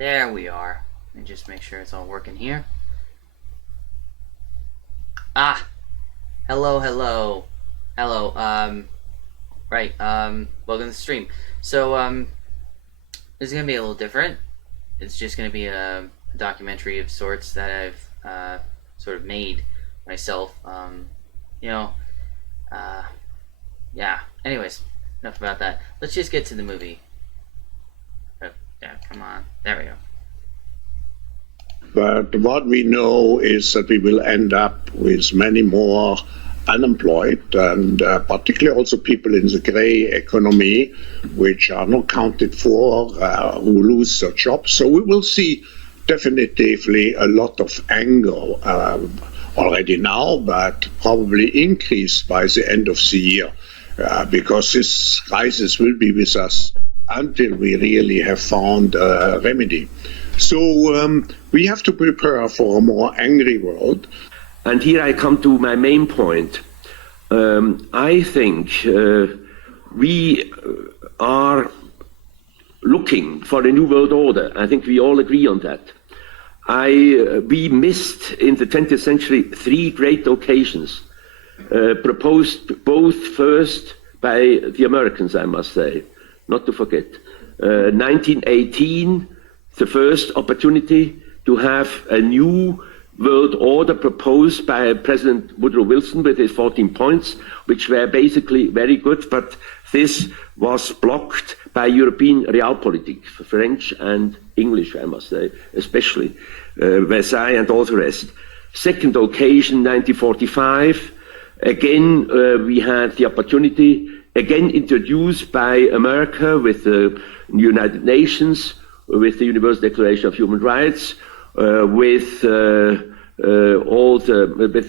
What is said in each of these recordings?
There we are. Let me just make sure it's all working here. Ah! Hello, hello. Hello, right, welcome to the stream. So, this is gonna be a little different. It's just gonna be a documentary of sorts that I've, sort of made myself. Yeah. Anyways, enough about that. Let's just get to the movie. Yeah, come on. There we go. But what we know is that we will end up with many more unemployed, and particularly also people in the grey economy, which are not counted for, who lose their jobs. So we will see definitively a lot of anger already now, but probably increased by the end of the year, because this crisis will be with us until we really have found a remedy. So we have to prepare for a more angry world. And here I come to my main point. I think we are looking for a new world order. I think we all agree on that. We missed in the 20th century 3 great occasions, proposed both first by the Americans, I must say, not to forget. 1918, the first opportunity to have a new world order proposed by President Woodrow Wilson with his 14 points, which were basically very good, but this was blocked by European realpolitik, French and English, I must say, especially Versailles and all the rest. Second occasion, 1945, again we had the opportunity, again introduced by America with the United Nations, with the Universal Declaration of Human Rights, with the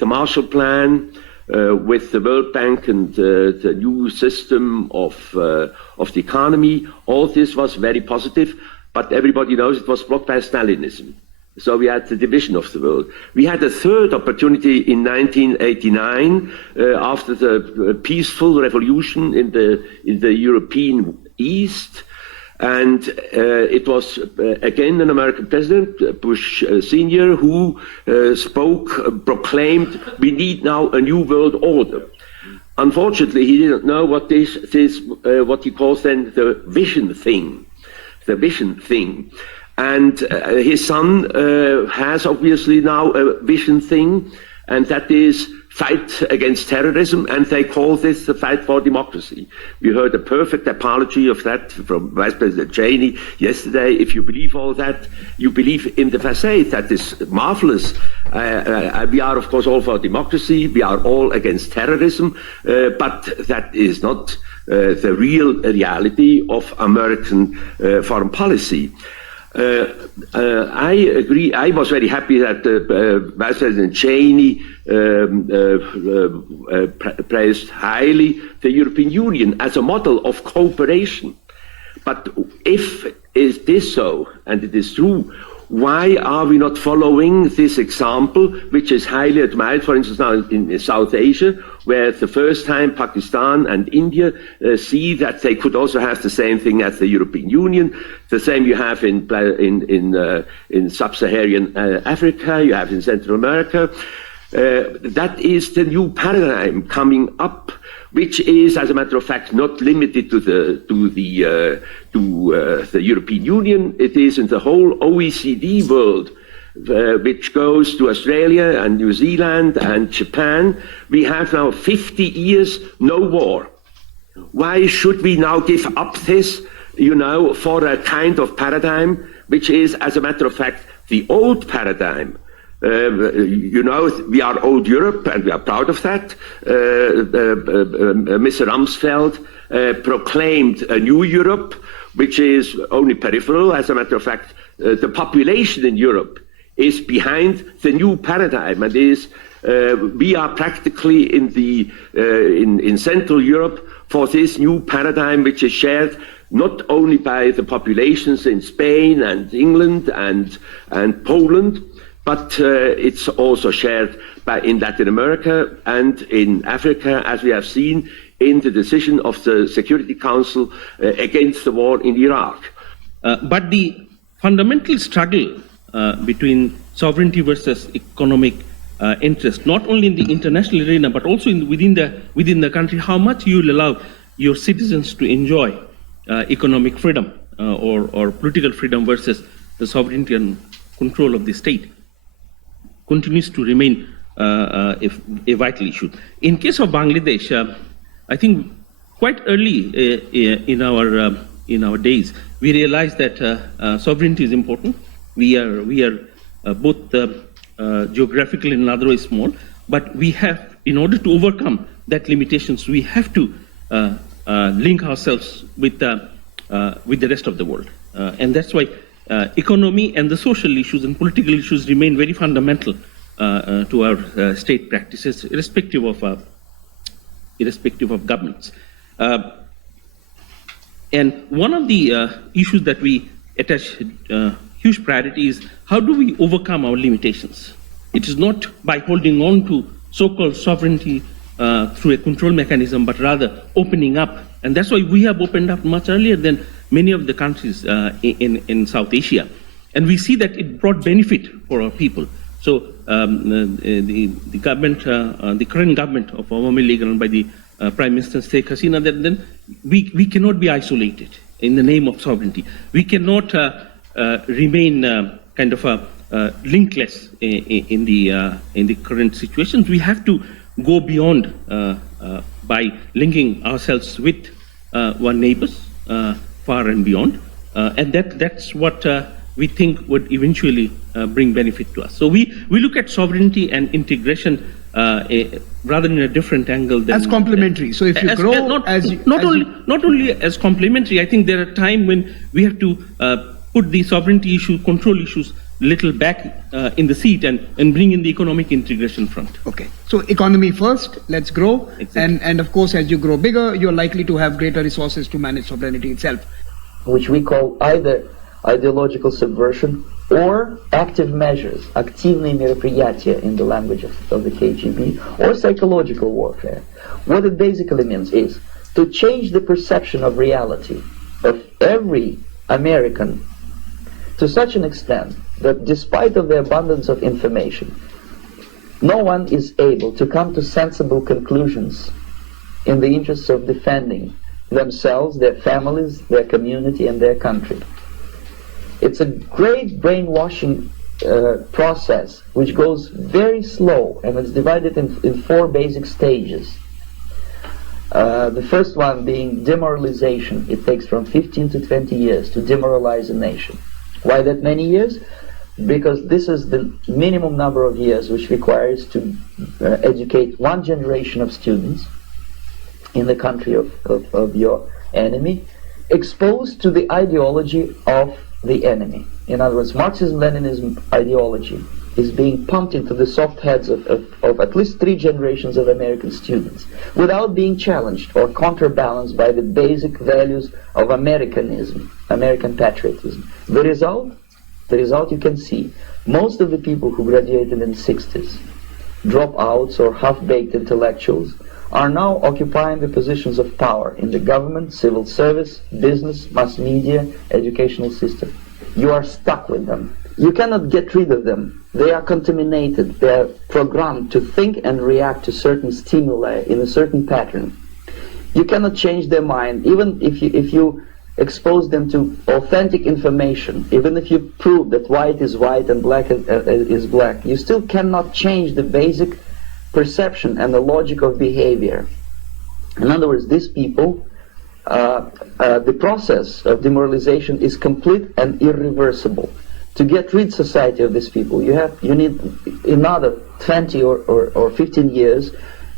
Marshall Plan, with the World Bank and the new system of the economy. All this was very positive, but everybody knows it was blocked by Stalinism. So we had the division of the world. We had a third opportunity in 1989 after the peaceful revolution in the European East. And it was again an American president, Bush Sr., who proclaimed, we need now a new world order. Unfortunately, he didn't know what what he calls then the vision thing. And his son has obviously now a vision thing, and that is fight against terrorism, and they call this the fight for democracy. We heard a perfect apology of that from Vice President Cheney yesterday. If you believe all that, you believe in the facade. That is marvelous. We are, of course, all for democracy. We are all against terrorism, but that is not the real reality of American foreign policy. I agree. I was very happy that Vice President Cheney praised highly the European Union as a model of cooperation. But if it is so, and it is true, why are we not following this example, which is highly admired, for instance, now in South Asia, where the first time Pakistan and India see that they could also have the same thing as the European Union. The same you have in sub-Saharan Africa, you have in Central America. That is the new paradigm coming up, which is, as a matter of fact, not limited to the European Union. It is in the whole OECD world, which goes to Australia and New Zealand and Japan. We have now 50 years no war. Why should we now give up this, for a kind of paradigm, which is, as a matter of fact, the old paradigm? We are old Europe, and we are proud of that. Mr. Rumsfeld proclaimed a new Europe, which is only peripheral. As a matter of fact, the population in Europe is behind the new paradigm, and we are practically in Central Europe for this new paradigm, which is shared not only by the populations in Spain and England and Poland, but it's also shared in Latin America and in Africa, as we have seen in the decision of the Security Council against the war in Iraq. But the fundamental struggle between sovereignty versus economic interest, not only in the international arena, but also within the country, how much you will allow your citizens to enjoy economic freedom or political freedom versus the sovereignty and control of the state continues to remain a vital issue. In case of Bangladesh, I think quite early in our days, we realized that sovereignty is important. We are both geographically and otherwise small, but we have, in order to overcome that limitations, we have to link ourselves with the rest of the world, and that's why economy and the social issues and political issues remain very fundamental to our state practices, irrespective of governments. And one of the issues that we attach huge priority is how do we overcome our limitations? It is not by holding on to so-called sovereignty through a control mechanism, but rather opening up. And that's why we have opened up much earlier than many of the countries in South Asia. And we see that it brought benefit for our people. So the government, the current government of Awami League run by the Prime Minister Sheikh Hasina, then we cannot be isolated in the name of sovereignty. We cannot remain kind of linkless in the current situations. We have to go beyond by linking ourselves with our neighbors far and beyond, and that's what we think would eventually bring benefit to us. So we look at sovereignty and integration rather in a different angle than as complementary. So if you grow not only as complementary, I think there are times when we have to put the sovereignty issue, control issues, little back in the seat and bring in the economic integration front. Okay, so economy first, let's grow. Exactly. And of course, as you grow bigger, you're likely to have greater resources to manage sovereignty itself. Which we call either ideological subversion or active measures, активные мероприятия in the language of the KGB, or psychological warfare. What it basically means is to change the perception of reality of every American to such an extent that despite of the abundance of information, no one is able to come to sensible conclusions in the interests of defending themselves, their families, their community, and their country. It's a great brainwashing process which goes very slow, and it's divided in four basic stages. The first one being demoralization. It takes from 15 to 20 years to demoralize a nation. Why that many years? Because this is the minimum number of years which requires to educate one generation of students in the country of your enemy, exposed to the ideology of the enemy. In other words, Marxism-Leninism ideology is being pumped into the soft heads of at least 3 generations of American students without being challenged or counterbalanced by the basic values of Americanism, American patriotism. The result you can see. Most of the people who graduated in the 60s, dropouts or half-baked intellectuals, are now occupying the positions of power in the government, civil service, business, mass media, educational system. You are stuck with them. You cannot get rid of them. They are contaminated. They are programmed to think and react to certain stimuli in a certain pattern. You cannot change their mind, even if you expose them to authentic information, even if you prove that white is white and black is black. You still cannot change the basic perception and the logic of behavior. In other words, these people, the process of demoralization is complete and irreversible. To get rid society of these people, you need another 20 or 15 years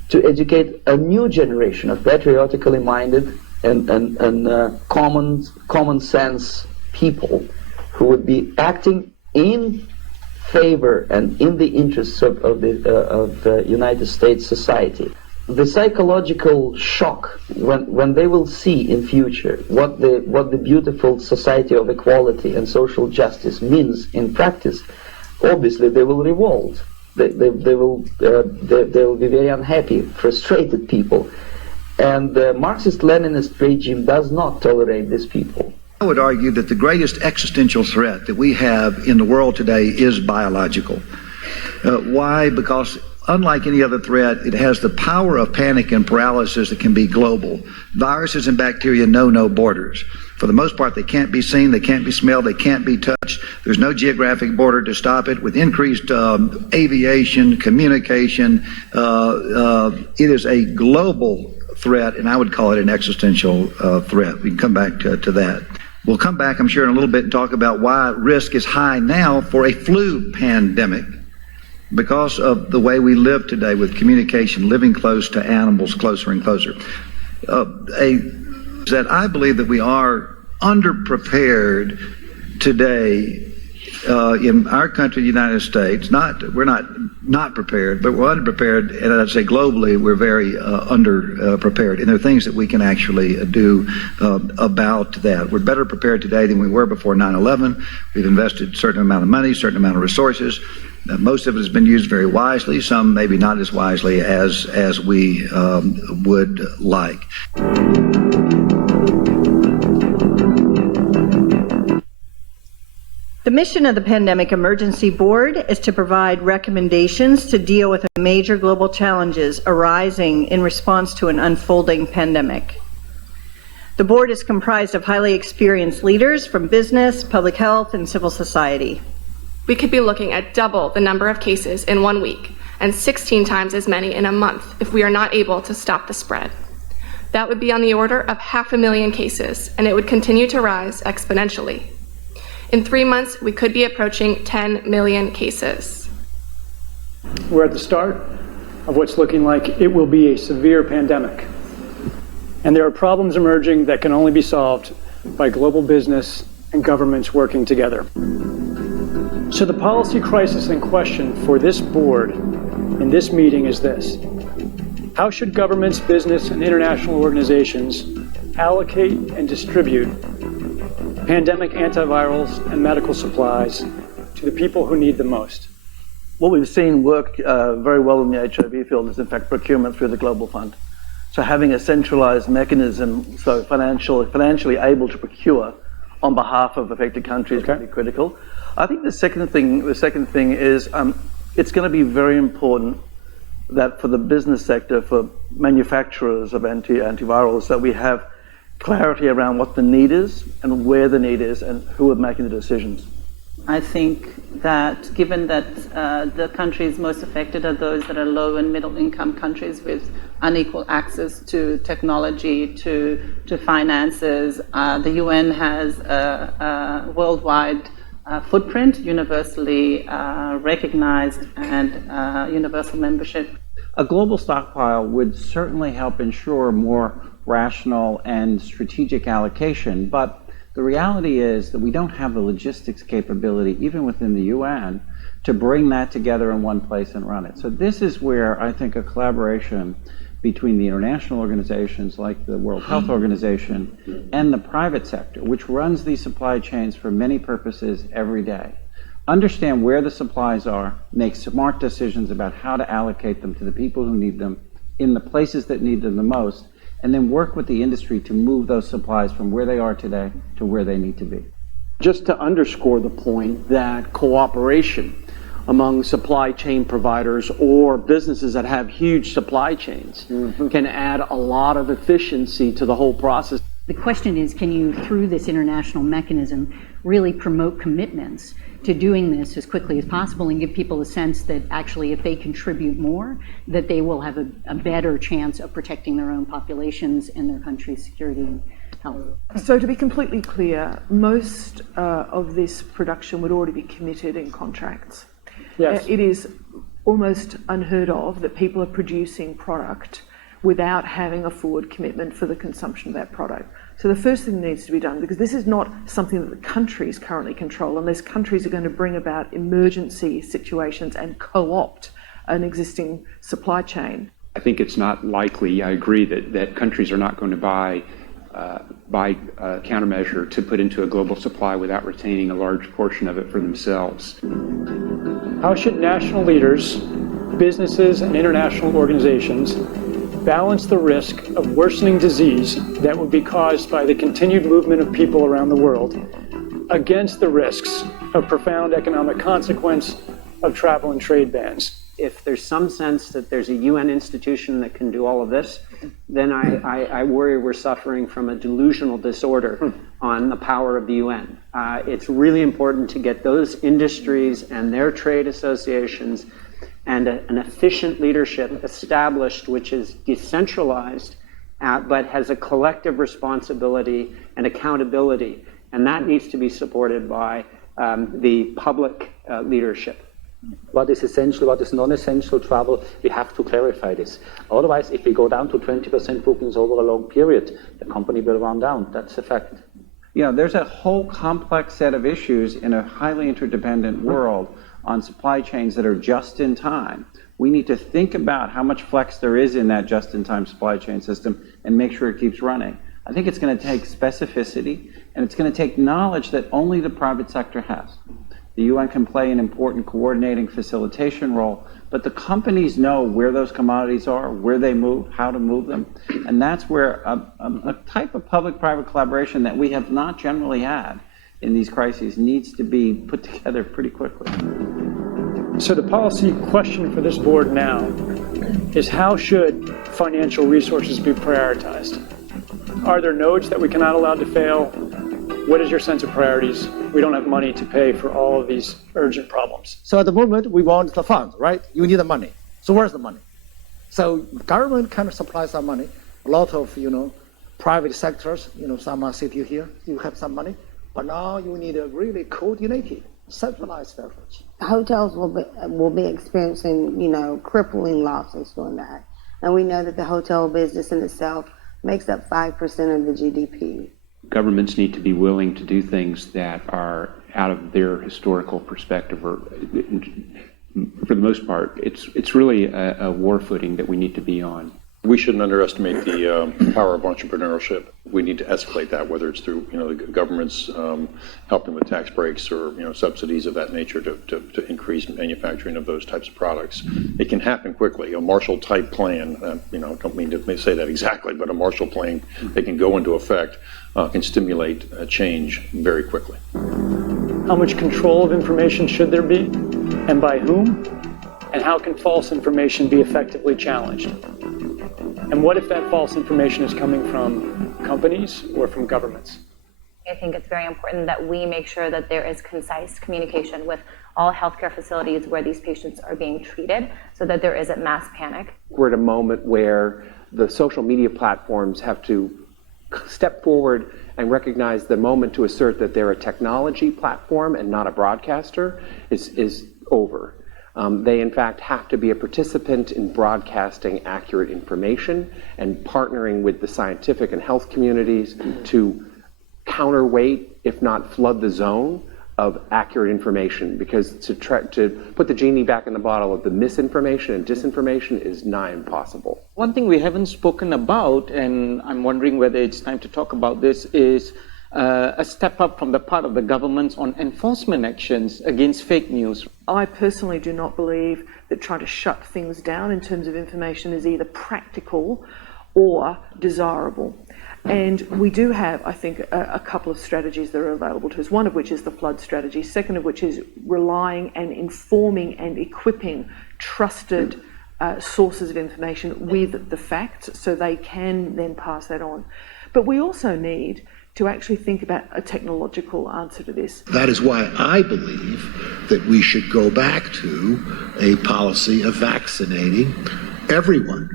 to educate a new generation of patriotically minded and common sense people who would be acting in favor and in the interests of the United States society. The psychological shock when they will see in future what the beautiful society of equality and social justice means in practice, obviously they will revolt. They will be very unhappy, frustrated people, and the Marxist-Leninist regime does not tolerate these people. I would argue that the greatest existential threat that we have in the world today is biological. Why? Because unlike any other threat, it has the power of panic and paralysis that can be global. Viruses and bacteria know no borders. For the most part, they can't be seen, they can't be smelled, they can't be touched. There's no geographic border to stop it. With increased aviation, communication, it is a global threat, and I would call it an existential threat. We can come back to that. We'll come back, I'm sure, in a little bit and talk about why risk is high now for a flu pandemic, because of the way we live today with communication, living close to animals, closer and closer. That I believe that we are underprepared today in our country, the United States. We're not prepared, but we're underprepared, and I'd say globally we're very underprepared. And there are things that we can actually do about that. We're better prepared today than we were before 9/11. We've invested a certain amount of money, a certain amount of resources. Most of it has been used very wisely, some maybe not as wisely as we would like. The mission of the Pandemic Emergency Board is to provide recommendations to deal with major global challenges arising in response to an unfolding pandemic. The board is comprised of highly experienced leaders from business, public health, and civil society. We could be looking at double the number of cases in 1 week and 16 times as many in a month if we are not able to stop the spread. That would be on the order of 500,000 cases, and it would continue to rise exponentially. In 3 months, we could be approaching 10 million cases. We're at the start of what's looking like it will be a severe pandemic. And there are problems emerging that can only be solved by global business and governments working together. So the policy crisis in question for this board in this meeting is this: how should governments, business, and international organizations allocate and distribute pandemic antivirals and medical supplies to the people who need them most? What we've seen work very well in the HIV field is, in fact, procurement through the Global Fund. So having a centralized mechanism, so financially able to procure on behalf of affected countries would be critical. I think the second thing is it's going to be very important that for the business sector, for manufacturers of antivirals, that we have clarity around what the need is and where the need is and who are making the decisions. I think that given that the countries most affected are those that are low and middle income countries with unequal access to technology, to finances, the UN has a worldwide footprint, universally recognized, and universal membership. A global stockpile would certainly help ensure more rational and strategic allocation, but the reality is that we don't have the logistics capability, even within the UN, to bring that together in one place and run it. So this is where I think a collaboration between the international organizations like the World Health Organization and the private sector, which runs these supply chains for many purposes every day, understand where the supplies are, make smart decisions about how to allocate them to the people who need them in the places that need them the most, and then work with the industry to move those supplies from where they are today to where they need to be. Just to underscore the point that cooperation among supply chain providers or businesses that have huge supply chains can add a lot of efficiency to the whole process. The question is, can you, through this international mechanism, really promote commitments to doing this as quickly as possible and give people a sense that actually if they contribute more, that they will have a better chance of protecting their own populations and their country's security and health. So to be completely clear, most of this production would already be committed in contracts. Yes. It is almost unheard of that people are producing product without having a forward commitment for the consumption of that product. So the first thing that needs to be done, because this is not something that the countries currently control, unless countries are going to bring about emergency situations and co-opt an existing supply chain. I think it's not likely, I agree, that countries are not going to buy a countermeasure to put into a global supply without retaining a large portion of it for themselves. How should national leaders, businesses, and international organizations balance the risk of worsening disease that would be caused by the continued movement of people around the world against the risks of profound economic consequence of travel and trade bans. If there's some sense that there's a UN institution that can do all of this, then I worry we're suffering from a delusional disorder on the power of the UN. It's really important to get those industries and their trade associations and an efficient leadership established, which is decentralized, but has a collective responsibility and accountability. And that needs to be supported by the public leadership. What is essential, what is non-essential travel, we have to clarify this. Otherwise, if we go down to 20% bookings over a long period, the company will run down. That's a fact. You know, there's a whole complex set of issues in a highly interdependent world on supply chains that are just in time. We need to think about how much flex there is in that just-in-time supply chain system and make sure it keeps running. I think it's going to take specificity, and it's going to take knowledge that only the private sector has. The UN can play an important coordinating facilitation role, but the companies know where those commodities are, where they move, how to move them, and that's where a type of public-private collaboration that we have not generally had in these crises needs to be put together pretty quickly. So the policy question for this board now is, how should financial resources be prioritized? Are there nodes that we cannot allow to fail? What is your sense of priorities? We don't have money to pay for all of these urgent problems. So at the moment, we want the funds, right? You need the money. So where's the money? So government kind of supplies some money. A lot of, private sectors, some are sitting here, you have some money. But now you need a really coordinated, centralized efforts. Hotels will be experiencing, crippling losses doing that. And we know that the hotel business in itself makes up 5% of the GDP. Governments need to be willing to do things that are out of their historical perspective, or for the most part, it's really a war footing that we need to be on. We shouldn't underestimate the power of entrepreneurship. We need to escalate that, whether it's through the government's helping with tax breaks or subsidies of that nature to increase manufacturing of those types of products. It can happen quickly. A Marshall type plan, don't mean to say that exactly, but a Marshall plan that can go into effect can stimulate change very quickly. How much control of information should there be, and by whom? And how can false information be effectively challenged? And what if that false information is coming from companies or from governments? I think it's very important that we make sure that there is concise communication with all healthcare facilities where these patients are being treated so that there isn't mass panic. We're at a moment where the social media platforms have to step forward and recognize the moment to assert that they're a technology platform and not a broadcaster is over. They, in fact, have to be a participant in broadcasting accurate information and partnering with the scientific and health communities to counterweight, if not flood the zone, of accurate information. Because to put the genie back in the bottle of the misinformation and disinformation is nigh impossible. One thing we haven't spoken about, and I'm wondering whether it's time to talk about this, is a step up from the part of the governments on enforcement actions against fake news. I personally do not believe that trying to shut things down in terms of information is either practical or desirable. And we do have, I think, a couple of strategies that are available to us, one of which is the flood strategy, second of which is relying and informing and equipping trusted sources of information with the facts so they can then pass that on. But we also need to actually think about a technological answer to this. That is why I believe that we should go back to a policy of vaccinating everyone.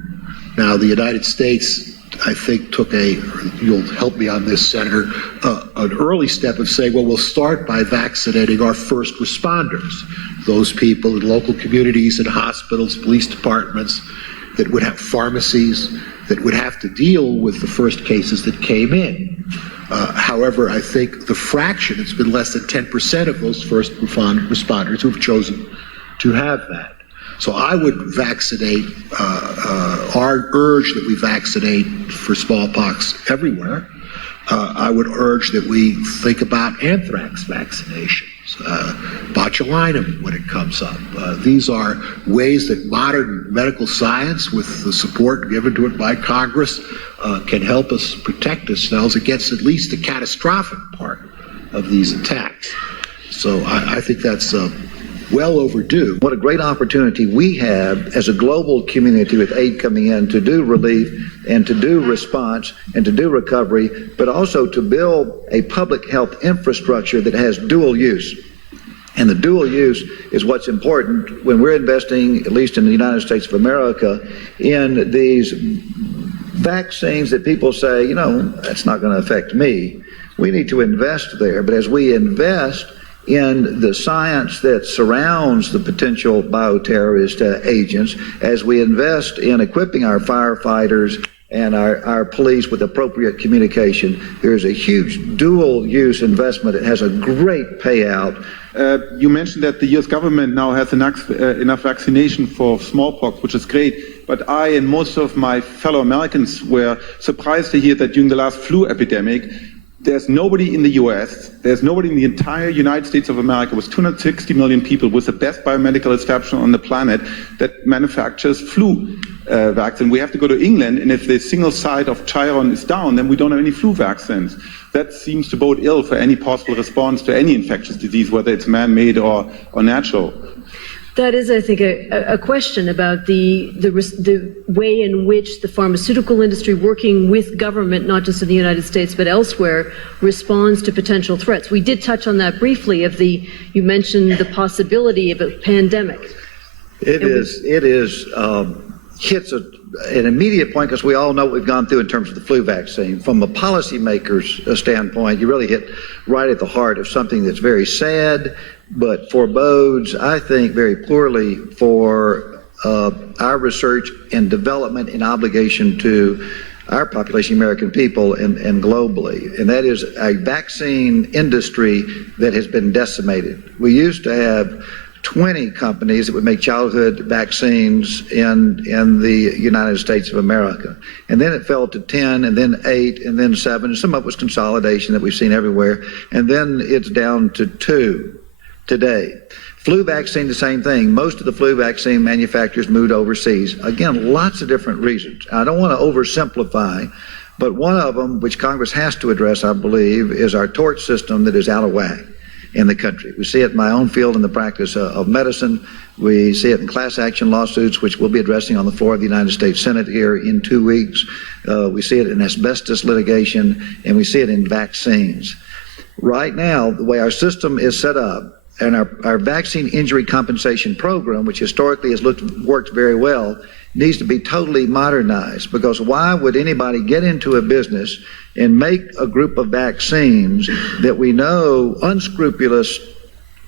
Now, the United States, I think, took you'll help me on this, Senator, an early step of saying, well, we'll start by vaccinating our first responders, those people in local communities and hospitals, police departments, that would have pharmacies, that would have to deal with the first cases that came in. However, I think the fraction, it's been less than 10% of those first responders who've chosen to have that. So I would vaccinate, our urge that we vaccinate for smallpox everywhere. I would urge that we think about anthrax vaccinations, botulism special item when it comes up. These are ways that modern medical science, with the support given to it by Congress, can help us protect ourselves against at least the catastrophic part of these attacks. So I think that's well overdue. What a great opportunity we have as a global community with aid coming in to do relief and to do response and to do recovery, but also to build a public health infrastructure that has dual use. And the dual use is what's important when we're investing, at least in the United States of America, in these vaccines that people say, you know, that's not going to affect me. We need to invest there. But as we invest in the science that surrounds the potential bioterrorist agents, as we invest in equipping our firefighters and our police with appropriate communication, there's a huge dual-use investment. It has a great payout. You mentioned that the US government now has enough vaccination for smallpox, which is great, but I and most of my fellow Americans were surprised to hear that during the last flu epidemic, there's nobody in the US, there's nobody in the entire United States of America with 260 million people with the best biomedical establishment on the planet that manufactures flu vaccine. We have to go to England, and if the single site of Chiron is down, then we don't have any flu vaccines. That seems to bode ill for any possible response to any infectious disease, whether it's man-made or natural. That is, I think, a question about the way in which the pharmaceutical industry, working with government, not just in the United States but elsewhere, responds to potential threats. We did touch on that briefly. You mentioned the possibility of a pandemic. It hits an immediate point, because we all know what we've gone through in terms of the flu vaccine. From a policymaker's standpoint, you really hit right at the heart of something that's very sad, but forebodes, I think, very poorly for our research and development and obligation to our population, American people, and globally. And that is a vaccine industry that has been decimated. We used to have 20 companies that would make childhood vaccines in the United States of America. And then it fell to 10, and then 8, and then 7. And some of it was consolidation that we've seen everywhere. And then it's down to 2 today. Flu vaccine, the same thing. Most of the flu vaccine manufacturers moved overseas. Again, lots of different reasons. I don't want to oversimplify, but one of them, which Congress has to address, I believe, is our tort system that is out of whack in the country. We see it in my own field in the practice of medicine. We see it in class action lawsuits, which we'll be addressing on the floor of the United States Senate here in 2 weeks. We see it in asbestos litigation, and we see it in vaccines. Right now, the way our system is set up, and our vaccine injury compensation program, which historically has worked very well, needs to be totally modernized. Because why would anybody get into a business and make a group of vaccines that we know unscrupulous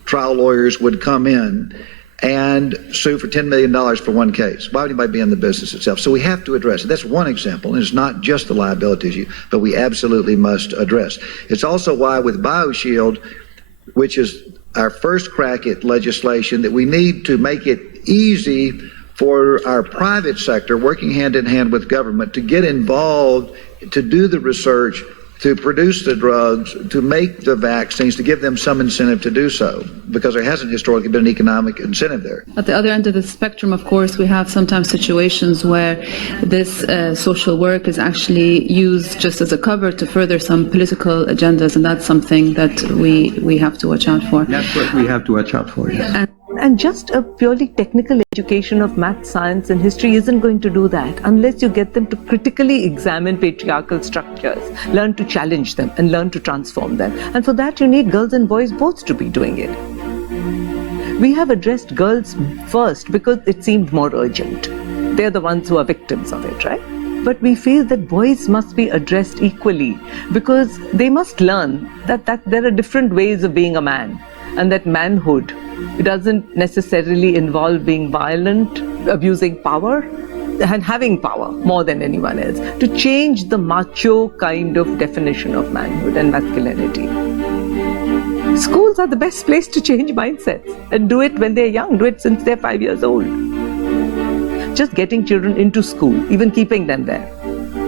trial lawyers would come in and sue for $10 million for one case? Why would anybody be in the business itself? So we have to address it. That's one example, and it's not just the liability issue, but we absolutely must address. It's also why with BioShield, which is our first crack at legislation, that we need to make it easy for our private sector, working hand in hand with government, to get involved, to do the research, to produce the drugs, to make the vaccines, to give them some incentive to do so, because there hasn't historically been an economic incentive there. At the other end of the spectrum, of course, we have sometimes situations where this social work is actually used just as a cover to further some political agendas, and that's something that we have to watch out for. That's what we have to watch out for, yes. And just a purely technical education of math, science, and history isn't going to do that unless you get them to critically examine patriarchal structures, learn to challenge them, and learn to transform them. And for that, you need girls and boys both to be doing it. We have addressed girls first because it seemed more urgent. They're the ones who are victims of it, right? But we feel that boys must be addressed equally because they must learn that there are different ways of being a man, and that manhood, it doesn't necessarily involve being violent, abusing power, and having power more than anyone else, to change the macho kind of definition of manhood and masculinity. Schools are the best place to change mindsets, and do it when they're young, do it since they're 5 years old. Just getting children into school, even keeping them there,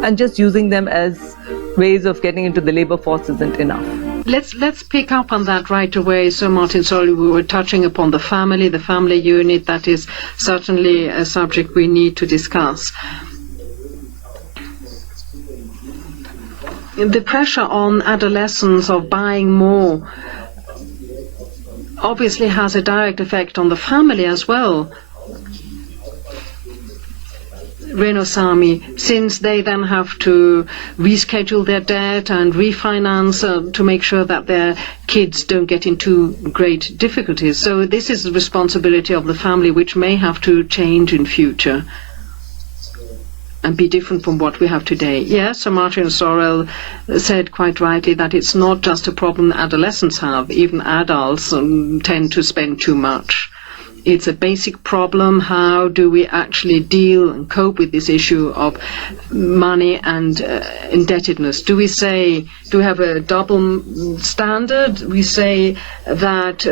and just using them as ways of getting into the labor force isn't enough. Let's pick up on that right away. So, Martin, sorry, we were touching upon the family unit. That is certainly a subject we need to discuss. The pressure on adolescents of buying more obviously has a direct effect on the family as well. Renosami, since they then have to reschedule their debt and refinance to make sure that their kids don't get into great difficulties. So this is the responsibility of the family, which may have to change in future and be different from what we have today. Yes, Sir Martin Sorrell said quite rightly that it's not just a problem adolescents have. Even adults tend to spend too much. It's a basic problem. How do we actually deal and cope with this issue of money and indebtedness? Do we have a double standard? We say that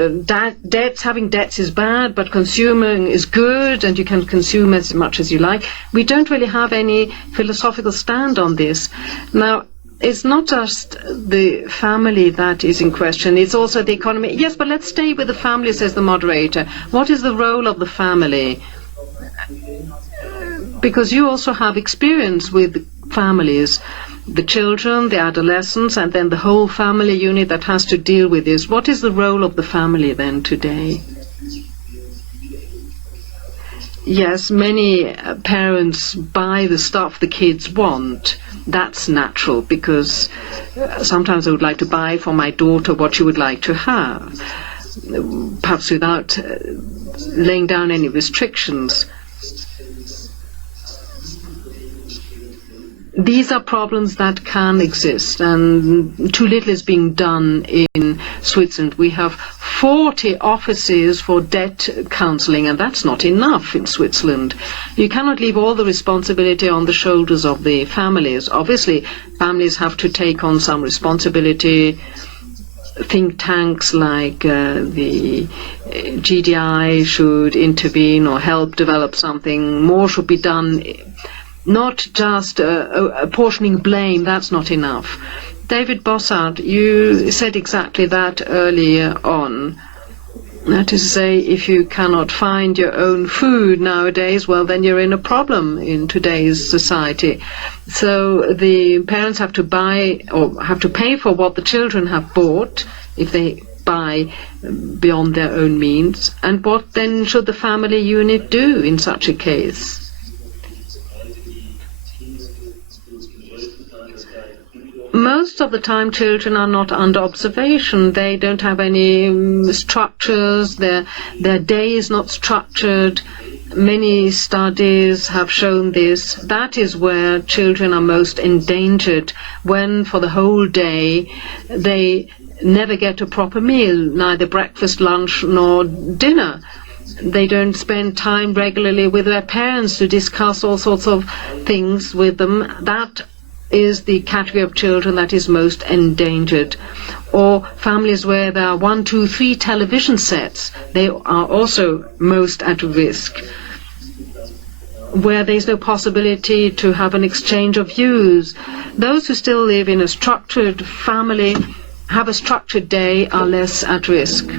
having debts is bad, but consuming is good, and you can consume as much as you like. We don't really have any philosophical stand on this. Now, it's not just the family that is in question, it's also the economy. Yes, but let's stay with the family, says the moderator. What is the role of the family? Because you also have experience with families, the children, the adolescents, and then the whole family unit that has to deal with this. What is the role of the family then today? Yes, many parents buy the stuff the kids want. That's natural, because sometimes I would like to buy for my daughter what she would like to have, perhaps without laying down any restrictions. These are problems that can exist, and too little is being done in Switzerland. We have 40 offices for debt counselling, and that's not enough in Switzerland. You cannot leave all the responsibility on the shoulders of the families. Obviously, families have to take on some responsibility. Think tanks like the GDI should intervene or help develop something. More should be done. Not just apportioning blame, that's not enough. David Bossart, you said exactly that earlier on. That is to say, if you cannot find your own food nowadays, well, then you're in a problem in today's society. So the parents have to buy or have to pay for what the children have bought if they buy beyond their own means. And what then should the family unit do in such a case? Most of the time, children are not under observation. They don't have any structures. Their day is not structured. Many studies have shown this. That is where children are most endangered, when for the whole day they never get a proper meal, neither breakfast, lunch, nor dinner. They don't spend time regularly with their parents to discuss all sorts of things with them. That is the category of children that is most endangered. Or families where there are 1, 2, 3 television sets, they are also most at risk. Where there is no possibility to have an exchange of views. Those who still live in a structured family, have a structured day, are less at risk.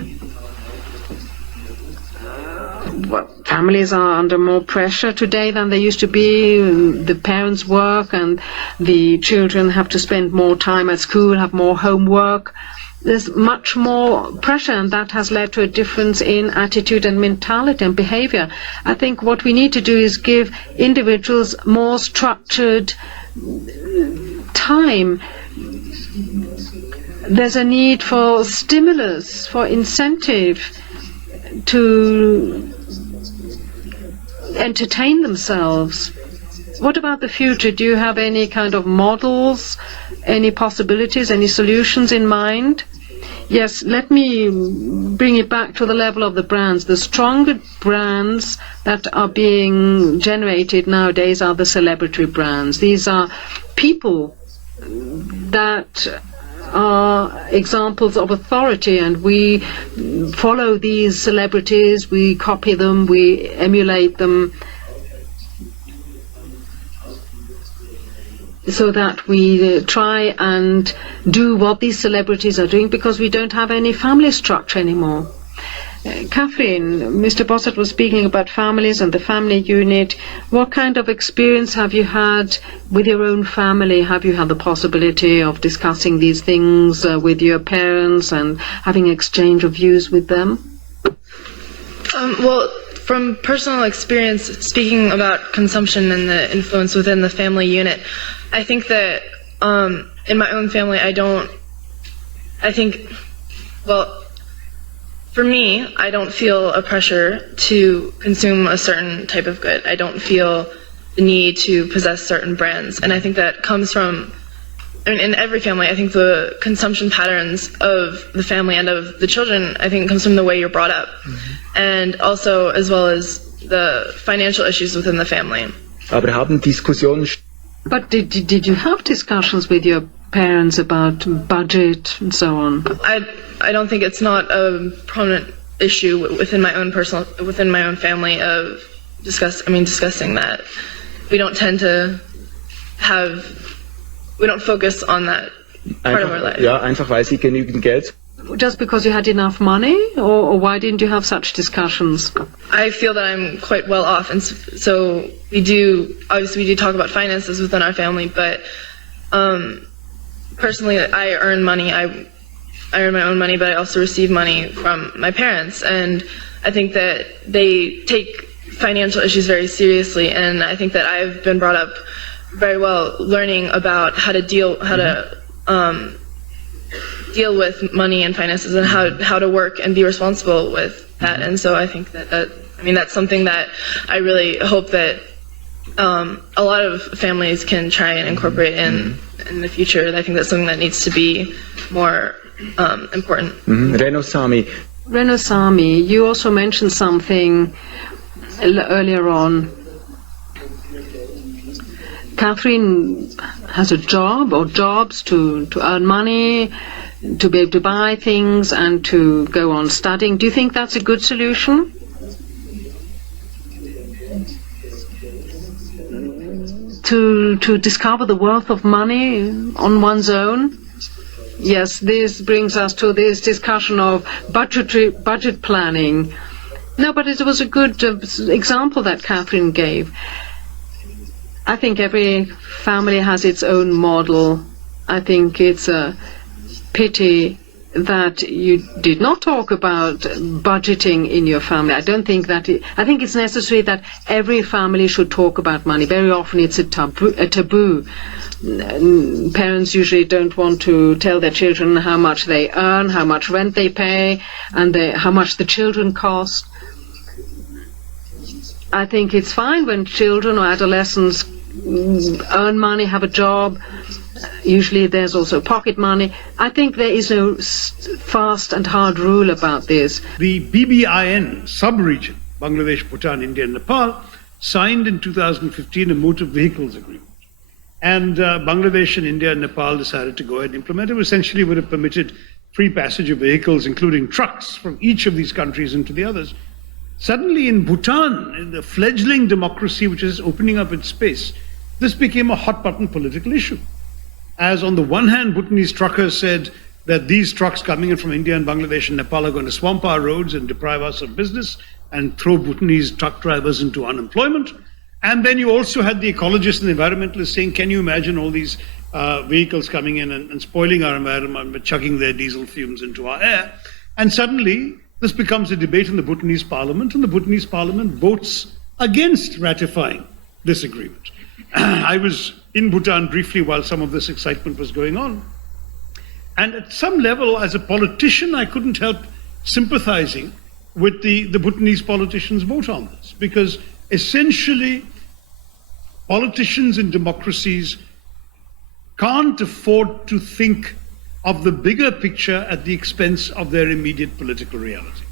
Families are under more pressure today than they used to be. The parents work and the children have to spend more time at school, have more homework. There's much more pressure, and that has led to a difference in attitude and mentality and behavior. I think what we need to do is give individuals more structured time. There's a need for stimulus, for incentive to entertain themselves. What about the future? Do you have any kind of models, any possibilities, any solutions in mind? Yes, let me bring it back to the level of the brands. The stronger brands that are being generated nowadays are the celebrity brands. These are people that are examples of authority, and we follow these celebrities, we copy them, we emulate them. so that we try and do what these celebrities are doing because we don't have any family structure anymore. Catherine, Mr. Bossert was speaking about families and the family unit. What kind of experience have you had with your own family? Have you had the possibility of discussing these things with your parents and having exchange of views with them? Well, from personal experience, speaking about consumption and the influence within the family unit, I think that in my own family, for me, I don't feel a pressure to consume a certain type of good. I don't feel the need to possess certain brands. And I think that comes from, in every family, I think the consumption patterns of the family and of the children, I think comes from the way you're brought up. Mm-hmm. And also, as well as the financial issues within the family. But did you have discussions with your parents about budget and so on? I don't think it's not a prominent issue within my own family of discussing that. We don't tend to we don't focus on that part of our life. Ja, einfach weil sie genügend Geld. Just because you had enough money, or why didn't you have such discussions? I feel that I'm quite well off, and so we do talk about finances within our family, but personally, I earn money. I earn my own money, but I also receive money from my parents, and I think that they take financial issues very seriously, and I think that I've been brought up very well learning about how to deal with money and finances and how to work and be responsible with that. And so I think that's something that I really hope that a lot of families can try and incorporate in the future. And I think that's something that needs to be more important. Reno Sami, you also mentioned something earlier on. Catherine has a job or jobs to earn money, to be able to buy things and to go on studying. Do you think that's a good solution? To discover the worth of money on one's own? Yes, this brings us to this discussion of budget planning. No, but it was a good example that Catherine gave. I think every family has its own model. I think it's a pity that you did not talk about budgeting in your family. I don't think that I think it's necessary that every family should talk about money. Very often it's a taboo. Parents usually don't want to tell their children how much they earn, how much rent they pay, and how much the children cost. I think it's fine when children or adolescents earn money, have a job. Usually there's also pocket money. I think there is no fast and hard rule about this. The BBIN sub-region, Bangladesh, Bhutan, India, and Nepal, signed in 2015 a motor vehicles agreement. And Bangladesh and India and Nepal decided to go ahead and implement it. Essentially would have permitted free passage of vehicles, including trucks, from each of these countries into the others. Suddenly in Bhutan, in the fledgling democracy which is opening up its space, this became a hot-button political issue. As on the one hand, Bhutanese truckers said that these trucks coming in from India and Bangladesh and Nepal are going to swamp our roads and deprive us of business and throw Bhutanese truck drivers into unemployment. And then you also had the ecologists and the environmentalists saying, can you imagine all these vehicles coming in and spoiling our environment by chugging their diesel fumes into our air? And suddenly, this becomes a debate in the Bhutanese parliament, and the Bhutanese parliament votes against ratifying this agreement. I was in Bhutan briefly while some of this excitement was going on. And at some level, as a politician, I couldn't help sympathizing with the Bhutanese politicians' vote on this, because essentially, politicians in democracies can't afford to think of the bigger picture at the expense of their immediate political reality.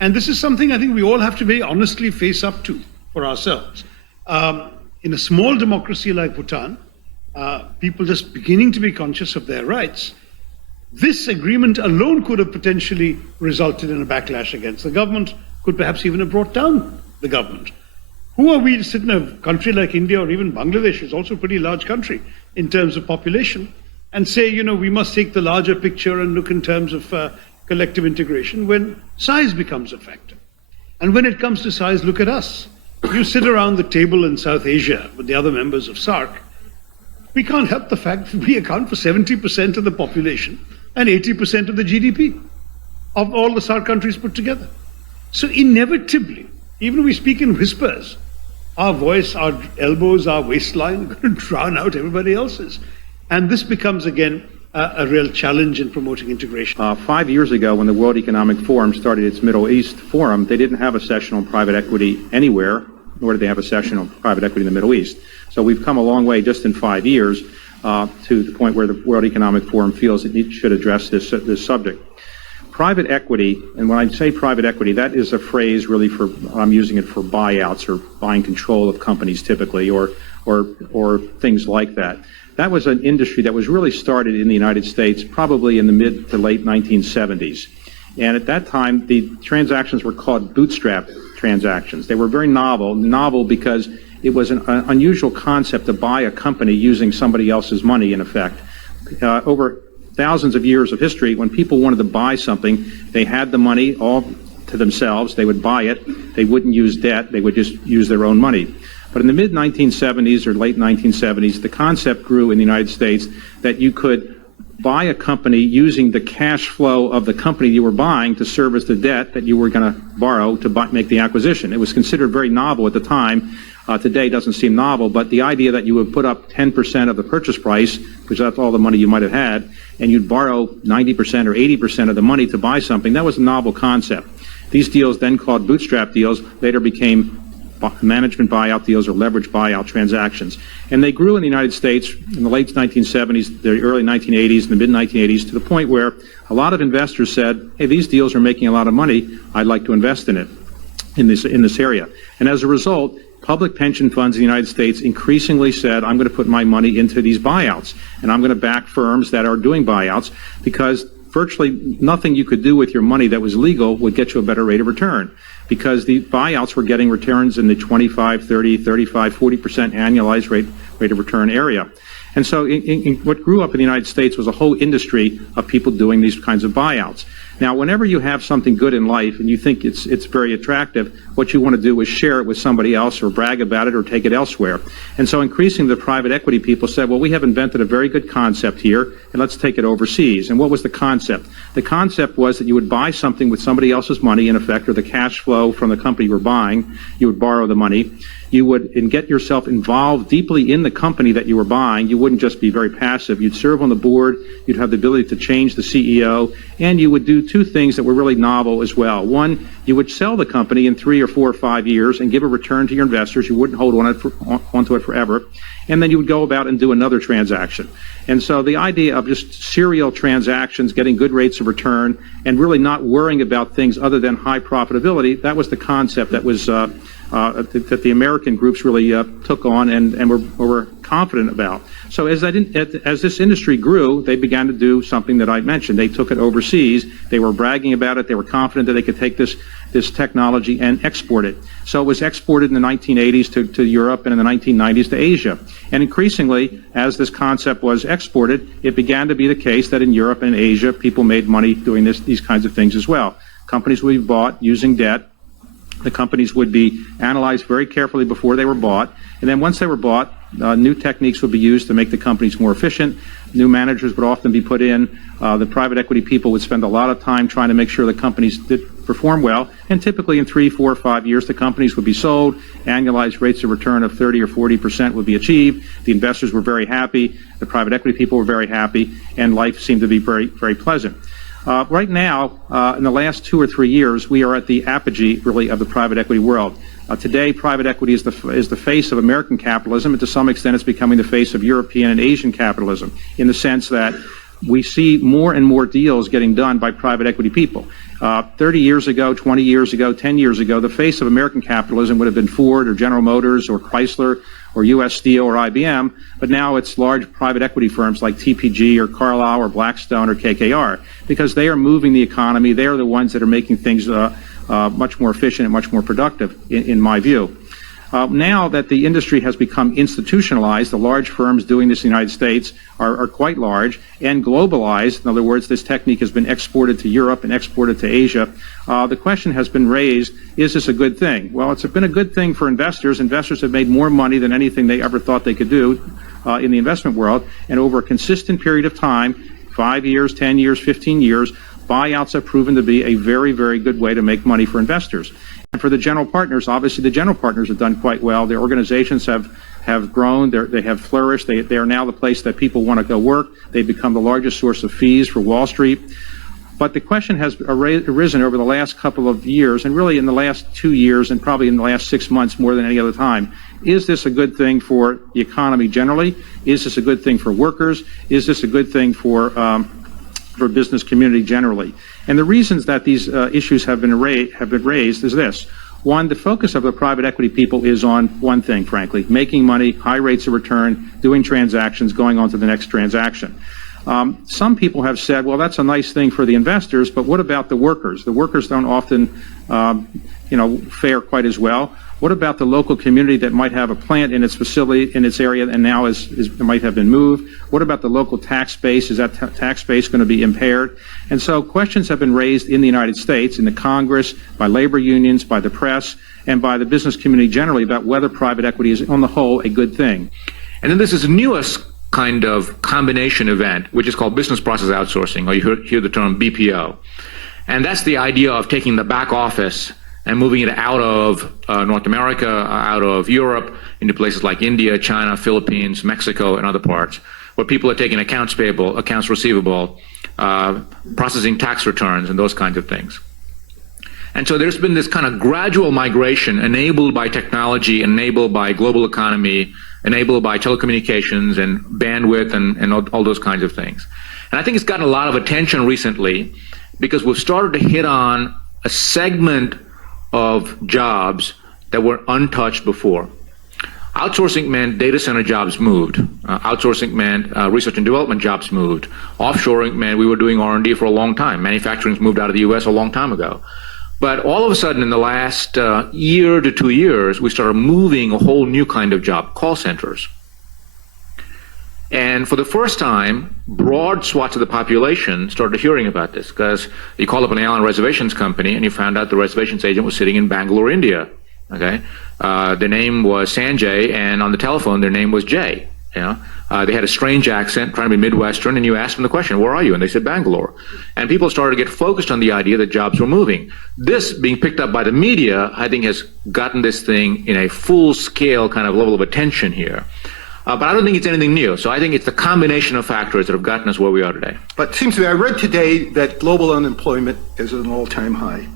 And this is something I think we all have to very honestly face up to for ourselves. In a small democracy like Bhutan, people just beginning to be conscious of their rights, this agreement alone could have potentially resulted in a backlash against the government, could perhaps even have brought down the government. Who are we to sit in a country like India or even Bangladesh, is also a pretty large country in terms of population, and say, you know, we must take the larger picture and look in terms of collective integration when size becomes a factor. And when it comes to size, look at us. You sit around the table in South Asia with the other members of SAARC. We can't help the fact that we account for 70% of the population and 80% of the GDP of all the SAARC countries put together. So inevitably, even if we speak in whispers, our voice, our elbows, our waistline are going to drown out everybody else's. And this becomes, again, a real challenge in promoting integration. 5 years ago, when the World Economic Forum started its Middle East Forum, they didn't have a session on private equity anywhere, nor did they have a session on private equity in the Middle East. So we've come a long way just in 5 years to the point where the World Economic Forum feels it should address this subject. Private equity, and when I say private equity, that is a phrase really for, I'm using it for buyouts or buying control of companies typically, or things like that. That was an industry that was really started in the United States probably in the mid to late 1970s. And at that time, the transactions were called bootstrap transactions. They were very novel because it was an unusual concept to buy a company using somebody else's money, in effect. Over thousands of years of history, when people wanted to buy something, they had the money all to themselves. They would buy it. They wouldn't use debt. They would just use their own money. But in the mid-1970s or late 1970s, the concept grew in the United States that you could buy a company using the cash flow of the company you were buying to service the debt that you were going to borrow to make the acquisition. It was considered very novel at the time. Today doesn't seem novel, but the idea that you would put up 10% of the purchase price, because that's all the money you might have had, and you'd borrow 90% or 80% of the money to buy something, that was a novel concept. These deals, then called bootstrap deals, later became management buyout deals or leverage buyout transactions. And they grew in the United States in the late 1970s, the early 1980s, and the mid-1980s, to the point where a lot of investors said, hey, these deals are making a lot of money, I'd like to invest in it, in this area. And as a result, public pension funds in the United States increasingly said, I'm going to put my money into these buyouts, and I'm going to back firms that are doing buyouts, because virtually nothing you could do with your money that was legal would get you a better rate of return, because the buyouts were getting returns in the 25, 30, 35, 40% annualized rate of return area. And so what grew up in the United States was a whole industry of people doing these kinds of buyouts. Now, whenever you have something good in life and you think it's very attractive, what you want to do is share it with somebody else or brag about it or take it elsewhere. And so increasingly the private equity people said, well, we have invented a very good concept here, and let's take it overseas. And what was the concept? The concept was that you would buy something with somebody else's money, in effect, or the cash flow from the company you were buying. You would borrow the money. You would get yourself involved deeply in the company that you were buying. You wouldn't just be very passive. You'd serve on the board. You'd have the ability to change the CEO. And you would do two things that were really novel as well. One, you would sell the company in 3 or 4 or 5 years and give a return to your investors. You wouldn't hold onto it forever. And then you would go about and do another transaction. And so the idea of just serial transactions, getting good rates of return, and really not worrying about things other than high profitability, that was the concept that was that the American groups really took on and were confident about. So as this industry grew, they began to do something that I mentioned. They took it overseas. They were bragging about it. They were confident that they could take this technology and export it. So it was exported in the 1980s to Europe and in the 1990s to Asia. And increasingly, as this concept was exported, it began to be the case that in Europe and Asia, people made money doing these kinds of things as well. Companies would be bought using debt. The companies would be analyzed very carefully before they were bought. And then once they were bought, new techniques would be used to make the companies more efficient. New managers would often be put in. The private equity people would spend a lot of time trying to make sure the companies did perform well. And typically in 3, 4, 5 years, the companies would be sold. Annualized rates of return of 30 or 40% would be achieved. The investors were very happy. The private equity people were very happy. And life seemed to be very, very pleasant. Right now, in the last 2 or 3 years, we are at the apogee, really, of the private equity world. Today, private equity is the face of American capitalism, and to some extent it's becoming the face of European and Asian capitalism, in the sense that we see more and more deals getting done by private equity people. 30 years ago, 20 years ago, 10 years ago, the face of American capitalism would have been Ford or General Motors or Chrysler or U.S. Steel or IBM, but now it's large private equity firms like TPG or Carlyle or Blackstone or KKR, because they are moving the economy. They are the ones that are making things much more efficient and much more productive, in my view. Now that the industry has become institutionalized, the large firms doing this in the United States are quite large and globalized. In other words, this technique has been exported to Europe and exported to Asia. The question has been raised, is this a good thing? Well, it's been a good thing for investors. Investors have made more money than anything they ever thought they could do in the investment world. And over a consistent period of time, 5 years, 10 years, 15 years, buyouts have proven to be a very, very good way to make money for investors. And for the general partners, obviously the general partners have done quite well. Their organizations have grown, they have flourished, they are now the place that people want to go work. They've become the largest source of fees for Wall Street. But the question has arisen over the last couple of years, and really in the last 2 years, and probably in the last 6 months more than any other time. Is this a good thing for the economy generally? Is this a good thing for workers? Is this a good thing for business community generally? And the reasons that these issues have been raised is this. One, the focus of the private equity people is on one thing, frankly, making money, high rates of return, doing transactions, going on to the next transaction. Some people have said, well, that's a nice thing for the investors, but what about the workers? The workers don't often, fare quite as well. What about the local community that might have a plant in its facility, in its area, and now might have been moved? What about the local tax base? Is that tax base going to be impaired? And so questions have been raised in the United States, in the Congress, by labor unions, by the press, and by the business community generally about whether private equity is, on the whole, a good thing. And then this is the newest kind of combination event, which is called business process outsourcing, or you hear the term BPO. And that's the idea of taking the back office and moving it out of North America, out of Europe, into places like India, China, Philippines, Mexico, and other parts, where people are taking accounts payable, accounts receivable, processing tax returns, and those kinds of things. And so there's been this kind of gradual migration enabled by technology, enabled by global economy, enabled by telecommunications and bandwidth and all those kinds of things. And I think it's gotten a lot of attention recently because we've started to hit on a segment of jobs that were untouched before. Outsourcing meant data center jobs moved. Outsourcing meant research and development jobs moved. Offshoring meant we were doing R&D for a long time. Manufacturing's moved out of the U.S. a long time ago. But all of a sudden, in the last year to 2 years, we started moving a whole new kind of job, call centers. And for the first time, broad swaths of the population started hearing about this because you call up an airline reservations company and you found out the reservations agent was sitting in Bangalore, India. Okay, their name was Sanjay, and on the telephone their name was Jay. They had a strange accent, trying to be Midwestern, and you asked them the question, "Where are you?" And they said Bangalore. And people started to get focused on the idea that jobs were moving. This being picked up by the media, I think, has gotten this thing in a full-scale kind of level of attention here. But I don't think it's anything new. So I think it's the combination of factors that have gotten us where we are today. But it seems to me, I read today that global unemployment is at an all-time high.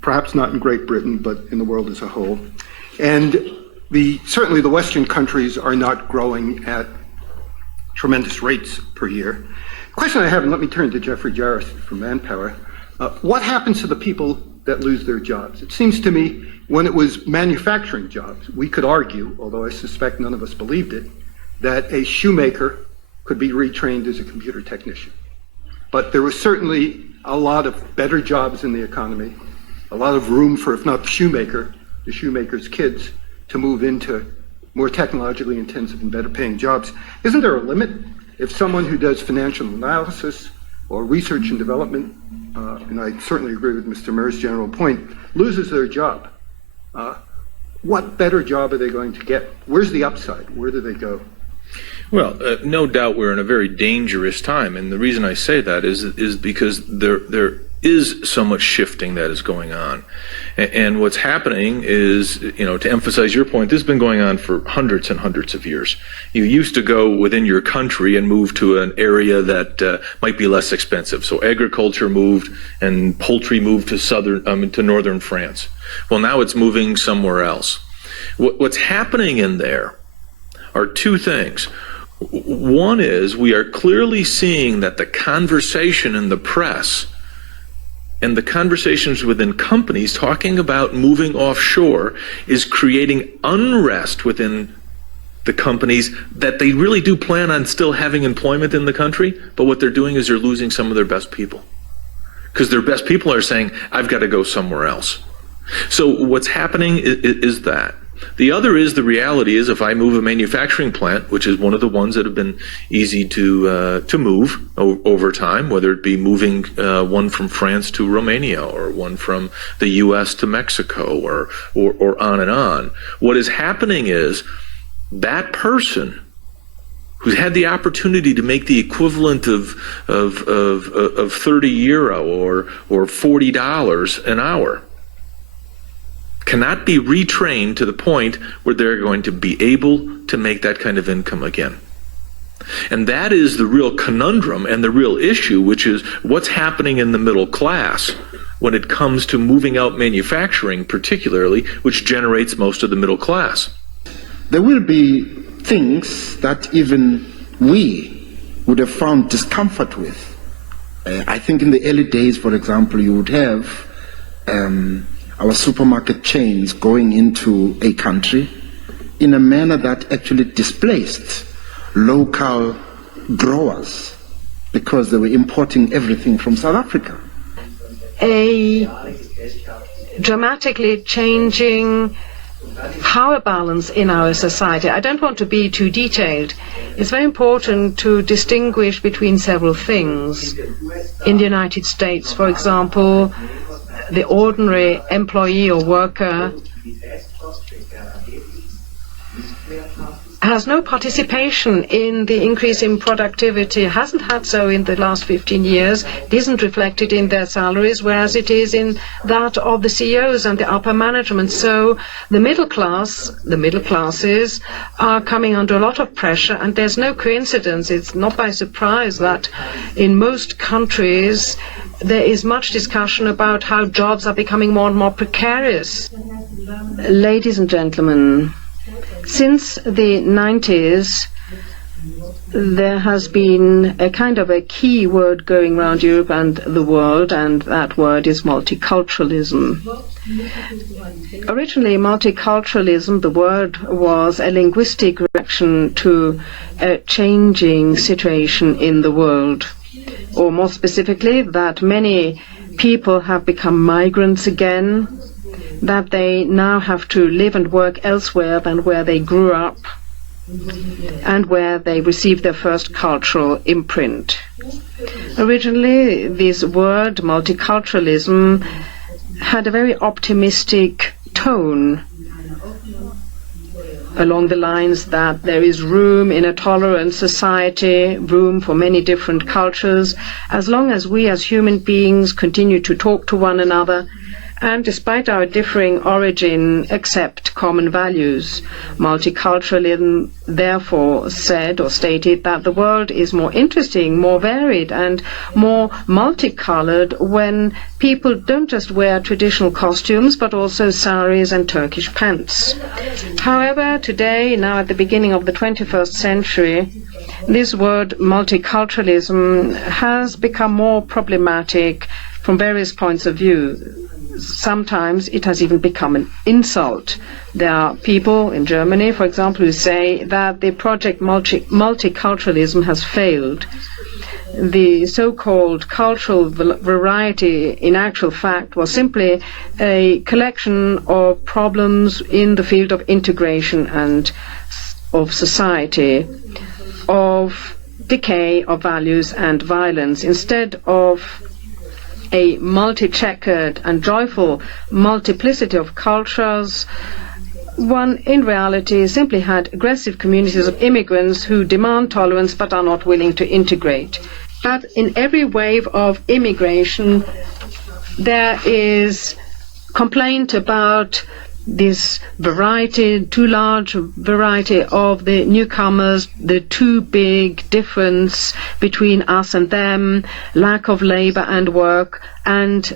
Perhaps not in Great Britain, but in the world as a whole. And certainly the Western countries are not growing at tremendous rates per year. The question I have, and let me turn to Jeffrey Jarrett from Manpower, what happens to the people that lose their jobs? It seems to me when it was manufacturing jobs, we could argue, although I suspect none of us believed it, that a shoemaker could be retrained as a computer technician. But there was certainly a lot of better jobs in the economy, a lot of room for, if not the shoemaker's kids, to move into more technologically intensive and better paying jobs. Isn't there a limit? If someone who does financial analysis or research and development, and I certainly agree with Mr. Murr's general point, loses their job, what better job are they going to get? Where's the upside? Where do they go? Well, no doubt we're in a very dangerous time, and the reason I say that is because there is so much shifting that is going on. And what's happening is, to emphasize your point, this has been going on for hundreds and hundreds of years. You used to go within your country and move to an area that might be less expensive. So agriculture moved and poultry moved to northern France. Well, now it's moving somewhere else. What's happening in there are two things. One is we are clearly seeing that the conversation in the press and the conversations within companies talking about moving offshore is creating unrest within the companies that they really do plan on still having employment in the country, but what they're doing is they're losing some of their best people. Because their best people are saying, I've got to go somewhere else. So what's happening is that. The other is the reality is if I move a manufacturing plant, which is one of the ones that have been easy to move over time, whether it be moving one from France to Romania or one from the U.S. to Mexico or on and on. What is happening is that person who's had the opportunity to make the equivalent of 30 euro or $40 an hour cannot be retrained to the point where they're going to be able to make that kind of income again. And that is the real conundrum and the real issue, which is what's happening in the middle class when it comes to moving out manufacturing, particularly, which generates most of the middle class. There will be things that even we would have found discomfort with. I think in the early days, for example, you would have our supermarket chains going into a country in a manner that actually displaced local growers because they were importing everything from South Africa. A dramatically changing power balance in our society. I don't want to be too detailed. It's very important to distinguish between several things. In the United States, for example, the ordinary employee or worker has no participation in the increase in productivity, hasn't had so in the last 15 years. It isn't reflected in their salaries, whereas it is in that of the CEOs and the upper management. So the middle classes are coming under a lot of pressure, and there's no coincidence. It's not by surprise that in most countries there is much discussion about how jobs are becoming more and more precarious. Ladies and gentlemen, since the 90s, there has been a kind of a key word going around Europe and the world, and that word is multiculturalism. Originally, multiculturalism, the word, was a linguistic reaction to a changing situation in the world, or more specifically, that many people have become migrants again, that they now have to live and work elsewhere than where they grew up and where they received their first cultural imprint. Originally, this word, multiculturalism, had a very optimistic tone, along the lines that there is room in a tolerant society, room for many different cultures, as long as we as human beings continue to talk to one another and, despite our differing origin, accept common values. Multiculturalism therefore said or stated that the world is more interesting, more varied and more multicolored when people don't just wear traditional costumes but also saris and Turkish pants. However, today, now at the beginning of the 21st century, this word multiculturalism has become more problematic from various points of view. Sometimes it has even become an insult. There are people in Germany, for example, who say that the project multiculturalism has failed. The so-called cultural variety, in actual fact, was simply a collection of problems in the field of integration and of society, of decay of values and violence, instead of a multi-checkered and joyful multiplicity of cultures. One, in reality, simply had aggressive communities of immigrants who demand tolerance but are not willing to integrate. But in every wave of immigration, there is complaint about this variety, too large variety of the newcomers, the too big difference between us and them, lack of labor and work, and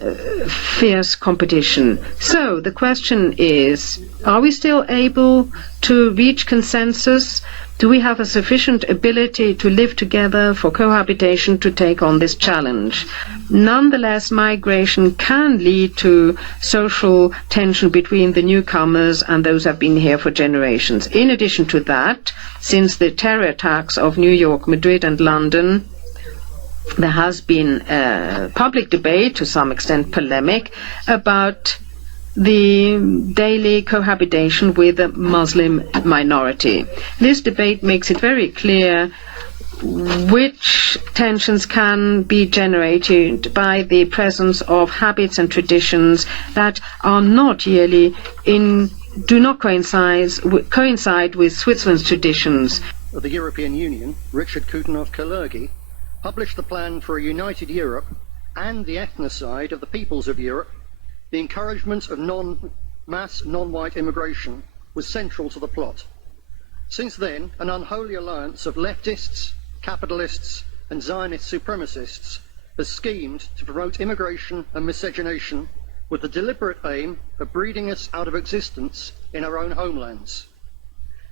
fierce competition. So the question is, are we still able to reach consensus? Do we have a sufficient ability to live together for cohabitation to take on this challenge? Nonetheless, migration can lead to social tension between the newcomers and those who have been here for generations. In addition to that, since the terror attacks of New York, Madrid and London, there has been a public debate, to some extent polemic, about the daily cohabitation with the Muslim minority. This debate makes it very clear which tensions can be generated by the presence of habits and traditions that are not do not coincide with Switzerland's traditions. Of the European Union, Richard Coudenhove-Kalergi, published the plan for a united Europe and the ethnocide of the peoples of Europe. The encouragement of mass non-white immigration was central to the plot. Since then, an unholy alliance of leftists, capitalists and Zionist supremacists has schemed to promote immigration and miscegenation with the deliberate aim of breeding us out of existence in our own homelands.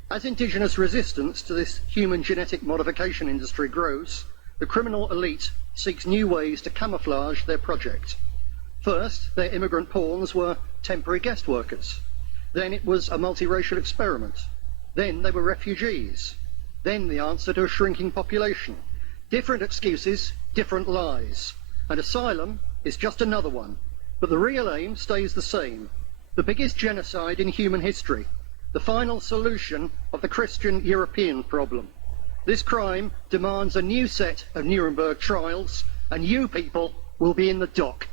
As indigenous resistance to this human genetic modification industry grows, the criminal elite seeks new ways to camouflage their project. First, their immigrant pawns were temporary guest workers. Then it was a multiracial experiment. Then they were refugees. Then the answer to a shrinking population. Different excuses, different lies. And asylum is just another one. But the real aim stays the same. The biggest genocide in human history. The final solution of the Christian European problem. This crime demands a new set of Nuremberg trials, and you people will be in the dock.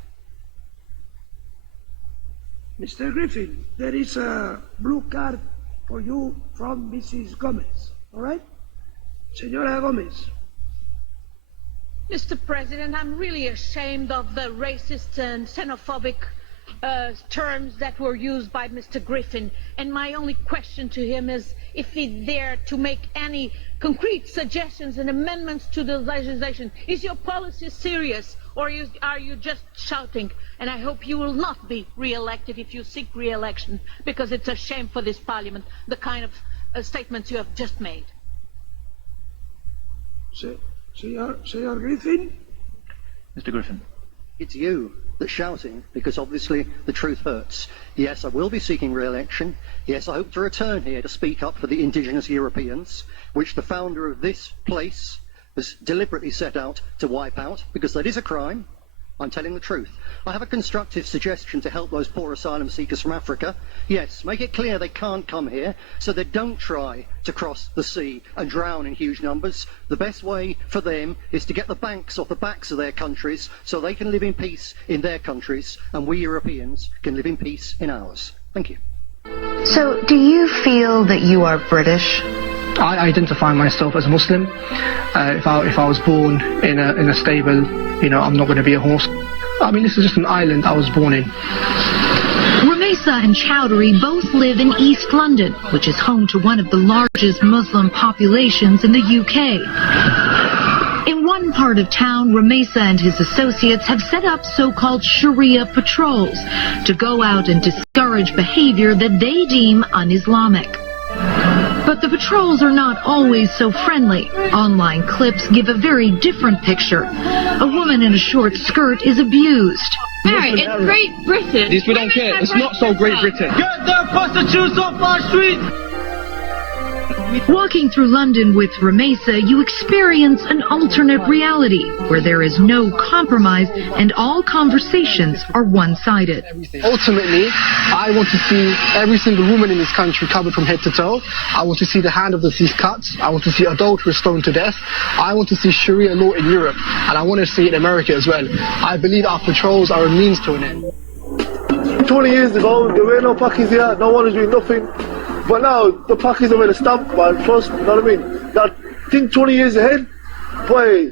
Mr. Griffin, there is a blue card for you from Mrs. Gomez, all right? Senora Gomez. Mr. President, I'm really ashamed of the racist and xenophobic terms that were used by Mr. Griffin, and my only question to him is if he's there to make any concrete suggestions and amendments to the legislation. Is your policy serious, or are you just shouting? And I hope you will not be re-elected if you seek re-election, because it's a shame for this parliament, the kind of statements you have just made. Senor Griffin? Mr. Griffin. It's you that's shouting, because obviously the truth hurts. Yes, I will be seeking re-election. Yes, I hope to return here to speak up for the indigenous Europeans, which the founder of this place has deliberately set out to wipe out, because that is a crime. I'm telling the truth. I have a constructive suggestion to help those poor asylum seekers from Africa. Yes, make it clear they can't come here, so they don't try to cross the sea and drown in huge numbers. The best way for them is to get the banks off the backs of their countries so they can live in peace in their countries, and we Europeans can live in peace in ours. Thank you. So, do you feel that you are British? I identify myself as a Muslim. If I was born in a stable, I'm not going to be a horse. I mean, this is just an island I was born in. Rumeysa and Chowdhury both live in East London, which is home to one of the largest Muslim populations in the UK. In one part of town, Rumeysa and his associates have set up so-called Sharia patrols to go out and discourage behavior that they deem un-Islamic. But the patrols are not always so friendly. Online clips give a very different picture. A woman in a short skirt is abused. Mary, in Great Britain... This we don't care. It's not so Great Britain. Get the prostitutes off our streets! Walking through London with Rumeysa, you experience an alternate reality where there is no compromise and all conversations are one-sided. Ultimately, I want to see every single woman in this country covered from head to toe. I want to see the hand of the deceased cut. I want to see adulterers stoned to death. I want to see Sharia law in Europe, and I want to see it in America as well. I believe our patrols are a means to an end. 20 years ago, there were no Pakis here. No one was doing nothing. But now, the Pakis are made a stamp, man. Trust me, you know what I mean? That, think 20 years ahead, boy,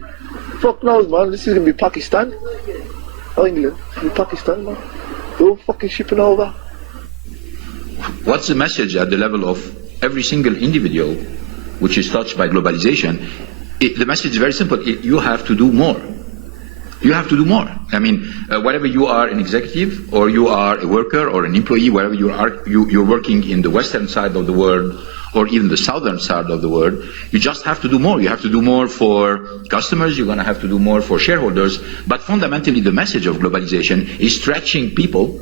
fuck knows, man. This is going to be Pakistan. Or England. It'll be Pakistan, man. They're all fucking shipping over. What's the message at the level of every single individual which is touched by globalization? The message is very simple. You have to do more. You have to do more. I mean, whether you are an executive or you are a worker or an employee, wherever you are, you're working in the western side of the world or even the southern side of the world, you just have to do more. You have to do more for customers, you're going to have to do more for shareholders, but fundamentally the message of globalization is stretching people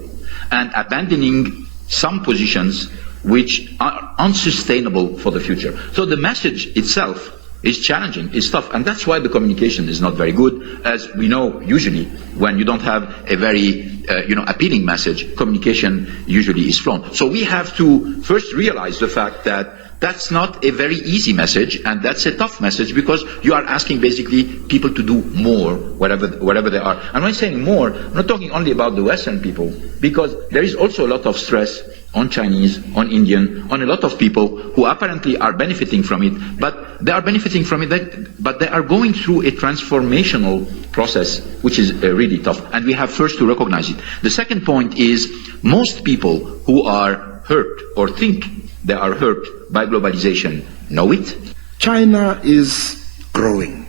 and abandoning some positions which are unsustainable for the future. So the message itself is challenging, it's tough, and that's why the communication is not very good. As we know, usually, when you don't have a very appealing message, communication usually is flown. So we have to first realize the fact that that's not a very easy message, and that's a tough message, because you are asking basically people to do more, whatever they are. And when I'm saying more, I'm not talking only about the Western people, because there is also a lot of stress on Chinese, on Indian, on a lot of people who apparently are benefiting from it, but they are benefiting from it, but they are going through a transformational process, which is really tough, and we have first to recognize it. The second point is, most people who are hurt or think they are hurt by globalization know it. China is growing.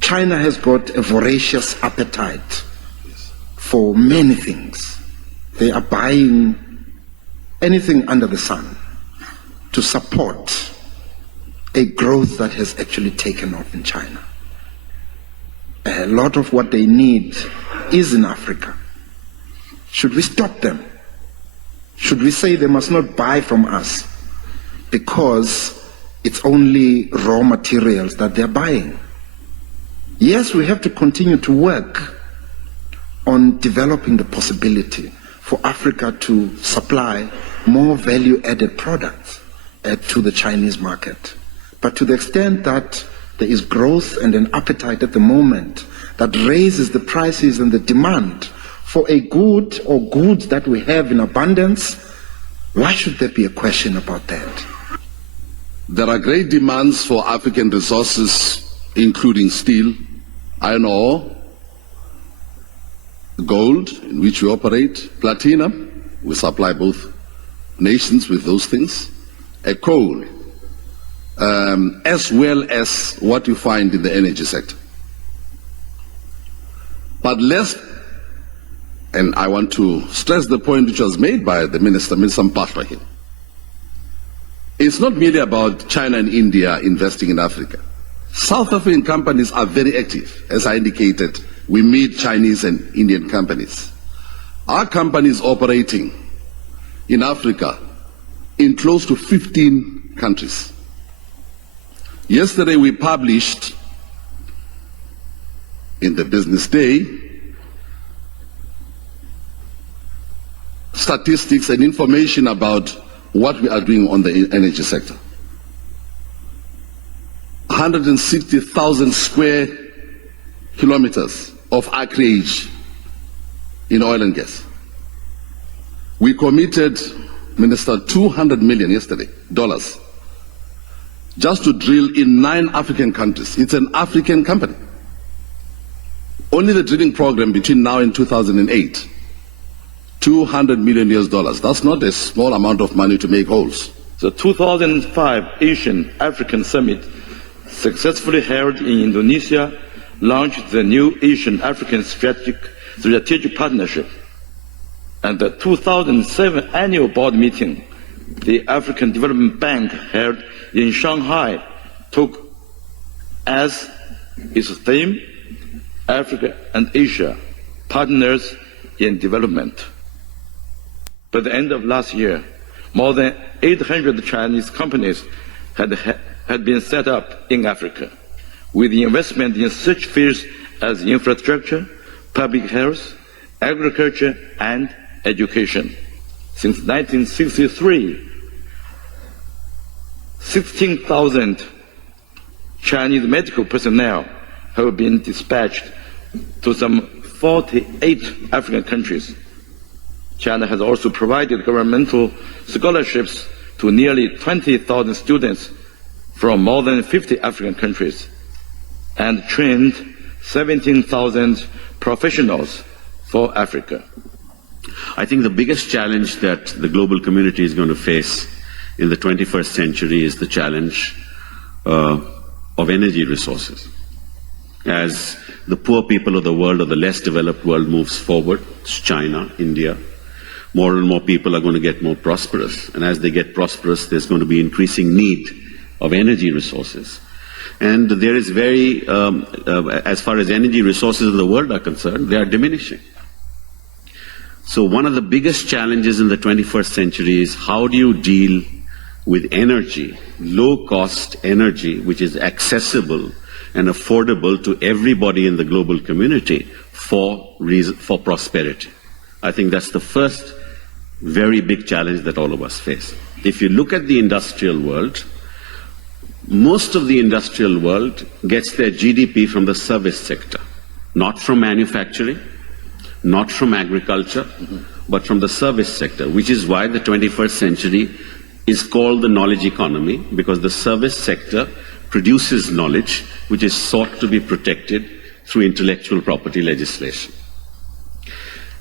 China has got a voracious appetite for many things. They are buying anything under the sun to support a growth that has actually taken off in China. A lot of what they need is in Africa. Should we stop them? Should we say they must not buy from us because it's only raw materials that they're buying? Yes, we have to continue to work on developing the possibility for Africa to supply more value-added products to the Chinese market. But to the extent that there is growth and an appetite at the moment that raises the prices and the demand for a good or goods that we have in abundance, why should there be a question about that? There are great demands for African resources, including steel, iron ore, gold, in which we operate, platinum, we supply both nations with those things, coal, as well as what you find in the energy sector. But and I want to stress the point which was made by the Minister Mpahla here. It's not merely about China and India investing in Africa. South African companies are very active. As I indicated, we meet Chinese and Indian companies. Our company is operating in Africa in close to 15 countries. Yesterday we published in the Business Day statistics and information about what we are doing on the energy sector. 160,000 square kilometers of acreage in oil and gas. We committed, Minister, $200 million yesterday, just to drill in 9 African countries. It's an African company. Only the drilling program between now and 2008, $200 million. That's not a small amount of money to make holes. The 2005 Asian African Summit, successfully held in Indonesia, launched the new Asian African Strategic Partnership. And the 2007 annual board meeting, the African Development Bank held in Shanghai, took as its theme Africa and Asia, partners in development. By the end of last year, more than 800 Chinese companies had been set up in Africa, with investment in such fields as infrastructure, public health, agriculture, and education. Since 1963, 16,000 Chinese medical personnel have been dispatched to some 48 African countries. China has also provided governmental scholarships to nearly 20,000 students from more than 50 African countries and trained 17,000 professionals for Africa. I think the biggest challenge that the global community is going to face in the 21st century is the challenge of energy resources. As the poor people of the world or the less developed world moves forward, China, India, more and more people are going to get more prosperous. And as they get prosperous, there's going to be increasing need of energy resources. And there is as far as energy resources in the world are concerned, they are diminishing. So one of the biggest challenges in the 21st century is how do you deal with energy, low-cost energy, which is accessible and affordable to everybody in the global community for prosperity. I think that's the first very big challenge that all of us face. If you look at the industrial world, most of the industrial world gets their GDP from the service sector, not from manufacturing, not from agriculture, but from the service sector, which is why the 21st century is called the knowledge economy, because the service sector produces knowledge which is sought to be protected through intellectual property legislation.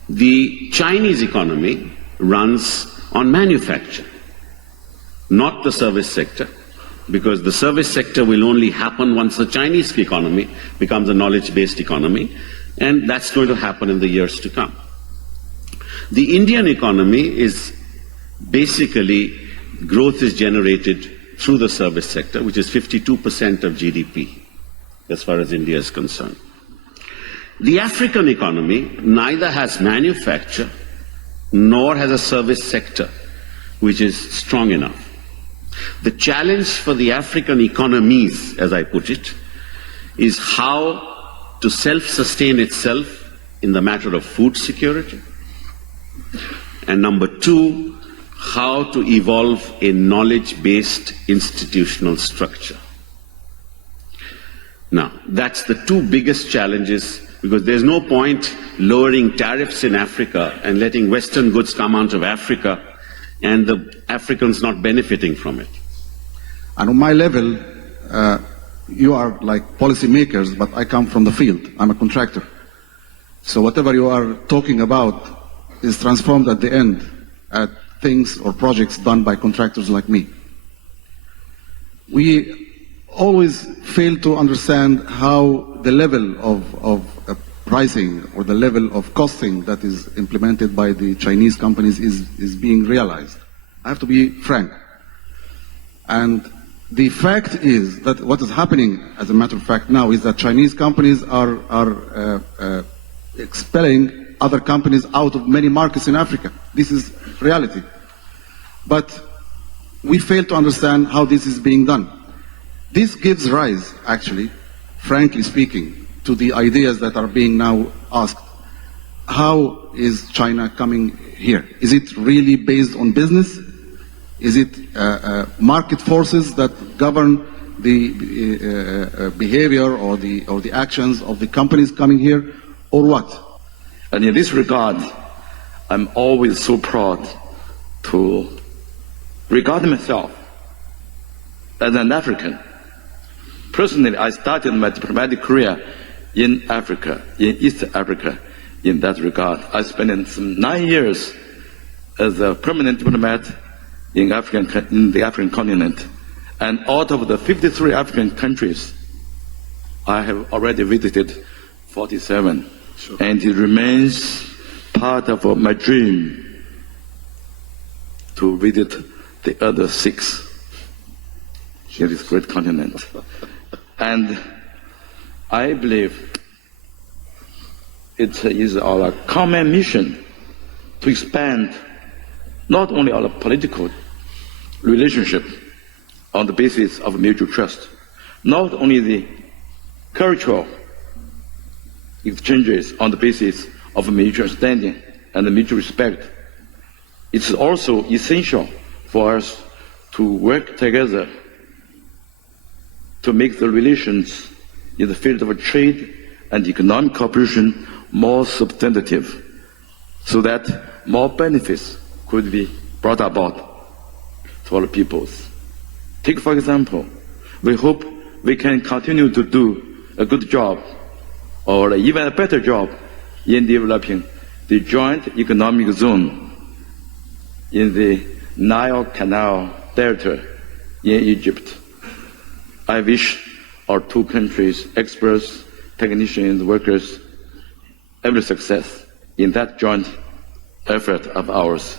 The Chinese economy runs on manufacture, not the service sector, because the service sector will only happen once the Chinese economy becomes a knowledge-based economy, and that's going to happen in the years to come. The Indian economy is basically, growth is generated through the service sector, which is 52% of GDP, as far as India is concerned. The African economy neither has manufacture nor has a service sector which is strong enough. The challenge for the African economies, as I put it, is how to self-sustain itself in the matter of food security, and number two, how to evolve a knowledge-based institutional structure. Now, that's the two biggest challenges, because there's no point lowering tariffs in Africa and letting Western goods come out of Africa and the Africans not benefiting from it. And on my level, you are like policymakers, but I come from the field. I'm a contractor. So whatever you are talking about is transformed at the end at things or projects done by contractors like me. We always fail to understand how the level of pricing or the level of costing that is implemented by the Chinese companies is being realized. I have to be frank. And the fact is that what is happening, as a matter of fact now, is that Chinese companies are expelling other companies out of many markets in Africa. This is reality. But we fail to understand how this is being done. This gives rise, actually, frankly speaking, to the ideas that are being now asked. How is China coming here? Is it really based on business? Is it market forces that govern the behavior or the actions of the companies coming here, or what? And in this regard, I'm always so proud to regard myself as an African. Personally, I started my diplomatic career in Africa, in East Africa, in that regard. I spent some 9 years as a permanent diplomat in the African continent. And out of the 53 African countries, I have already visited 47. Sure. And it remains part of my dream to visit the other 6 in this great continent. And I believe it is our common mission to expand not only our political relationship on the basis of mutual trust, not only the cultural exchanges on the basis of mutual understanding and mutual respect. It's also essential for us to work together to make the relations in the field of trade and economic cooperation more substantive, so that more benefits could be brought about to all peoples. Take, for example, we hope we can continue to do a good job, or even a better job, in developing the joint economic zone in the Nile Canal Delta in Egypt. I wish our two countries, experts, technicians, workers, every success in that joint effort of ours.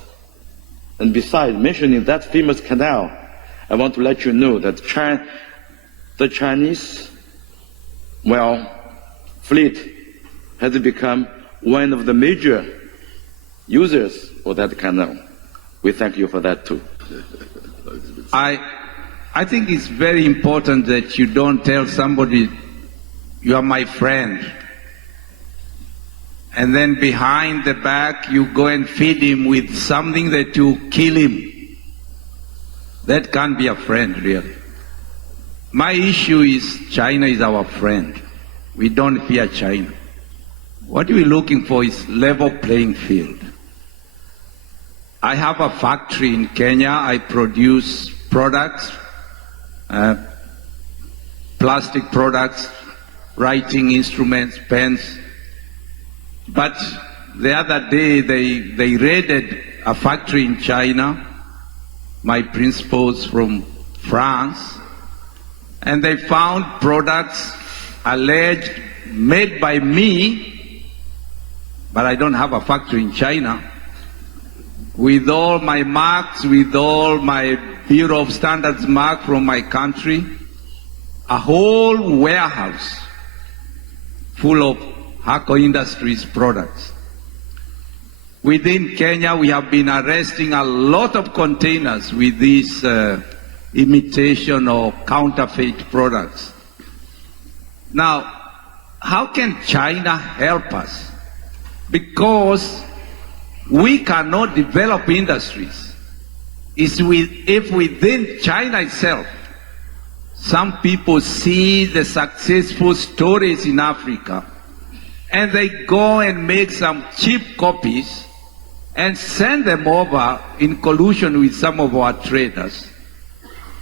And besides mentioning that famous canal, I want to let you know that the Chinese, fleet has become one of the major users of that canal. We thank you for that too. I think it's very important that you don't tell somebody you are my friend. and then behind the back you go and feed him with something that you kill him. That can't be a friend, really. My issue is China is our friend. We don't fear China. What we're looking for is level playing field. I have a factory in Kenya. I produce products, plastic products, writing instruments, pens. But the other day they raided a factory in China, my principals from France, and they found products alleged made by me, but I don't have a factory in China, with all my marks, with all my Bureau of Standards mark from my country, a whole warehouse full of Hako Industries products. Within Kenya, we have been arresting a lot of containers with these imitation or counterfeit products. Now, how can China help us? Because we cannot develop industries if within China itself, some people see the successful stories in Africa and they go and make some cheap copies and send them over in collusion with some of our traders.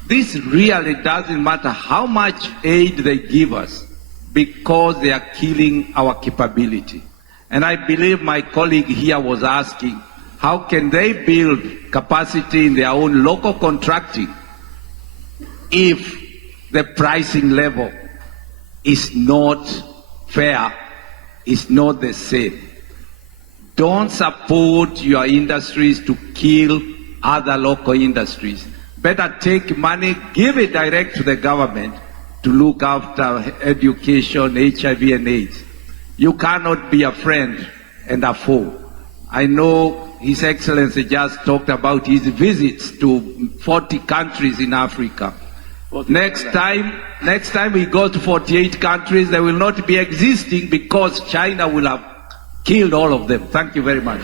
This really doesn't matter how much aid they give us, because they are killing our capability. And I believe my colleague here was asking, how can they build capacity in their own local contracting if the pricing level is not fair, is not the same? Don't support your industries to kill other local industries. Better take money, give it direct to the government to look after education, HIV and AIDS. You cannot be a friend and a foe. I know His Excellency just talked about his visits to 40 countries in Africa. Next time we go to 48 countries, they will not be existing because China will have killed all of them. Thank you very much.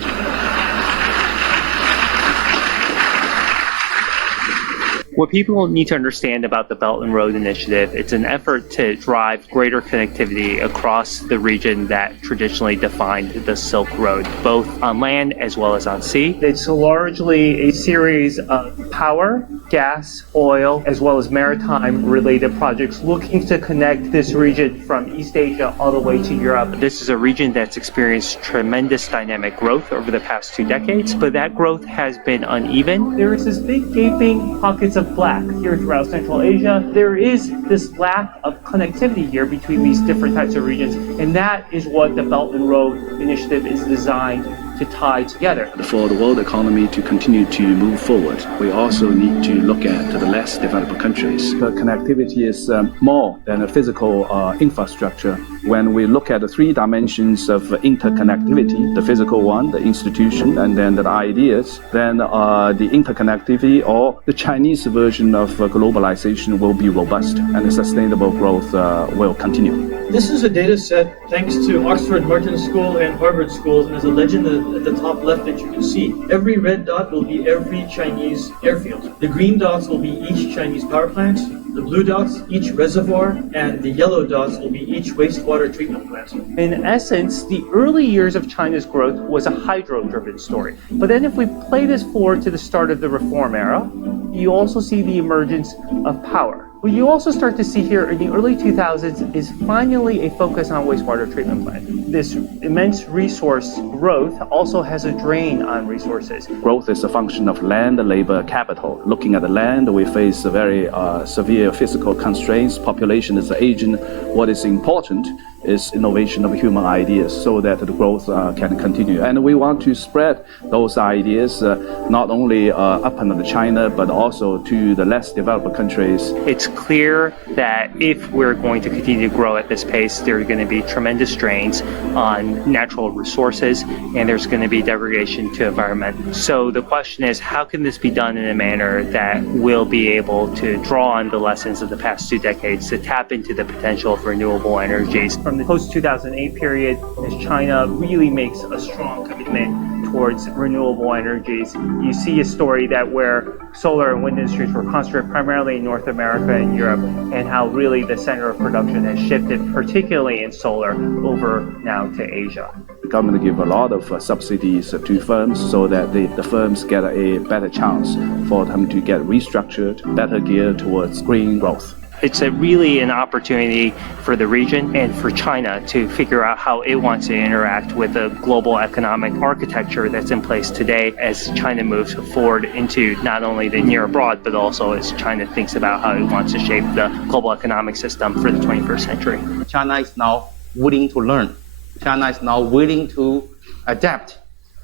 What people need to understand about the Belt and Road Initiative, it's an effort to drive greater connectivity across the region that traditionally defined the Silk Road, both on land as well as on sea. It's largely a series of power, gas, oil, as well as maritime-related projects looking to connect this region from East Asia all the way to Europe. This is a region that's experienced tremendous dynamic growth over the past 2 decades, but that growth has been uneven. There is this big gaping pockets of black here throughout Central Asia. There is this lack of connectivity here between these different types of regions, and that is what the Belt and Road Initiative is designed to tie together. For the world economy to continue to move forward, we also need to look at the less developed countries. The connectivity is more than a physical infrastructure. When we look at the 3 dimensions of interconnectivity, the physical one, the institution, and then the ideas, then the interconnectivity or the Chinese version of globalization will be robust and the sustainable growth will continue. This is a data set thanks to Oxford Martin School and Harvard schools, and there's a legend at the top left that you can see. Every red dot will be every Chinese airfield. The green dots will be each Chinese power plant. The blue dots, each reservoir, and the yellow dots will be each wastewater treatment plant. In essence, the early years of China's growth was a hydro-driven story. But then if we play this forward to the start of the reform era, you also see the emergence of power. What you also start to see here in the early 2000s is finally a focus on wastewater treatment plant. This immense resource growth also has a drain on resources. Growth is a function of land, labor, capital. Looking at the land, we face very severe physical constraints. Population is aging. What is important is innovation of human ideas so that the growth can continue. And we want to spread those ideas not only up into China, but also to the less developed countries. It's clear that if we're going to continue to grow at this pace, there are going to be tremendous strains on natural resources, and there's going to be degradation to environment. So the question is, how can this be done in a manner that will be able to draw on the lessons of the past 2 decades to tap into the potential of renewable energies? From the post-2008 period, as China really makes a strong commitment towards renewable energies, you see a story that where solar and wind industries were concentrated primarily in North America and Europe, and how really the center of production has shifted, particularly in solar, over now to Asia. The government give a lot of subsidies to firms so that the firms get a better chance for them to get restructured, better geared towards green growth. It's really an opportunity for the region and for China to figure out how it wants to interact with the global economic architecture that's in place today as China moves forward into not only the near abroad, but also as China thinks about how it wants to shape the global economic system for the 21st century. China is now willing to learn. China is now willing to adapt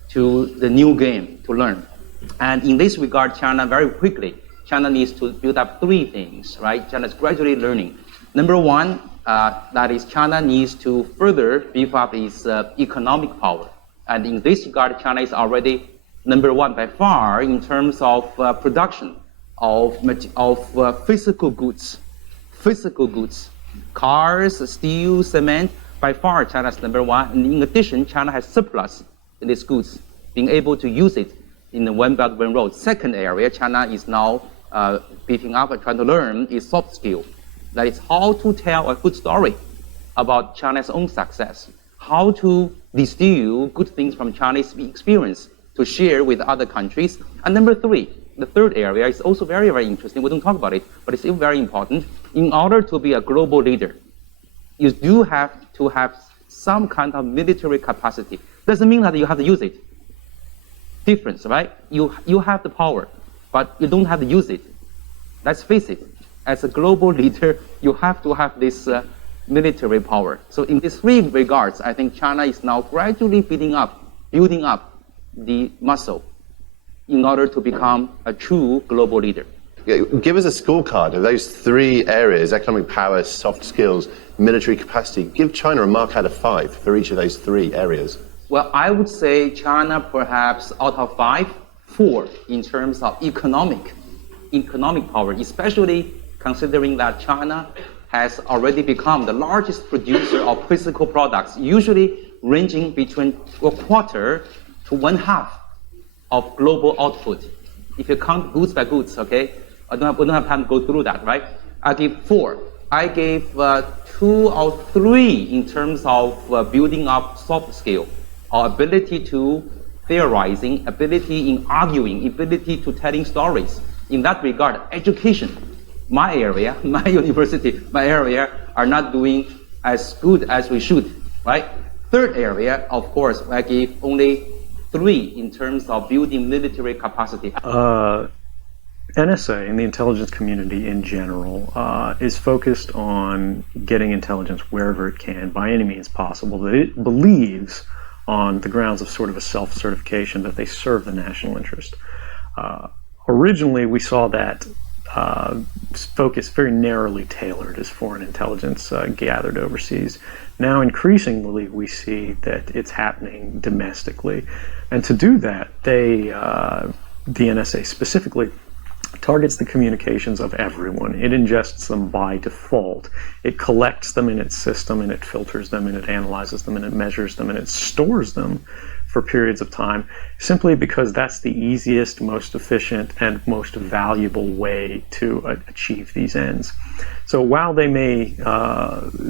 to the new game, to learn. And in this regard, China very quickly China needs to build up 3 things, right? China is gradually learning. Number one, that is China needs to further beef up its economic power. And in this regard, China is already number 1 by far in terms of production of physical goods. Physical goods, cars, steel, cement, by far China is number 1. And in addition, China has surplus in these goods, being able to use it in the One Belt, One Road. Second area, China is now beefing up and trying to learn is soft skill. That is how to tell a good story about China's own success, how to distill good things from Chinese experience to share with other countries. And number 3, the third area is also very, very interesting. We don't talk about it, but it's still very important. In order to be a global leader, you do have to have some kind of military capacity. Doesn't mean that you have to use it. Difference, right? You have the power, but you don't have to use it. Let's face it, as a global leader, you have to have this military power. So in these 3 regards, I think China is now gradually building up the muscle in order to become a true global leader. Give us a scorecard of those 3 areas: economic power, soft skills, military capacity. Give China a mark out of 5 for each of those 3 areas. Well, I would say China perhaps out of 5, 4 in terms of economic power, especially considering that China has already become the largest producer of physical products, usually ranging between 1/4 to 1/2 of global output. If you count goods by goods, okay? We don't have time to go through that, right? I give 4. I gave 2 or 3 in terms of building up soft skill, or ability to theorizing, ability in arguing, ability to telling stories. In that regard, education, my area, my university, my area are not doing as good as we should, right? Third area, of course, I gave only 3 in terms of building military capacity. NSA and the intelligence community in general is focused on getting intelligence wherever it can by any means possible that it believes on the grounds of sort of a self-certification that they serve the national interest. Originally, we saw that focus very narrowly tailored as foreign intelligence gathered overseas. Now, increasingly, we see that it's happening domestically. And to do that, the NSA specifically targets the communications of everyone. It ingests them by default. It collects them in its system, and it filters them, and it analyzes them, and it measures them, and it stores them for periods of time, simply because that's the easiest, most efficient, and most valuable way to achieve these ends. So while they may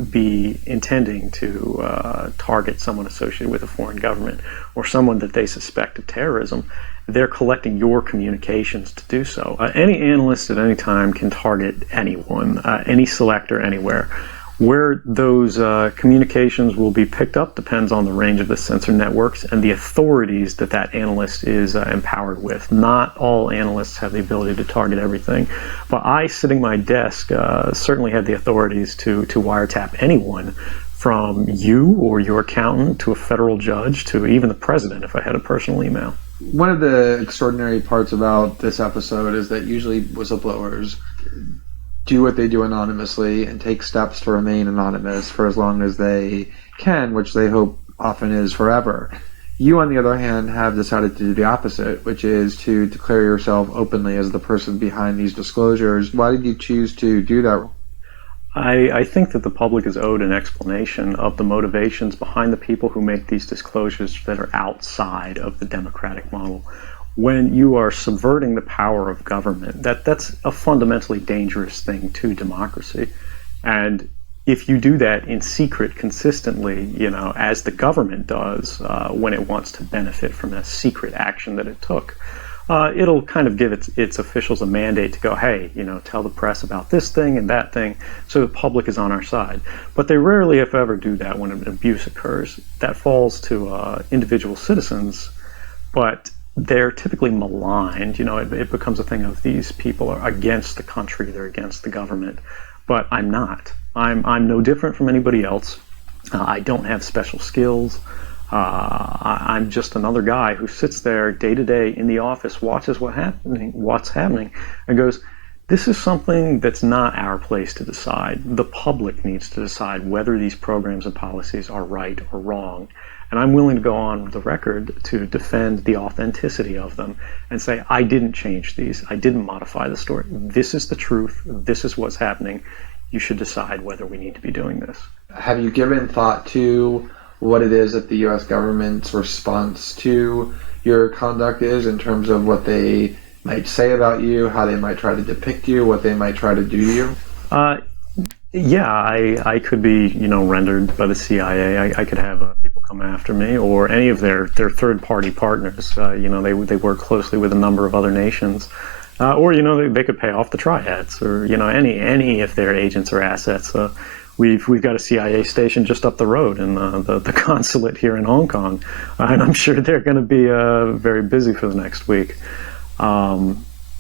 be intending to target someone associated with a foreign government or someone that they suspect of terrorism, they're collecting your communications to do so. Any analyst at any time can target anyone, any selector anywhere. Where those communications will be picked up depends on the range of the sensor networks and the authorities that that analyst is empowered with. Not all analysts have the ability to target everything, but I, sitting at my desk, certainly had the authorities to wiretap anyone, from you or your accountant to a federal judge to even the president if I had a personal email. One of the extraordinary parts about this episode is that usually whistleblowers do what they do anonymously and take steps to remain anonymous for as long as they can, which they hope often is forever. You, on the other hand, have decided to do the opposite, which is to declare yourself openly as the person behind these disclosures. Why did you choose to do that? I think that the public is owed an explanation of the motivations behind the people who make these disclosures that are outside of the democratic model. When you are subverting the power of government, that's a fundamentally dangerous thing to democracy. And if you do that in secret consistently, as the government does when it wants to benefit from a secret action that it took, it'll kind of give its officials a mandate to go, hey, tell the press about this thing and that thing, so the public is on our side. But they rarely, if ever, do that when an abuse occurs. That falls to individual citizens, but they're typically maligned. It becomes a thing of these people are against the country, they're against the government. But I'm not. I'm no different from anybody else. I don't have special skills. I'm just another guy who sits there day to day in the office, watches what's happening, and goes, this is something that's not our place to decide. The public needs to decide whether these programs and policies are right or wrong. And I'm willing to go on the record to defend the authenticity of them and say, I didn't change these. I didn't modify the story. This is the truth. This is what's happening. You should decide whether we need to be doing this. Have you given thought to what it is that the U.S. government's response to your conduct is in terms of what they might say about you, how they might try to depict you, what they might try to do to you? Yeah, I could be, rendered by the CIA. I could have people come after me, or any of their third-party partners. They work closely with a number of other nations, or they could pay off the triads, or any of their agents or assets. We've got a CIA station just up the road in the consulate here in Hong Kong, and I'm sure they're going to be very busy for the next week.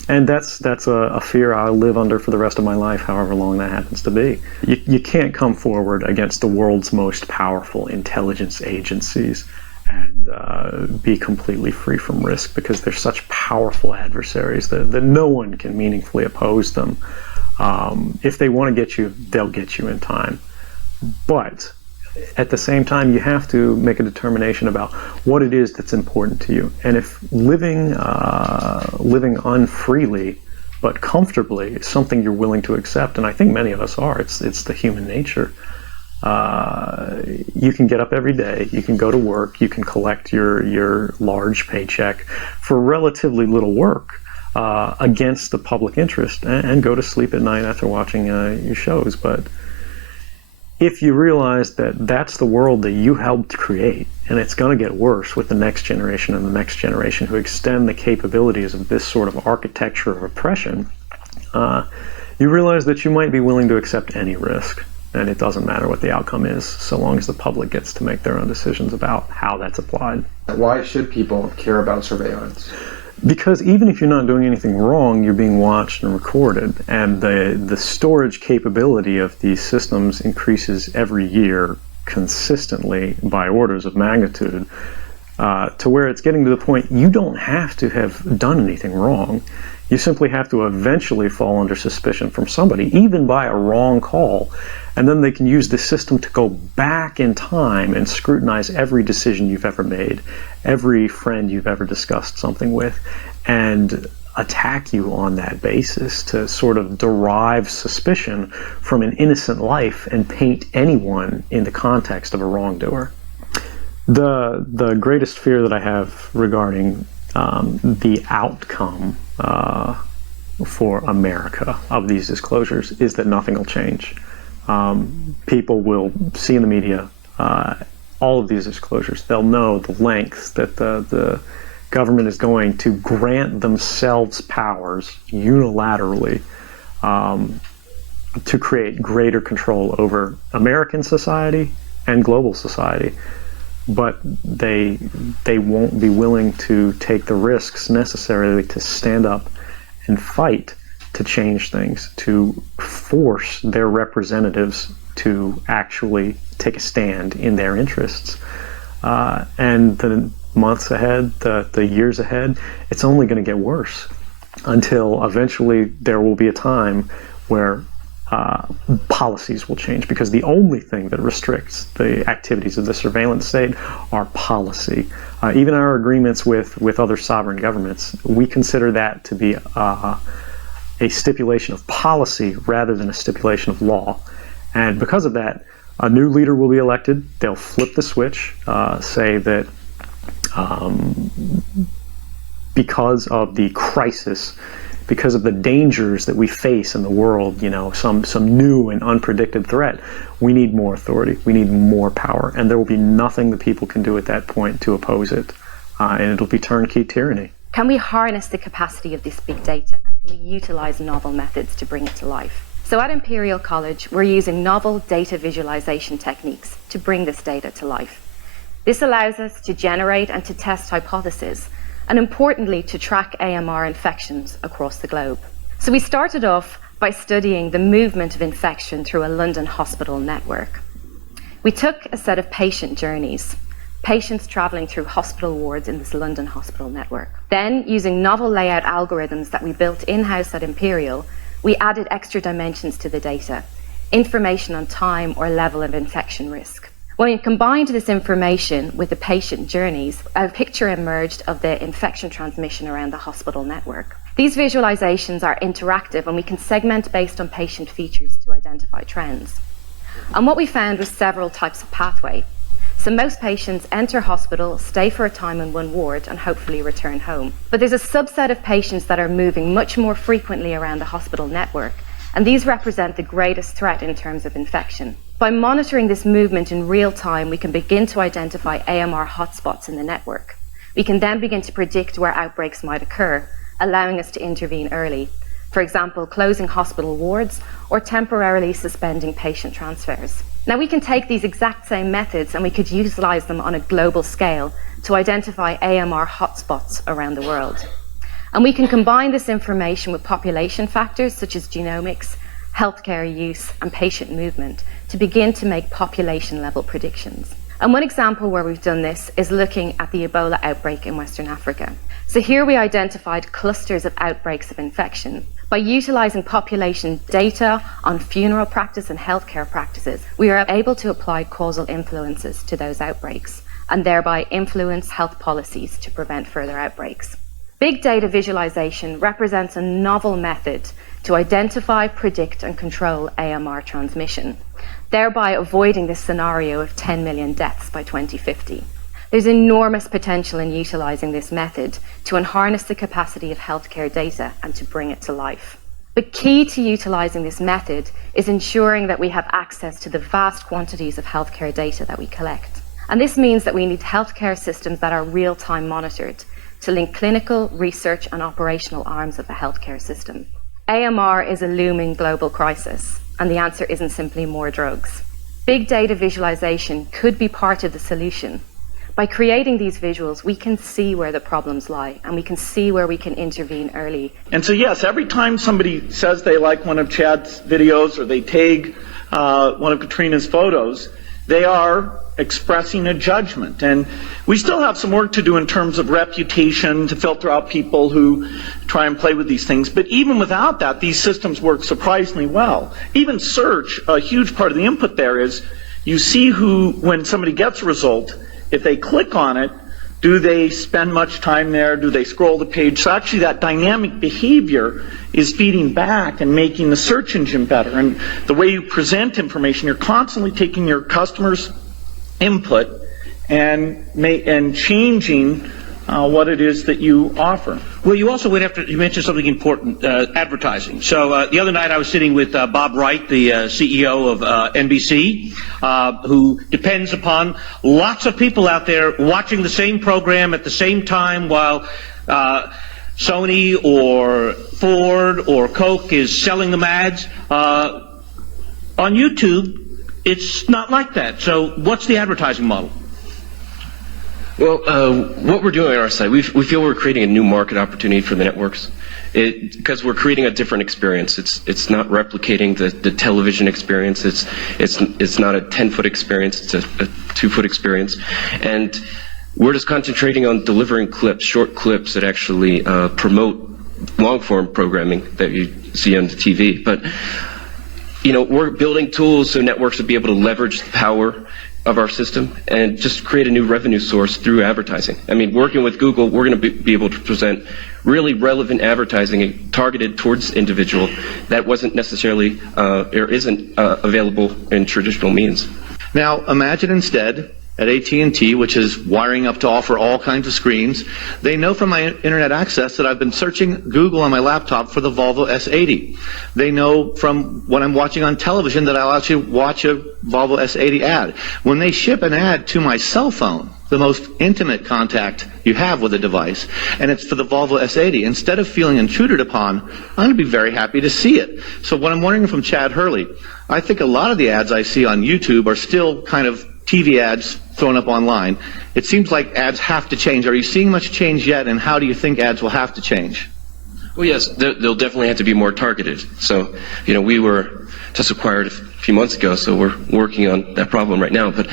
And that's a fear I'll live under for the rest of my life, however long that happens to be. You can't come forward against the world's most powerful intelligence agencies and be completely free from risk, because they're such powerful adversaries that no one can meaningfully oppose them. If they want to get you, they'll get you in time. But at the same time, you have to make a determination about what it is that's important to you. And if living unfreely but comfortably is something you're willing to accept, and I think many of us are, it's the human nature. You can get up every day, you can go to work, you can collect your large paycheck for relatively little work against the public interest, and go to sleep at night after watching your shows. But if you realize that that's the world that you helped create, and it's going to get worse with the next generation and the next generation who extend the capabilities of this sort of architecture of oppression, you realize that you might be willing to accept any risk. And it doesn't matter what the outcome is, so long as the public gets to make their own decisions about how that's applied. Why should people care about surveillance? Because even if you're not doing anything wrong, you're being watched and recorded, and the storage capability of these systems increases every year consistently by orders of magnitude, to where it's getting to the point you don't have to have done anything wrong. You simply have to eventually fall under suspicion from somebody, even by a wrong call, and then they can use the system to go back in time and scrutinize every decision you've ever made, every friend you've ever discussed something with, and attack you on that basis to sort of derive suspicion from an innocent life and paint anyone in the context of a wrongdoer. The greatest fear that I have regarding the outcome for America of these disclosures is that nothing will change. People will see in the media all of these disclosures. They'll know the lengths that the government is going to grant themselves powers unilaterally to create greater control over American society and global society. But they won't be willing to take the risks necessarily to stand up and fight to change things, to force their representatives to actually take a stand in their interests. And the months ahead, the years ahead, it's only going to get worse until eventually there will be a time where policies will change, because the only thing that restricts the activities of the surveillance state are policy. Even our agreements with other sovereign governments, we consider that to be a stipulation of policy rather than a stipulation of law. And because of that, a new leader will be elected. They'll flip the switch, say that because of the crisis, because of the dangers that we face in the world, some new and unpredicted threat, we need more authority, we need more power, and there will be nothing the people can do at that point to oppose it, and it'll be turnkey tyranny. Can we harness the capacity of this big data, and can we utilize novel methods to bring it to life? So at Imperial College, we're using novel data visualization techniques to bring this data to life. This allows us to generate and to test hypotheses, and importantly, to track AMR infections across the globe. So we started off by studying the movement of infection through a London hospital network. We took a set of patient journeys, patients traveling through hospital wards in this London hospital network. Then, using novel layout algorithms that we built in-house at Imperial, we added extra dimensions to the data, information on time or level of infection risk. When we combined this information with the patient journeys, a picture emerged of the infection transmission around the hospital network. These visualizations are interactive, and we can segment based on patient features to identify trends. And what we found was several types of pathway. So most patients enter hospital, stay for a time in one ward, and hopefully return home. But there's a subset of patients that are moving much more frequently around the hospital network, and these represent the greatest threat in terms of infection. By monitoring this movement in real time, we can begin to identify AMR hotspots in the network. We can then begin to predict where outbreaks might occur, allowing us to intervene early. For example, closing hospital wards or temporarily suspending patient transfers. Now, we can take these exact same methods and we could utilize them on a global scale to identify AMR hotspots around the world. And we can combine this information with population factors such as genomics, healthcare use, and patient movement to begin to make population-level predictions. And one example where we've done this is looking at the Ebola outbreak in Western Africa. So here we identified clusters of outbreaks of infection. By utilizing population data on funeral practice and healthcare practices, we are able to apply causal influences to those outbreaks and thereby influence health policies to prevent further outbreaks. Big data visualization represents a novel method to identify, predict, and control AMR transmission, thereby avoiding the scenario of 10 million deaths by 2050. There's enormous potential in utilizing this method to harness the capacity of healthcare data and to bring it to life. But key to utilizing this method is ensuring that we have access to the vast quantities of healthcare data that we collect. And this means that we need healthcare systems that are real-time monitored to link clinical, research, and operational arms of the healthcare system. AMR is a looming global crisis, and the answer isn't simply more drugs. Big data visualization could be part of the solution. By creating these visuals, we can see where the problems lie, and we can see where we can intervene early. And so yes, every time somebody says they like one of Chad's videos or they tag one of Katrina's photos, they are expressing a judgment. And we still have some work to do in terms of reputation to filter out people who try and play with these things. But even without that, these systems work surprisingly well. Even search, a huge part of the input there is you see who, when somebody gets a result, if they click on it, do they spend much time there? Do they scroll the page? So actually that dynamic behavior is feeding back and making the search engine better. And the way you present information, you're constantly taking your customers' input and changing what it is that you offer. Well, you also went after, you mentioned something important, advertising. So the other night I was sitting with Bob Wright, the CEO of NBC, who depends upon lots of people out there watching the same program at the same time while Sony or Ford or Coke is selling them ads. On YouTube, it's not like that. So what's the advertising model? Well, what we're doing on our side, we feel we're creating a new market opportunity for the networks, because we're creating a different experience. It's not replicating the television experience. It's not a 10-foot experience. It's a 2-foot experience, and we're just concentrating on delivering clips, short clips that actually promote long-form programming that you see on the TV. But we're building tools so networks will be able to leverage the power of our system and just create a new revenue source through advertising. I mean, working with Google, we're going to be able to present really relevant advertising targeted towards individual that wasn't necessarily or isn't available in traditional means. Now, imagine instead at AT&T, which is wiring up to offer all kinds of screens, they know from my internet access that I've been searching Google on my laptop for the Volvo S80. They know from what I'm watching on television that I'll actually watch a Volvo S80 ad. When they ship an ad to my cell phone, the most intimate contact you have with a device, and it's for the Volvo S80, instead of feeling intruded upon, I'm going to be very happy to see it. So what I'm wondering from Chad Hurley, I think a lot of the ads I see on YouTube are still kind of TV ads thrown up online. It seems like ads have to change. Are you seeing much change yet, and how do you think ads will have to change? Well, yes, they'll definitely have to be more targeted. So, we were just acquired a few months ago, so we're working on that problem right now. But,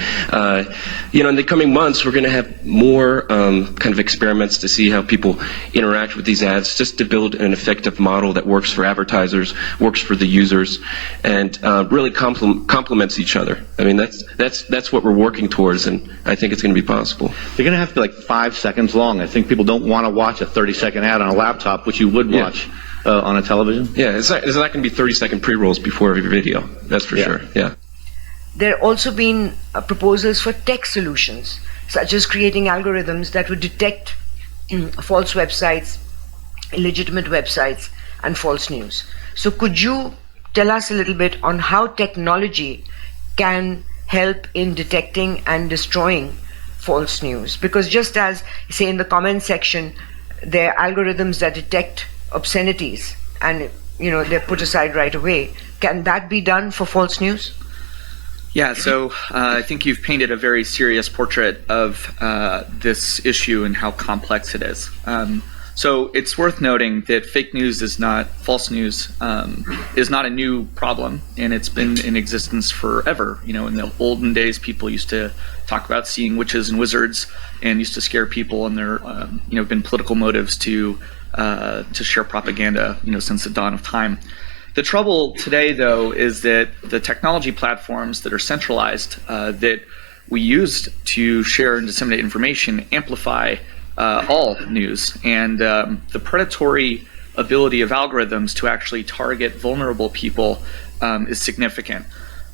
in the coming months, we're going to have more kind of experiments to see how people interact with these ads, just to build an effective model that works for advertisers, works for the users, and really complements each other. I mean, that's what we're working towards, and I think it's going to be possible. They're going to have to be like 5 seconds long. I think people don't want to watch a 30-second ad on a laptop, which you would watch on a television. Yeah, it's not going to be 30-second pre-rolls before every video. That's for sure. Yeah. There have also been proposals for tech solutions, such as creating algorithms that would detect false websites, illegitimate websites, and false news. So could you tell us a little bit on how technology can help in detecting and destroying false news? Because just as, say, in the comment section, there are algorithms that detect obscenities and they're put aside right away. Can that be done for false news? Yeah, so I think you've painted a very serious portrait of this issue and how complex it is. So it's worth noting that fake news is not, false news is not a new problem, and it's been in existence forever. In the olden days, people used to talk about seeing witches and wizards and used to scare people, and there have been political motives to share propaganda, since the dawn of time. The trouble today, though, is that the technology platforms that are centralized that we use to share and disseminate information amplify all news, and the predatory ability of algorithms to actually target vulnerable people is significant.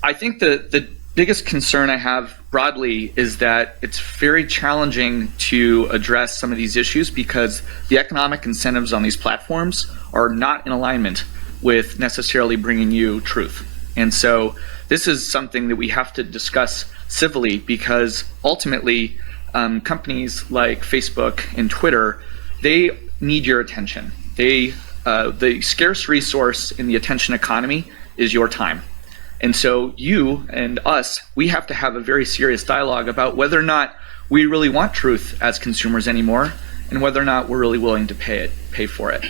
I think the biggest concern I have broadly is that it's very challenging to address some of these issues because the economic incentives on these platforms are not in alignment with necessarily bringing you truth. And so this is something that we have to discuss civilly, because ultimately companies like Facebook and Twitter, they need your attention. The scarce resource in the attention economy is your time. And so you and us, we have to have a very serious dialogue about whether or not we really want truth as consumers anymore, and whether or not we're really willing to pay for it.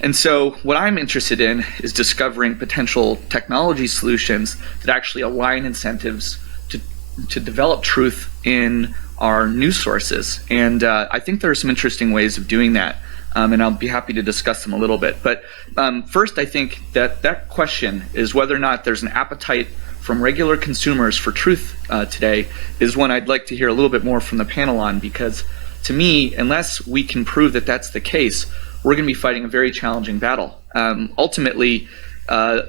And so what I'm interested in is discovering potential technology solutions that actually align incentives to develop truth in our news sources. And I think there are some interesting ways of doing that, and I'll be happy to discuss them a little bit. But first, I think that question is whether or not there's an appetite from regular consumers for truth today is one I'd like to hear a little bit more from the panel on, because to me, unless we can prove that that's the case, we're going to be fighting a very challenging battle. Ultimately,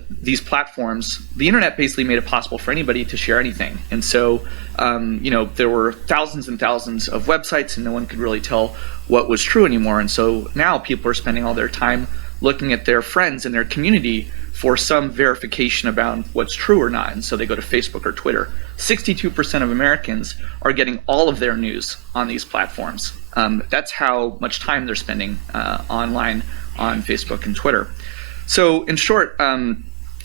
these platforms, the internet basically made it possible for anybody to share anything. And so, there were thousands and thousands of websites, and no one could really tell what was true anymore. And so now people are spending all their time looking at their friends and their community for some verification about what's true or not. And so they go to Facebook or Twitter. 62% of Americans are getting all of their news on these platforms. That's how much time they're spending online on Facebook and Twitter. So in short,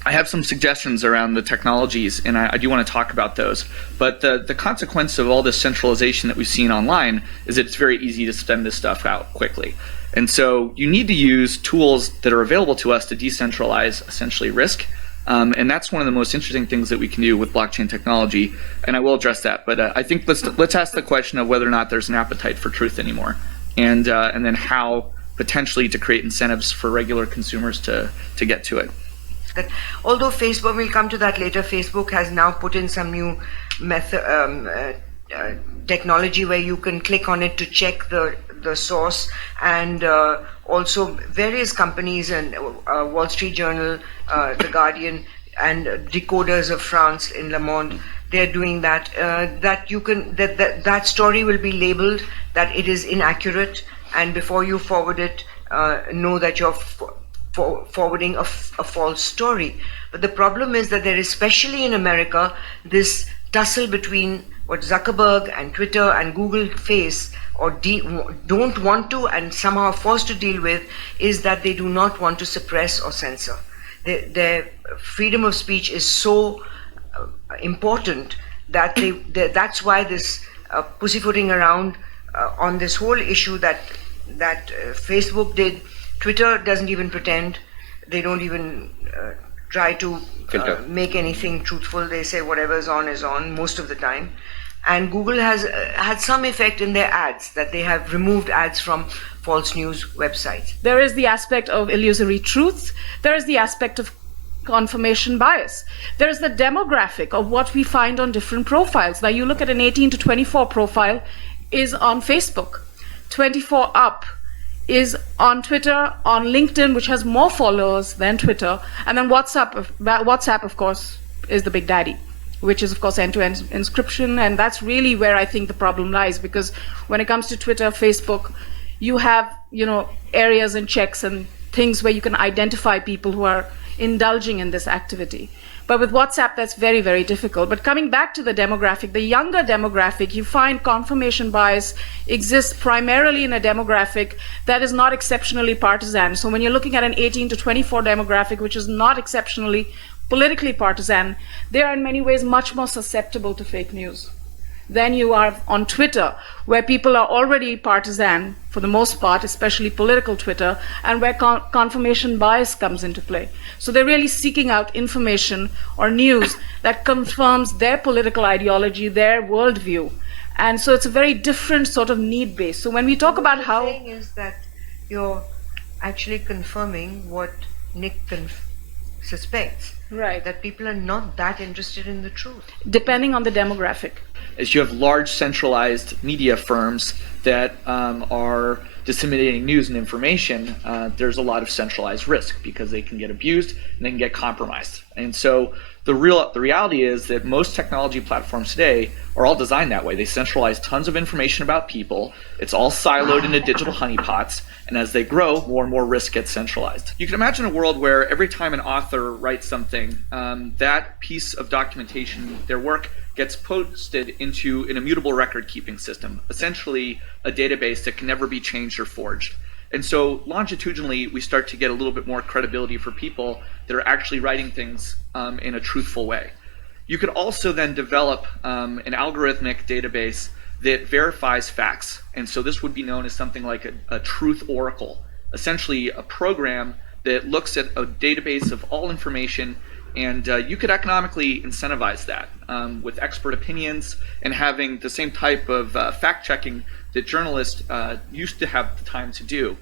I have some suggestions around the technologies, and I do want to talk about those. But the consequence of all this centralization that we've seen online is that it's very easy to spend this stuff out quickly. And so you need to use tools that are available to us to decentralize essentially risk. And that's one of the most interesting things that we can do with blockchain technology, and I will address that. But I think let's ask the question of whether or not there's an appetite for truth anymore, and then how potentially to create incentives for regular consumers to get to it. That although Facebook, we'll come to that later, Facebook has now put in some new method, technology where you can click on it to check the source, and also various companies and Wall Street Journal, The Guardian, and Decoders of France in Le Monde, they're doing that. That you can that story will be labeled that it is inaccurate, and before you forward it, know that you're forwarding a false story. But the problem is that there is, especially in America, this tussle between what Zuckerberg and Twitter and Google face or don't want to and somehow are forced to deal with, is that they do not want to suppress or censor. Their freedom of speech is so important that that's why this pussyfooting around on this whole issue that Facebook did. Twitter doesn't even pretend. They don't even try to make anything truthful. They say whatever's on is on most of the time. And Google has had some effect in their ads, that they have removed ads from false news websites. There is the aspect of illusory truth. There is the aspect of confirmation bias. There is the demographic of what we find on different profiles. Now you look at an 18 to 24 profile is on Facebook. 24 up is on Twitter, on LinkedIn, which has more followers than Twitter, and then WhatsApp, of course, is the big daddy, which is, of course, end-to-end encryption, and that's really where I think the problem lies, because when it comes to Twitter, Facebook, you have, areas and checks and things where you can identify people who are indulging in this activity. But with WhatsApp, that's very, very difficult. But coming back to the demographic, the younger demographic, you find confirmation bias exists primarily in a demographic that is not exceptionally partisan. So when you're looking at an 18 to 24 demographic, which is not exceptionally politically partisan, they are in many ways much more susceptible to fake news than you are on Twitter, where people are already partisan for the most part, especially political Twitter, and where confirmation bias comes into play. So they're really seeking out information or news that confirms their political ideology, their worldview. And so it's a very different sort of need base. So when we talk about how... What you're saying is that you're actually confirming what Nick suspects. Right. That people are not that interested in the truth. Depending on the demographic. Is you have large centralized media firms that are disseminating news and information, there's a lot of centralized risk because they can get abused and they can get compromised. And so the reality is that most technology platforms today are all designed that way. They centralize tons of information about people. It's all siloed into digital honeypots. And as they grow, more and more risk gets centralized. You can imagine a world where every time an author writes something, that piece of documentation, their work, gets posted into an immutable record-keeping system, essentially a database that can never be changed or forged. And so longitudinally, we start to get a little bit more credibility for people that are actually writing things in a truthful way. You could also then develop an algorithmic database that verifies facts. And so this would be known as something like a truth oracle, essentially a program that looks at a database of all information, and you could economically incentivize that with expert opinions and having the same type of fact-checking that journalists used to have the time to do.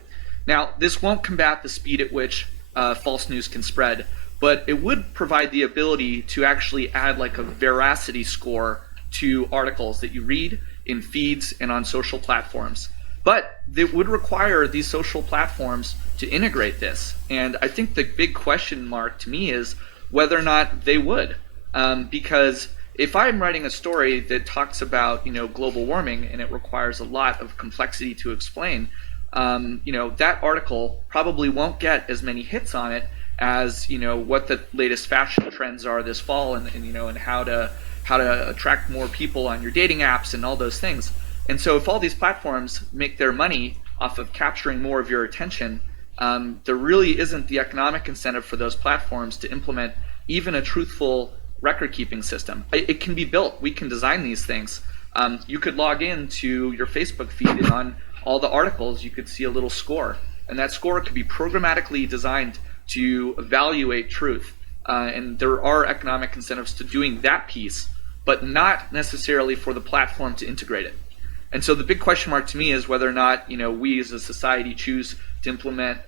Now, this won't combat the speed at which false news can spread, but it would provide the ability to actually add like a veracity score to articles that you read in feeds and on social platforms. But it would require these social platforms to integrate this. And I think the big question mark to me is whether or not they would. Because if I'm writing a story that talks about global warming and it requires a lot of complexity to explain, that article probably won't get as many hits on it as what the latest fashion trends are this fall, and how to attract more people on your dating apps and all those things. And so if all these platforms make their money off of capturing more of your attention, there really isn't the economic incentive for those platforms to implement even a truthful record-keeping system. It can be built. We can design these things. You could log in to your Facebook feed, and on all the articles you could see a little score. And that score could be programmatically designed to evaluate truth. And there are economic incentives to doing that piece, but not necessarily for the platform to integrate it. And so the big question mark to me is whether or not we as a society choose to implement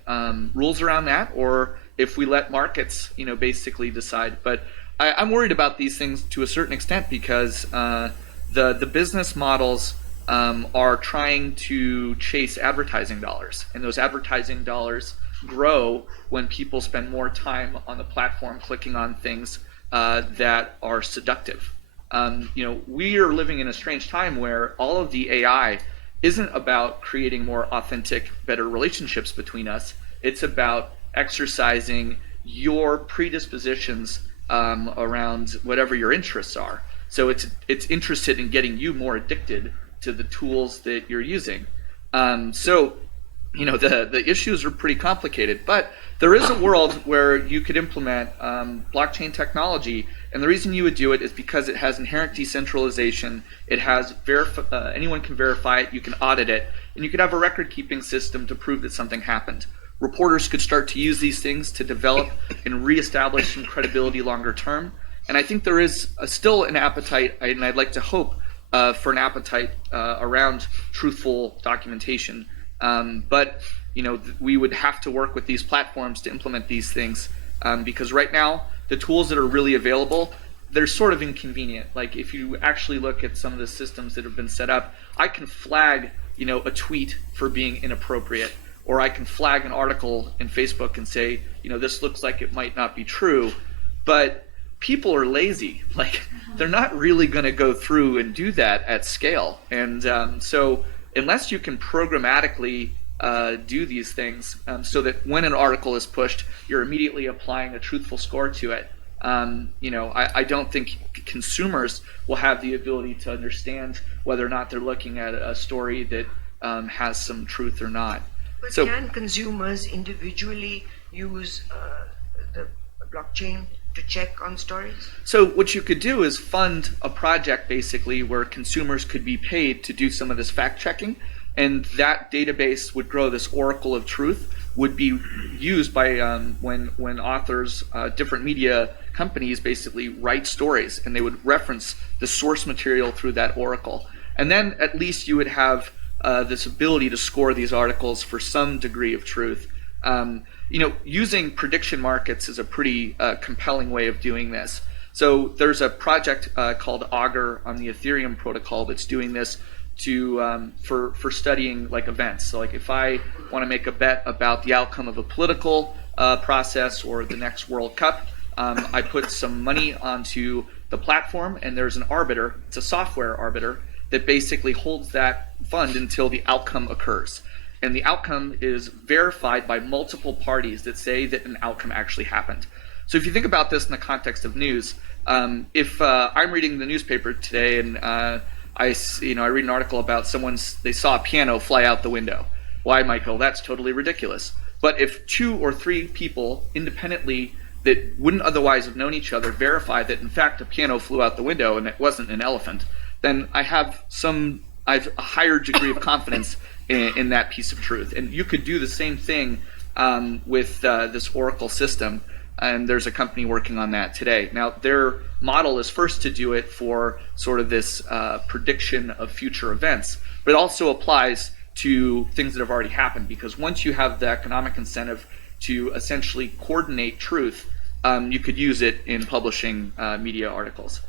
rules around that, or if we let markets, basically decide. But I'm worried about these things to a certain extent because the business models are trying to chase advertising dollars, and those advertising dollars grow when people spend more time on the platform clicking on things that are seductive. We are living in a strange time where all of the AI isn't about creating more authentic, better relationships between us. It's about exercising your predispositions around whatever your interests are. So it's interested in getting you more addicted to the tools that you're using. The issues are pretty complicated, but there is a world where you could implement blockchain technology, and the reason you would do it is because it has inherent decentralization. It has anyone can verify it, you can audit it, and you could have a record-keeping system to prove that something happened. Reporters could start to use these things to develop and reestablish some credibility longer term. And I think there is still an appetite, and I'd like to hope for an appetite around truthful documentation. But we would have to work with these platforms to implement these things because right now the tools that are really available, they're sort of inconvenient. Like if you actually look at some of the systems that have been set up, I can flag a tweet for being inappropriate, or I can flag an article in Facebook and say this looks like it might not be true, but people are lazy. Like they're not really going to go through and do that at scale. And so unless you can programmatically do these things so that when an article is pushed, you're immediately applying a truthful score to it, I don't think consumers will have the ability to understand whether or not they're looking at a story that has some truth or not. But So, can consumers individually use the blockchain to check on stories? So what you could do is fund a project basically where consumers could be paid to do some of this fact checking, and that database would grow. This oracle of truth would be used by when authors, different media companies basically write stories, and they would reference the source material through that oracle. And then at least you would have this ability to score these articles for some degree of truth. Using prediction markets is a pretty compelling way of doing this. So there's a project called Augur on the Ethereum protocol that's doing this for studying like events. So like if I want to make a bet about the outcome of a political process or the next World Cup, I put some money onto the platform, and there's an arbiter. It's a software arbiter that basically holds that fund until the outcome occurs. And the outcome is verified by multiple parties that say that an outcome actually happened. So if you think about this in the context of news, if I'm reading the newspaper today and I read an article about they saw a piano fly out the window. Why, Michael? That's totally ridiculous. But if 2 or 3 people independently that wouldn't otherwise have known each other verify that in fact a piano flew out the window and it wasn't an elephant, then I have a higher degree of confidence in that piece of truth. And you could do the same thing with this Oracle system, and there's a company working on that today. Now, their model is first to do it for sort of this prediction of future events, but it also applies to things that have already happened, because once you have the economic incentive to essentially coordinate truth, you could use it in publishing media articles.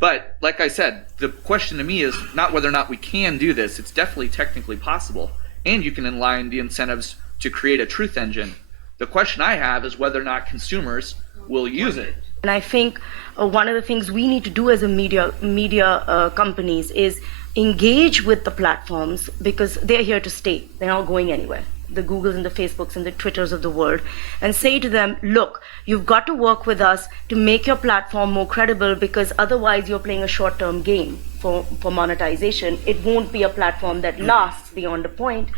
But like I said, the question to me is not whether or not we can do this. It's definitely technically possible, and you can align the incentives to create a truth engine. The question I have is whether or not consumers will use it. And I think one of the things we need to do as a media companies is engage with the platforms, because they're here to stay. They're not going anywhere. The Googles and the Facebooks and the Twitters of the world, and say to them, look, you've got to work with us to make your platform more credible, because otherwise you're playing a short-term game for monetization. It won't be a platform that lasts beyond a point.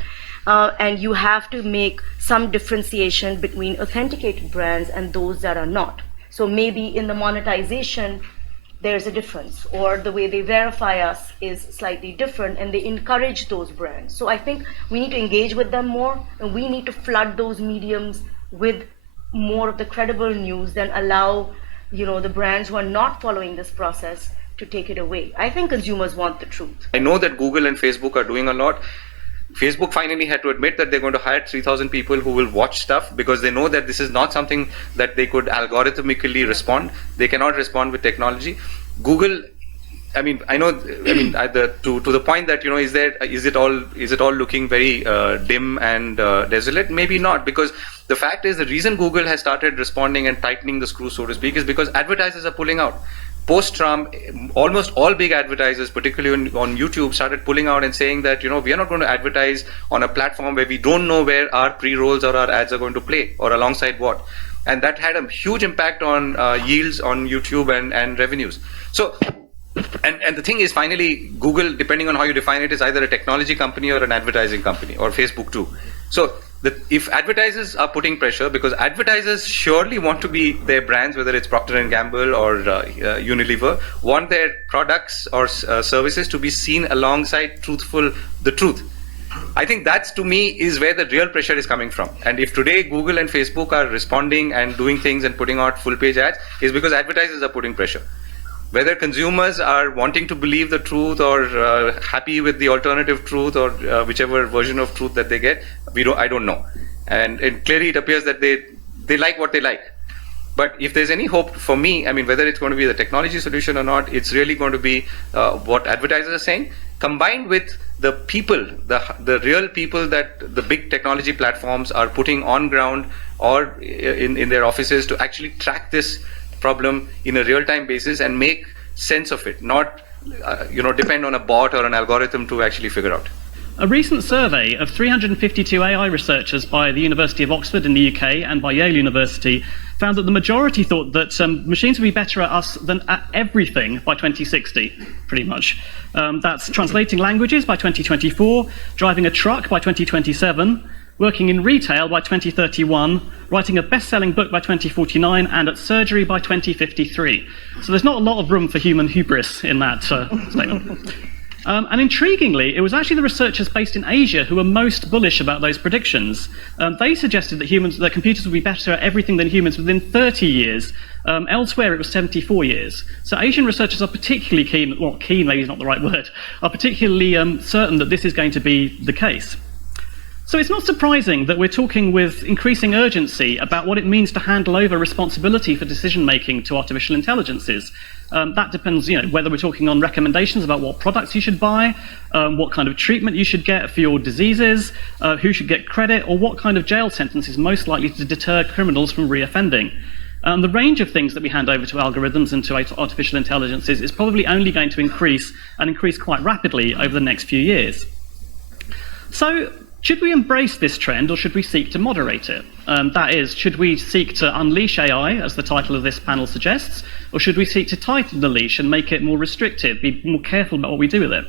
And you have to make some differentiation between authenticated brands and those that are not. So maybe in the monetization, there's a difference, or the way they verify us is slightly different, and they encourage those brands. So I think we need to engage with them more, and we need to flood those mediums with more of the credible news than allow, the brands who are not following this process to take it away. I think consumers want the truth. I know that Google and Facebook are doing a lot. Facebook finally had to admit that they're going to hire 3,000 people who will watch stuff because they know that this is not something that they could algorithmically respond. They cannot respond with technology. Google, I mean, I know, I mean, to the point that, you know, is it all looking very dim and desolate? Maybe not, because the fact is the reason Google has started responding and tightening the screw, so to speak, is because advertisers are pulling out. Post-Trump, almost all big advertisers, particularly on YouTube, started pulling out and saying that, you know, we are not going to advertise on a platform where we don't know where our pre-rolls or our ads are going to play or alongside what. And that had a huge impact on yields on YouTube and revenues. So, and the thing is, finally, Google, depending on how you define it, is either a technology company or an advertising company, or Facebook too. So if advertisers are putting pressure, because advertisers surely want to be their brands, whether it's Procter & Gamble or Unilever, want their products or services to be seen alongside the truth. I think that's, to me, is where the real pressure is coming from. And if today Google and Facebook are responding and doing things and putting out full page ads, is because advertisers are putting pressure. Whether consumers are wanting to believe the truth or happy with the alternative truth or whichever version of truth that they get, I don't know. And clearly it appears that they like what they like. But if there's any hope for me, I mean, whether it's going to be the technology solution or not, it's really going to be what advertisers are saying, combined with the people, the real people that the big technology platforms are putting on ground or in their offices to actually track this problem in a real-time basis and make sense of it, not depend on a bot or an algorithm to actually figure out. A recent survey of 352 AI researchers by the University of Oxford in the UK and by Yale University found that the majority thought that machines would be better at us than at everything by 2060, pretty much. That's translating languages by 2024, driving a truck by 2027, working in retail by 2031, writing a best-selling book by 2049, and at surgery by 2053. So there's not a lot of room for human hubris in that statement. And intriguingly, it was actually the researchers based in Asia who were most bullish about those predictions. They suggested that computers would be better at everything than humans within 30 years. Elsewhere, it was 74 years. So Asian researchers are particularly keen, well, keen maybe is not the right word, are particularly certain that this is going to be the case. So it's not surprising that we're talking with increasing urgency about what it means to handle over responsibility for decision-making to artificial intelligences. That depends, whether we're talking on recommendations about what products you should buy, what kind of treatment you should get for your diseases, who should get credit, or what kind of jail sentence is most likely to deter criminals from reoffending. The range of things that we hand over to algorithms and to artificial intelligences is probably only going to increase, and increase quite rapidly over the next few years. So, should we embrace this trend, or should we seek to moderate it? That is, should we seek to unleash AI, as the title of this panel suggests, or should we seek to tighten the leash and make it more restrictive, be more careful about what we do with it?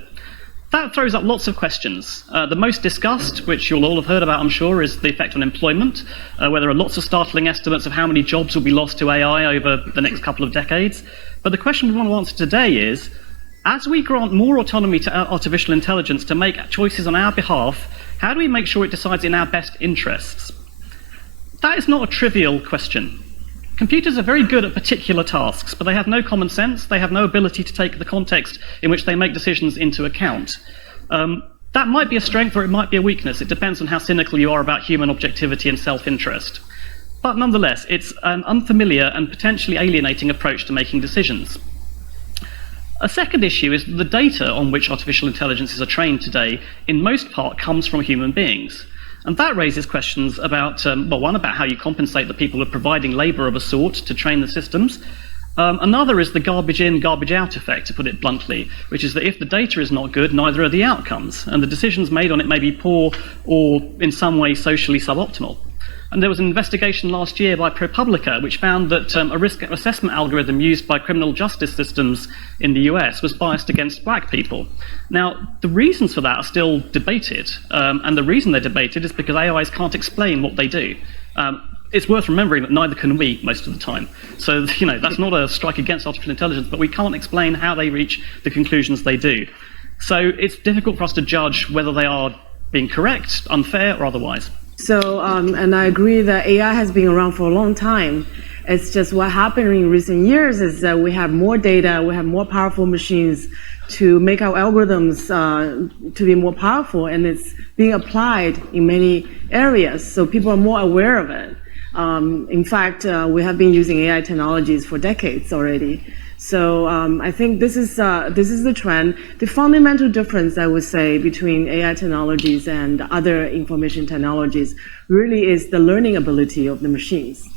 That throws up lots of questions. The most discussed, which you'll all have heard about, I'm sure, is the effect on employment, where there are lots of startling estimates of how many jobs will be lost to AI over the next couple of decades. But the question we want to answer today is, as we grant more autonomy to artificial intelligence to make choices on our behalf, how do we make sure it decides in our best interests? That is not a trivial question. Computers are very good at particular tasks, but they have no common sense, they have no ability to take the context in which they make decisions into account. That might be a strength or it might be a weakness. It depends on how cynical you are about human objectivity and self-interest. But nonetheless, it's an unfamiliar and potentially alienating approach to making decisions. A second issue is that the data on which artificial intelligences are trained today, in most part, comes from human beings. And that raises questions about, one, about how you compensate the people who are providing labor of a sort to train the systems. Another is the garbage in, garbage out effect, to put it bluntly, which is that if the data is not good, neither are the outcomes. And the decisions made on it may be poor or in some way socially suboptimal. And there was an investigation last year by ProPublica which found that a risk assessment algorithm used by criminal justice systems in the US was biased against black people. Now, the reasons for that are still debated, and the reason they're debated is because AIs can't explain what they do. It's worth remembering that neither can we most of the time. So, that's not a strike against artificial intelligence, but we can't explain how they reach the conclusions they do. So it's difficult for us to judge whether they are being correct, unfair, or otherwise. So, and I agree that AI has been around for a long time. It's just what happened in recent years is that we have more data, we have more powerful machines to make our algorithms to be more powerful, and it's being applied in many areas, so people are more aware of it. In fact, we have been using AI technologies for decades already. So I think this is the trend. The fundamental difference, I would say, between AI technologies and other information technologies really is the learning ability of the machines.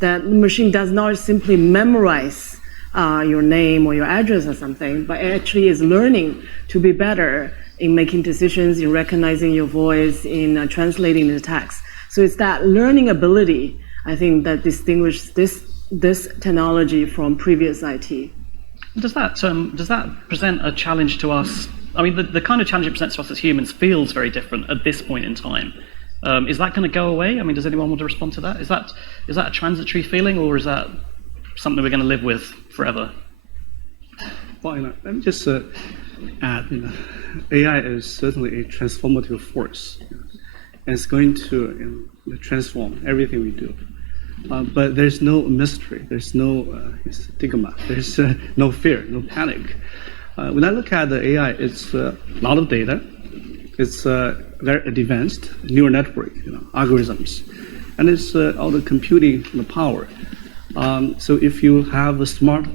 That the machine does not simply memorize your name or your address or something, but actually is learning to be better in making decisions, in recognizing your voice, in translating the text. So it's that learning ability, I think, that distinguishes this technology from previous IT. Does that present a challenge to us? I mean, the kind of challenge it presents to us as humans feels very different at this point in time. Is that going to go away? I mean, does anyone want to respond to that? Is that a transitory feeling, or is that something we're going to live with forever? Well, let me just add, AI is certainly a transformative force, and it's going to transform everything we do. But there's no mystery, there's no stigma, there's no fear, no panic. When I look at the AI, it's a lot of data, it's very advanced neural network, algorithms, and it's all the computing power. So if you have a smart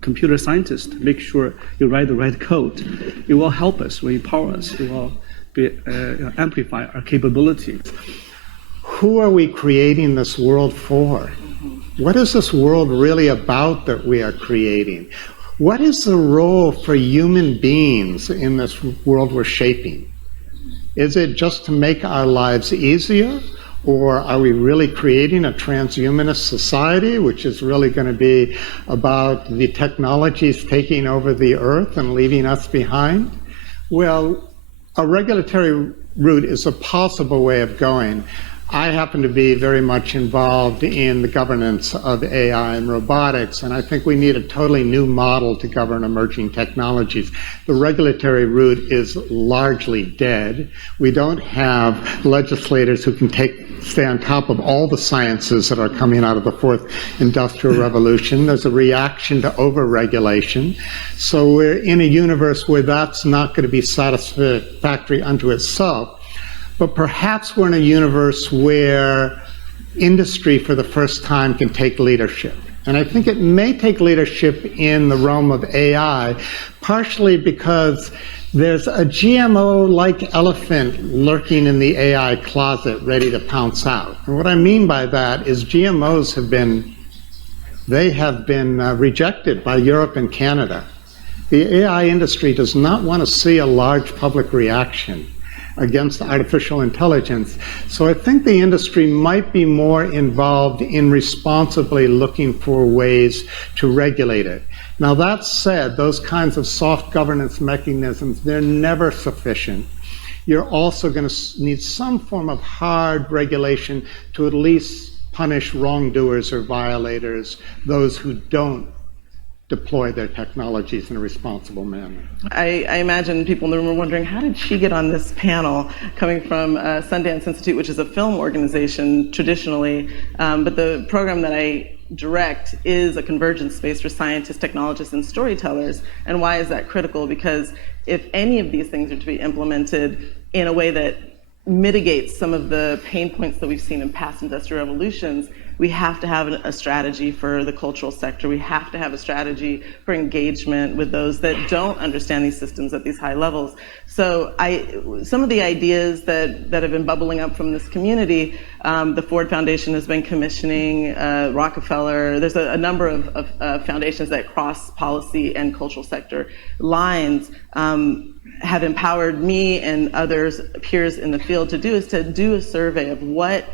computer scientist, make sure you write the right code, it will help us, will empower us, it will amplify our capabilities. Who are we creating this world for? What is this world really about that we are creating? What is the role for human beings in this world we're shaping? Is it just to make our lives easier? Or are we really creating a transhumanist society, which is really going to be about the technologies taking over the earth and leaving us behind? Well, a regulatory route is a possible way of going. I happen to be very much involved in the governance of AI and robotics, and I think we need a totally new model to govern emerging technologies. The regulatory route is largely dead. We don't have legislators who can stay on top of all the sciences that are coming out of the fourth industrial revolution. There's a reaction to over-regulation. So we're in a universe where that's not going to be satisfactory unto itself. But perhaps we're in a universe where industry for the first time can take leadership. And I think it may take leadership in the realm of AI, partially because there's a GMO-like elephant lurking in the AI closet ready to pounce out. And what I mean by that is GMOs have been rejected by Europe and Canada. The AI industry does not want to see a large public reaction against artificial intelligence. So I think the industry might be more involved in responsibly looking for ways to regulate it. Now that said, those kinds of soft governance mechanisms, they're never sufficient. You're also going to need some form of hard regulation to at least punish wrongdoers or violators, those who don't deploy their technologies in a responsible manner. I imagine people in the room are wondering, how did she get on this panel coming from Sundance Institute, which is a film organization traditionally, but the program that I direct is a convergence space for scientists, technologists, and storytellers. And why is that critical? Because if any of these things are to be implemented in a way that mitigates some of the pain points that we've seen in past industrial revolutions, we have to have a strategy for the cultural sector. We have to have a strategy for engagement with those that don't understand these systems at these high levels. So some of the ideas that have been bubbling up from this community, the Ford Foundation has been commissioning, Rockefeller, there's a number of foundations that cross policy and cultural sector lines, have empowered me and others, peers in the field, to do a survey of what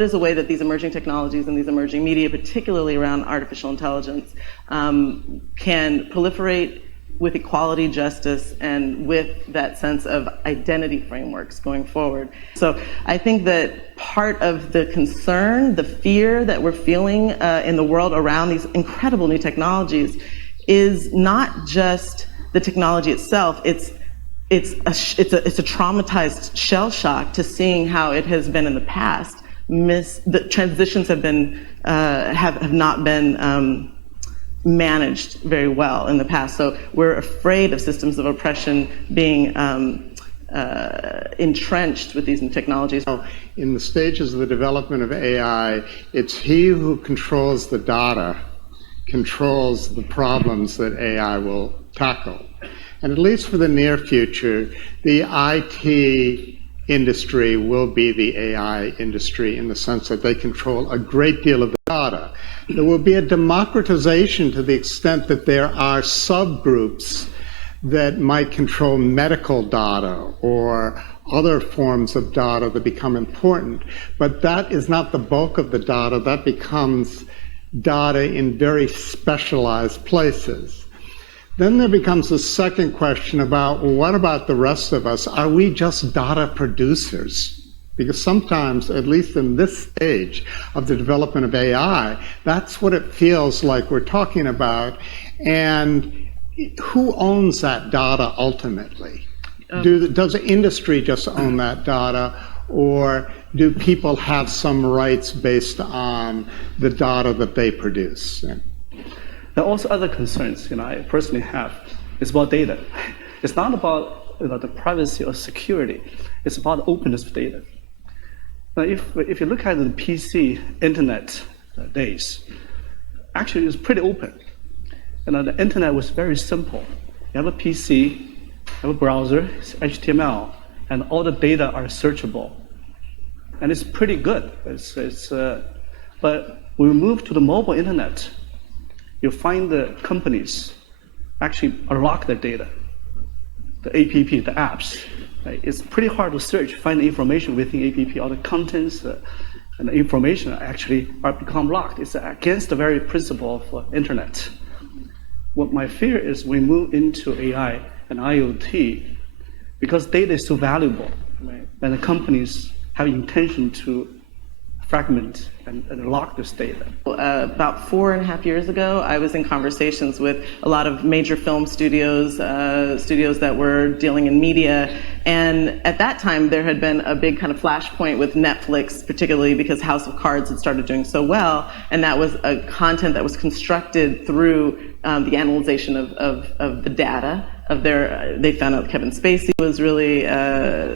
is a way that these emerging technologies and these emerging media, particularly around artificial intelligence, can proliferate with equality, justice, and with that sense of identity frameworks going forward. So I think that part of the concern, the fear that we're feeling in the world around these incredible new technologies is not just the technology itself, it's a traumatized shell shock to seeing how it has been in the past the transitions have been have not been managed very well in the past. So we're afraid of systems of oppression being entrenched with these new technologies. In the stages of the development of AI, it's he who controls the data, controls the problems that AI will tackle. And at least for the near future, the IT industry will be the AI industry in the sense that they control a great deal of the data. There will be a democratization to the extent that there are subgroups that might control medical data or other forms of data that become important. But that is not the bulk of the data. That becomes data in very specialized places. Then there becomes a second question about, well, what about the rest of us? Are we just data producers? Because sometimes, at least in this stage of the development of AI, that's what it feels like we're talking about. And who owns that data ultimately? Does the industry just own that data, or do people have some rights based on the data that they produce? There are also other concerns, I personally have. It's about data. It's not about the privacy or security. It's about openness of data. Now, if you look at the PC internet days, actually it was pretty open. The internet was very simple. You have a PC, you have a browser, it's HTML, and all the data are searchable. And it's pretty good. But when we move to the mobile internet, you find the companies actually unlock their data, the app, the apps. Right? It's pretty hard to search, find the information within app. All the contents and the information actually are become locked. It's against the very principle of internet. What my fear is we move into AI and IoT, because data is so valuable, right? And the companies have intention to fragment and lock this data. About 4.5 years ago, I was in conversations with a lot of major film studios, studios that were dealing in media. And at that time, there had been a big kind of flashpoint with Netflix, particularly because House of Cards had started doing so well. And that was a content that was constructed through the analyzation of the data. They found out Kevin Spacey was really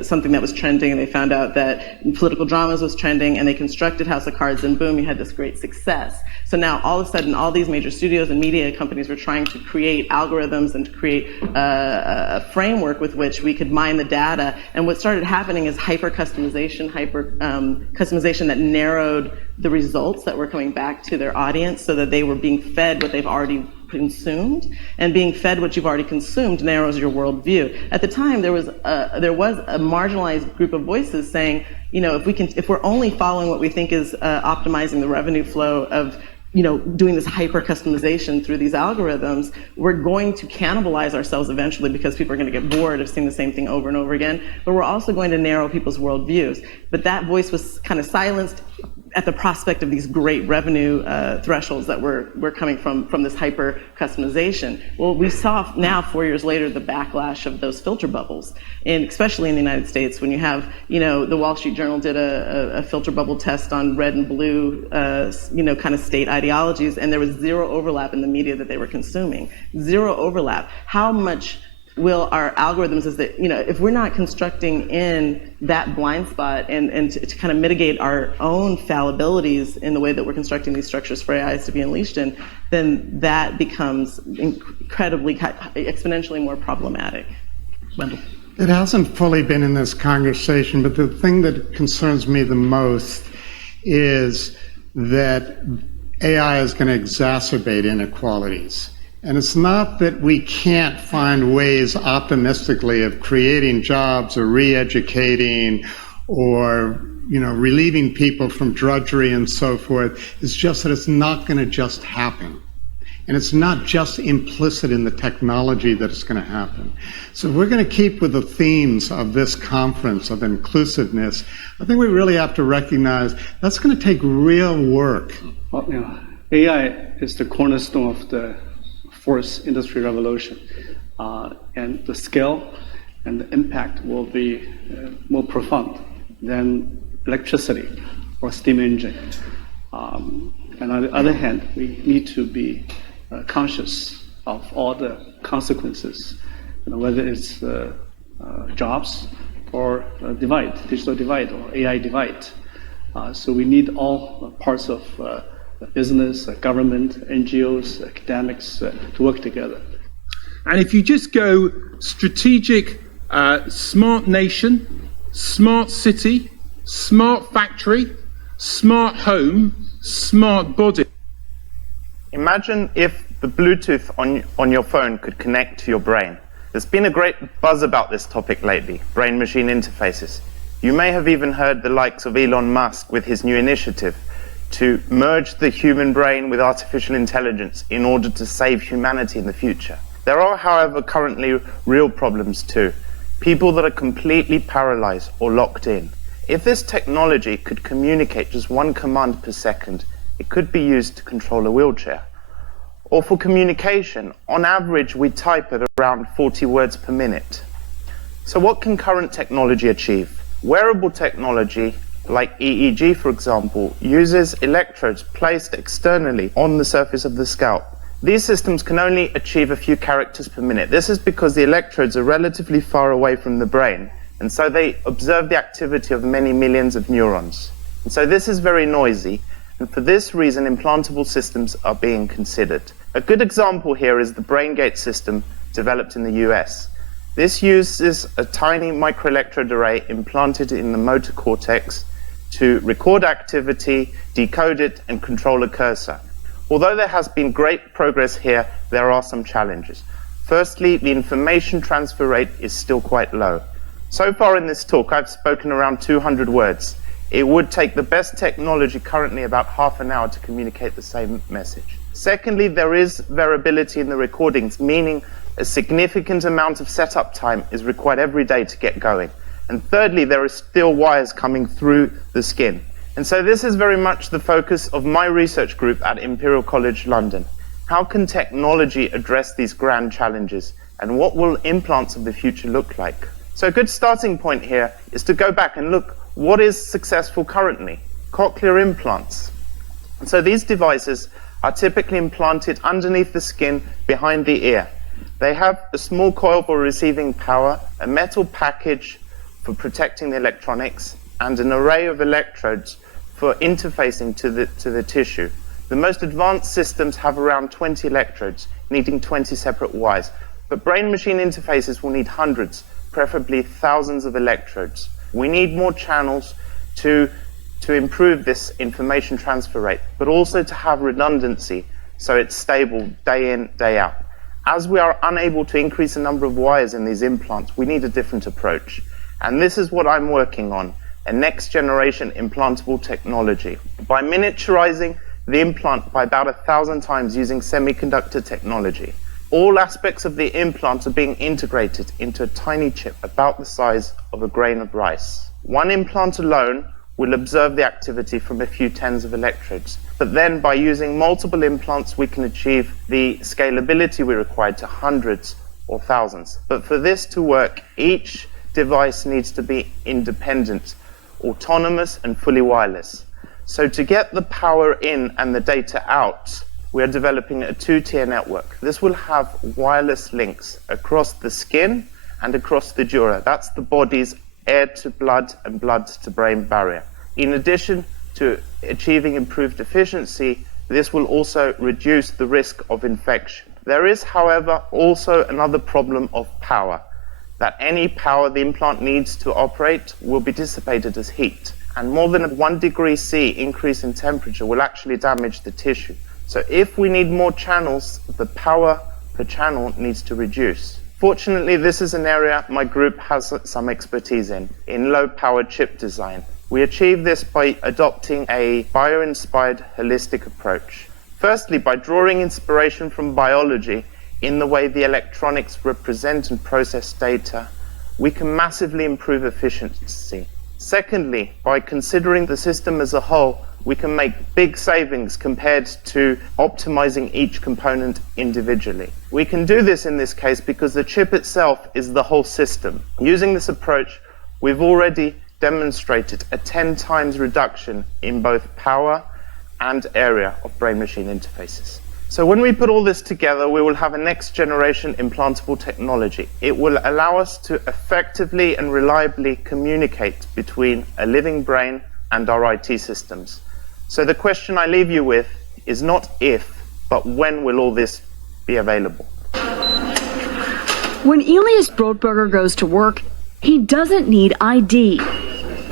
something that was trending, and they found out that political dramas was trending, and they constructed House of Cards, and boom, you had this great success. So now, all of a sudden, all these major studios and media companies were trying to create algorithms and to create a framework with which we could mine the data. And what started happening is hyper-customization that narrowed the results that were coming back to their audience so that they were being fed what they've already consumed, and being fed what you've already consumed narrows your worldview. At the time, there was a marginalized group of voices saying, if we're only following what we think is optimizing the revenue flow of doing this hyper customization through these algorithms, we're going to cannibalize ourselves eventually because people are going to get bored of seeing the same thing over and over again. But we're also going to narrow people's worldviews. But that voice was kind of silenced at the prospect of these great revenue thresholds that were coming from this hyper customization. Well, we saw now 4 years later the backlash of those filter bubbles, and especially in the United States, when you have the Wall Street Journal did a filter bubble test on red and blue kind of state ideologies, and there was zero overlap in the media that they were consuming. Zero overlap. How much will our algorithms, if we're not constructing in that blind spot and to kind of mitigate our own fallibilities in the way that we're constructing these structures for AIs to be unleashed in, then that becomes incredibly, exponentially more problematic. Wendell. It hasn't fully been in this conversation, but the thing that concerns me the most is that AI is going to exacerbate inequalities. And it's not that we can't find ways optimistically of creating jobs or re-educating or relieving people from drudgery and so forth. It's just that it's not going to just happen. And it's not just implicit in the technology that it's going to happen. So if we're going to keep with the themes of this conference of inclusiveness, I think we really have to recognize that's going to take real work. Well, AI is the cornerstone of the fourth industry revolution, and the scale and the impact will be more profound than electricity or steam engine. And on the other hand, we need to be conscious of all the consequences, whether it's jobs or digital divide or AI divide. So we need all parts of business, government, NGOs, academics to work together. And if you just go strategic, smart nation, smart city, smart factory, smart home, smart body. Imagine if the Bluetooth on your phone could connect to your brain. There's been a great buzz about this topic lately, brain-machine interfaces. You may have even heard the likes of Elon Musk with his new initiative to merge the human brain with artificial intelligence in order to save humanity in the future. There are, however, currently real problems too. People that are completely paralyzed or locked in. If this technology could communicate just one command per second, it could be used to control a wheelchair. Or for communication, on average, we type at around 40 words per minute. So what can current technology achieve? Wearable technology, like EEG, for example, uses electrodes placed externally on the surface of the scalp. These systems can only achieve a few characters per minute. This is because the electrodes are relatively far away from the brain, and so they observe the activity of many millions of neurons. And so this is very noisy, and for this reason, implantable systems are being considered. A good example here is the BrainGate system developed in the US. This uses a tiny microelectrode array implanted in the motor cortex to record activity, decode it, and control a cursor. Although there has been great progress here, there are some challenges. Firstly, the information transfer rate is still quite low. So far in this talk, I've spoken around 200 words. It would take the best technology currently about half an hour to communicate the same message. Secondly, there is variability in the recordings, meaning a significant amount of setup time is required every day to get going. And thirdly, there are still wires coming through the skin. And so this is very much the focus of my research group at Imperial College London. How can technology address these grand challenges? And what will implants of the future look like? So a good starting point here is to go back and look what is successful currently. Cochlear implants. And so these devices are typically implanted underneath the skin behind the ear. They have a small coil for receiving power, a metal package for protecting the electronics, and an array of electrodes for interfacing to the tissue. The most advanced systems have around 20 electrodes, needing 20 separate wires. But brain-machine interfaces will need hundreds, preferably thousands of electrodes. We need more channels to improve this information transfer rate, but also to have redundancy so it's stable day in, day out. As we are unable to increase the number of wires in these implants, we need a different approach. And this is what I'm working on, a next generation implantable technology. By miniaturizing the implant by about 1,000 times using semiconductor technology, all aspects of the implant are being integrated into a tiny chip about the size of a grain of rice. One implant alone will observe the activity from a few tens of electrodes. But then by using multiple implants, we can achieve the scalability we require to hundreds or thousands. But for this to work, each device needs to be independent, autonomous, and fully wireless. So to get the power in and the data out, we are developing a two-tier network. This will have wireless links across the skin and across the dura. That's the body's air to blood and blood to brain barrier. In addition to achieving improved efficiency, this will also reduce the risk of infection. There is, however, also another problem of power, that any power the implant needs to operate will be dissipated as heat. And more than a 1 degree C increase in temperature will actually damage the tissue. So if we need more channels, the power per channel needs to reduce. Fortunately, this is an area my group has some expertise in low-power chip design. We achieve this by adopting a bio-inspired holistic approach. Firstly, by drawing inspiration from biology in the way the electronics represent and process data, we can massively improve efficiency. Secondly, by considering the system as a whole, we can make big savings compared to optimizing each component individually. We can do this in this case because the chip itself is the whole system. Using this approach, we've already demonstrated a 10 times reduction in both power and area of brain-machine interfaces. So when we put all this together, we will have a next-generation implantable technology. It will allow us to effectively and reliably communicate between a living brain and our IT systems. So the question I leave you with is not if, but when will all this be available? When Elias Brotberger goes to work, he doesn't need ID,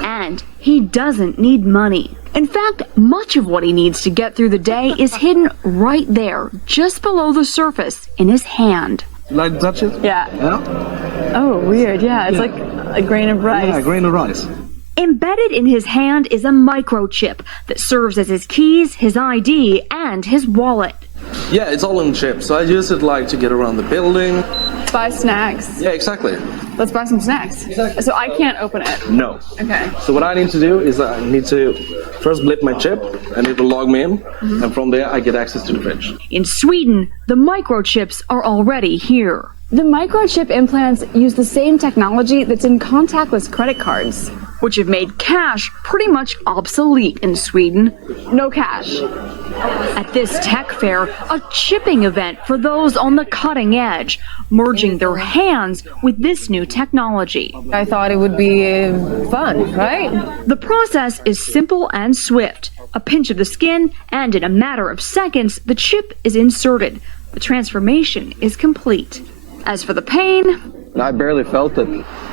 and he doesn't need money. In fact, much of what he needs to get through the day is hidden right there, just below the surface, in his hand. Like to touch it? Yeah. Yeah? Oh, weird. Yeah, it's like a grain of rice. Yeah, a grain of rice. Embedded in his hand is a microchip that serves as his keys, his ID, and his wallet. Yeah, it's all in chip. So I use it like to get around the building. Buy snacks. Yeah, exactly. Let's buy some snacks. So I can't open it. No. Okay. So what I need to do is I need to first blip my chip, and it will log me in, and from there I get access to the fridge. In Sweden, the microchips are already here. The microchip implants use the same technology that's in contactless credit cards, which have made cash pretty much obsolete in Sweden. No cash. At this tech fair, a chipping event for those on the cutting edge, merging their hands with this new technology. I thought it would be fun, right? The process is simple and swift. A pinch of the skin, and in a matter of seconds, the chip is inserted. The transformation is complete. As for the pain, I barely felt it.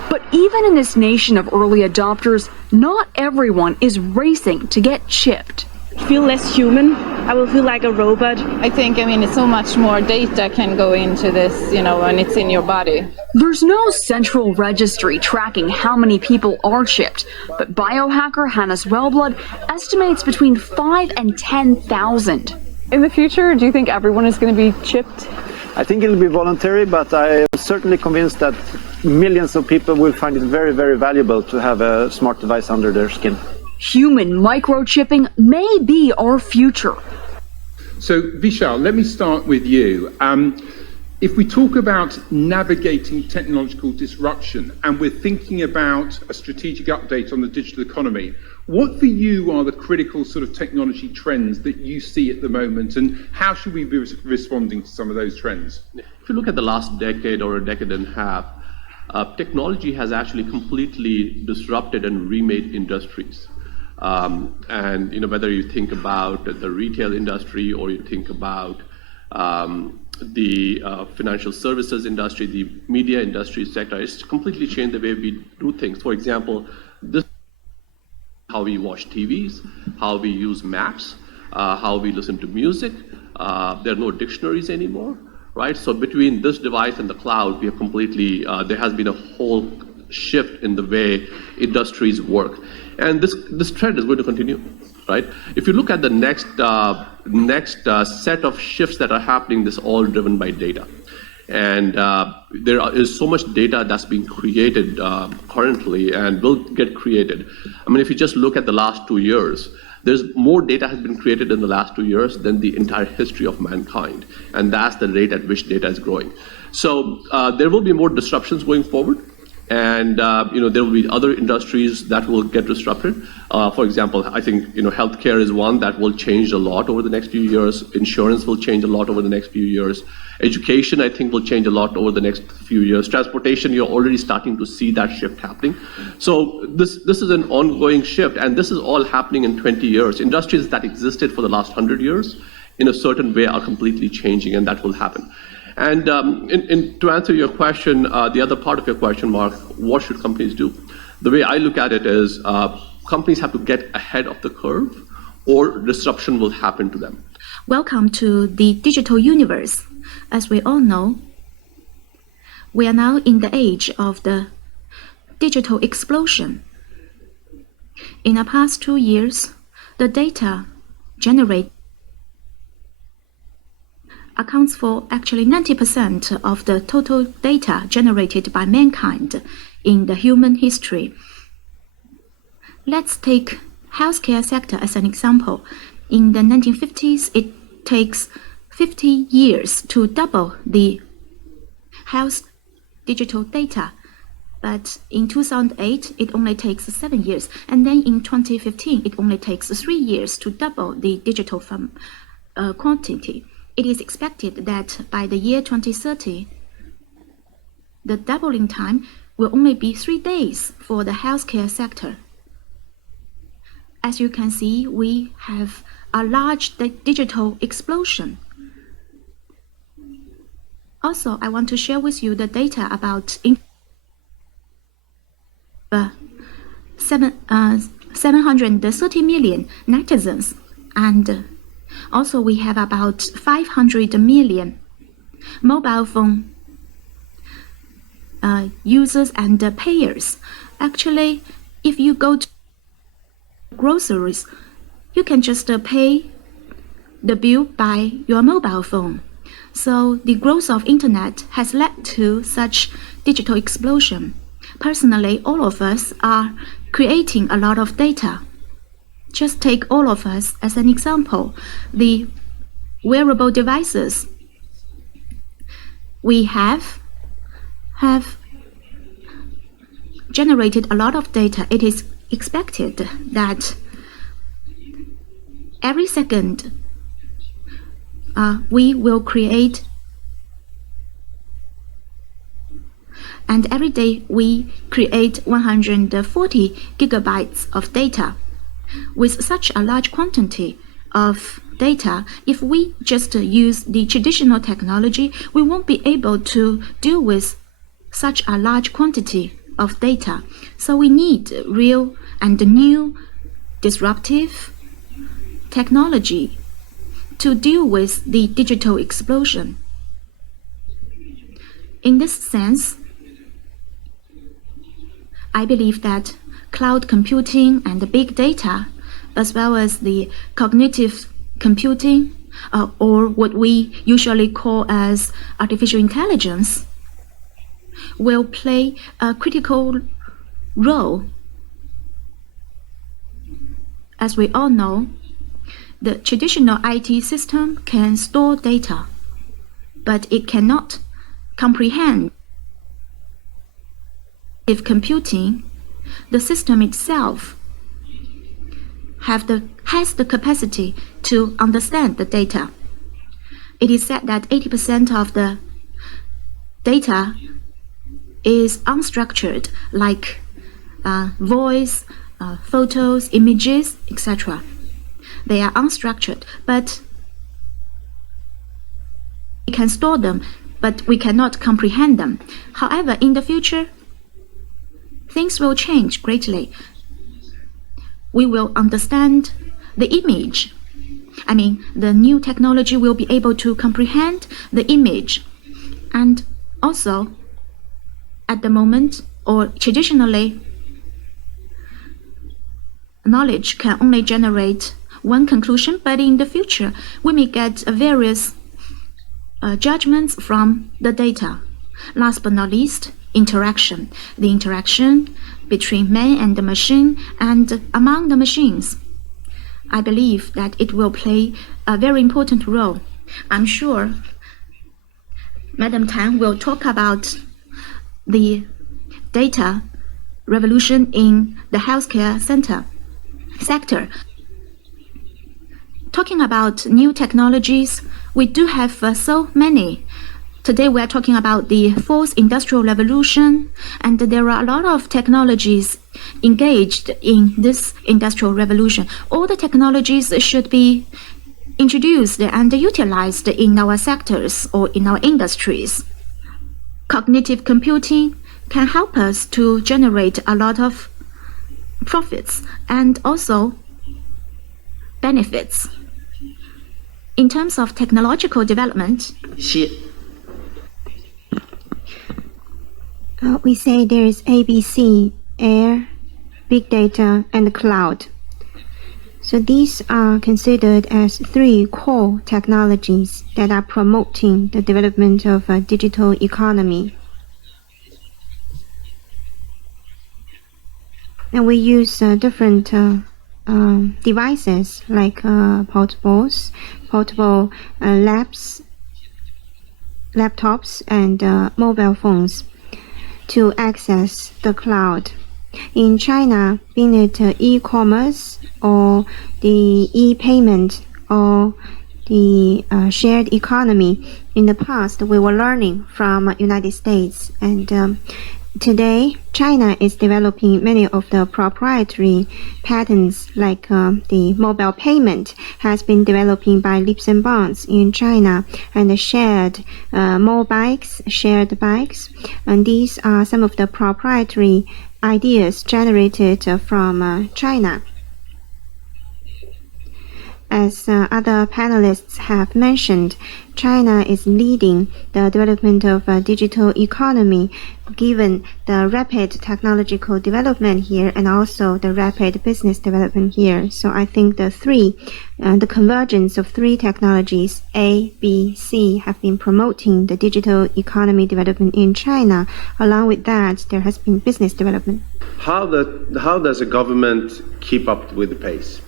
But even in this nation of early adopters, not everyone is racing to get chipped. Feel less human. I will feel like a robot. I think, so much more data can go into this, when it's in your body. There's no central registry tracking how many people are chipped, but biohacker Hannes Wellblood estimates between 5 and 10,000. In the future, do you think everyone is going to be chipped? I think it'll be voluntary, but I am certainly convinced that millions of people will find it very, very valuable to have a smart device under their skin. Human microchipping may be our future. So, Vishal, let me start with you. If we talk about navigating technological disruption and we're thinking about a strategic update on the digital economy, what for you are the critical sort of technology trends that you see at the moment, and how should we be responding to some of those trends? If you look at the last decade or a decade and a half, technology has actually completely disrupted and remade industries. And whether you think about the retail industry or you think about the financial services industry, the media industry sector, it's completely changed the way we do things. For example, this how we watch TVs, how we use maps, how we listen to music. There are no dictionaries anymore, right? So between this device and the cloud, we have completely, there has been a whole shift in the way industries work. And this trend is going to continue, right? If you look at the next set of shifts that are happening, this is all driven by data. And there is so much data that's being created currently and will get created. If you just look at the last 2 years, there's more data has been created in the last 2 years than the entire history of mankind. And that's the rate at which data is growing. So there will be more disruptions going forward. And there will be other industries that will get disrupted. For example, I think healthcare is one that will change a lot over the next few years. Insurance will change a lot over the next few years. Education, I think, will change a lot over the next few years. Transportation, you're already starting to see that shift happening. So this is an ongoing shift, and this is all happening in 20 years. Industries that existed for the last 100 years in a certain way are completely changing, and that will happen. And to answer your question, the other part of your question, Mark, what should companies do? The way I look at it is companies have to get ahead of the curve or disruption will happen to them. Welcome to the digital universe. As we all know, we are now in the age of the digital explosion. In the past 2 years, the data generated accounts for actually 90% of the total data generated by mankind in the human history. Let's take healthcare sector as an example. In the 1950s, it takes 50 years to double the health digital data. but in 2008, it only takes 7 years. And then in 2015, it only takes 3 years to double the digital quantity. It is expected that by the year 2030, the doubling time will only be 3 days for the healthcare sector. As you can see, we have a large digital explosion. Also, I want to share with you the data about 730 million netizens, and also we have about 500 million mobile phone users and payers. Actually, if you go to groceries, you can just pay the bill by your mobile phone. So the growth of internet has led to such digital explosion. Personally, all of us are creating a lot of data. Just take all of us as an example. The wearable devices we have generated a lot of data. It is expected that every second we will create, and every day we create 140 gigabytes of data. With such a large quantity of data, if we just use the traditional technology, we won't be able to deal with such a large quantity of data. So we need real and new disruptive technology to deal with the digital explosion. In this sense, I believe that cloud computing and big data, as well as the cognitive computing, or what we usually call as artificial intelligence, will play a critical role. As we all know, the traditional IT system can store data, but it cannot comprehend. If computing, the system itself has the capacity to understand the data. It is said that 80% of the data is unstructured, like voice, photos, images, etc. They are unstructured, but we can store them, but we cannot comprehend them. However, in the future, things will change greatly. We will understand the image. I mean, the new technology will be able to comprehend the image. And also, at the moment, or traditionally, knowledge can only generate one conclusion, but in the future, we may get various judgments from the data. Last but not least, interaction. The interaction between man and the machine and among the machines. I believe that it will play a very important role. I'm sure Madam Tan will talk about the data revolution in the healthcare sector. Talking about new technologies, we do have so many. Today we are talking about the fourth industrial revolution, and there are a lot of technologies engaged in this industrial revolution. All the technologies should be introduced and utilized in our sectors or in our industries. Cognitive computing can help us to generate a lot of profits and also benefits. In terms of technological development, we say there is ABC, air, big data, and cloud. So these are considered as 3 core technologies that are promoting the development of a digital economy. And we use different devices like portable laptops, and mobile phones. to access the cloud. In China, being it e-commerce or the e-payment or the shared economy, in the past we were learning from United States, and today China is developing many of the proprietary patents, like the mobile payment has been developing by leaps and bounds in China, and the shared shared bikes, and these are some of the proprietary ideas generated from China. As other panelists have mentioned, China is leading the development of a digital economy, given the rapid technological development here and also the rapid business development here. So I think the convergence of three technologies, A, B, C, have been promoting the digital economy development in China. Along with that, there has been business development. How does a government keep up with the pace?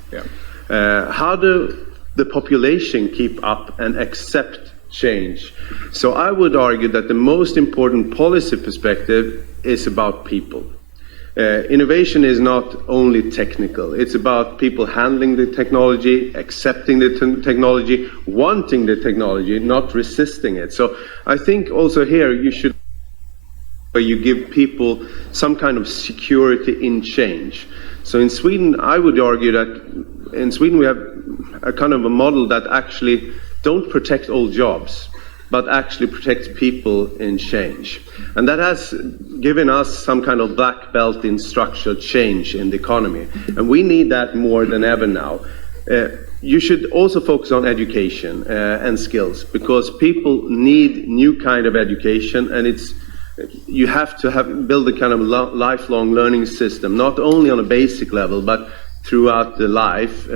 How do the population keep up and accept change? So I would argue that the most important policy perspective is about people. Innovation is not only technical. It's about people handling the technology, accepting the technology, wanting the technology, not resisting it. So I think also here you give people some kind of security in change. So in Sweden, I would argue that in Sweden we have a kind of a model that actually don't protect all jobs, but actually protects people in change. And that has given us some kind of black belt in structural change in the economy. And we need that more than ever now. You should also focus on education and skills, because people need new kind of education, and you have to build a kind of lifelong learning system, not only on a basic level, but throughout the life.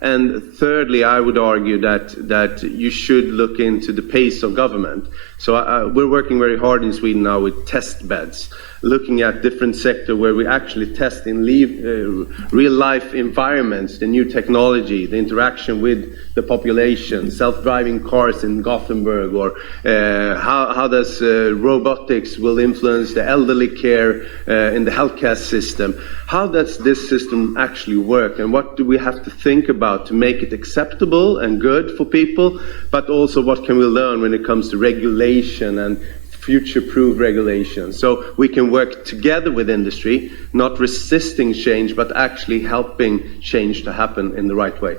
And thirdly, I would argue that you should look into the pace of government. So we're working very hard in Sweden now with test beds, looking at different sectors where we actually test in real life environments, the new technology, the interaction with the population, self-driving cars in Gothenburg, or how does robotics will influence the elderly care in the healthcare system. How does this system actually work, and what do we have to think about to make it acceptable and good for people, but also what can we learn when it comes to regulation and future-proof regulation, so we can work together with industry, not resisting change, but actually helping change to happen in the right way.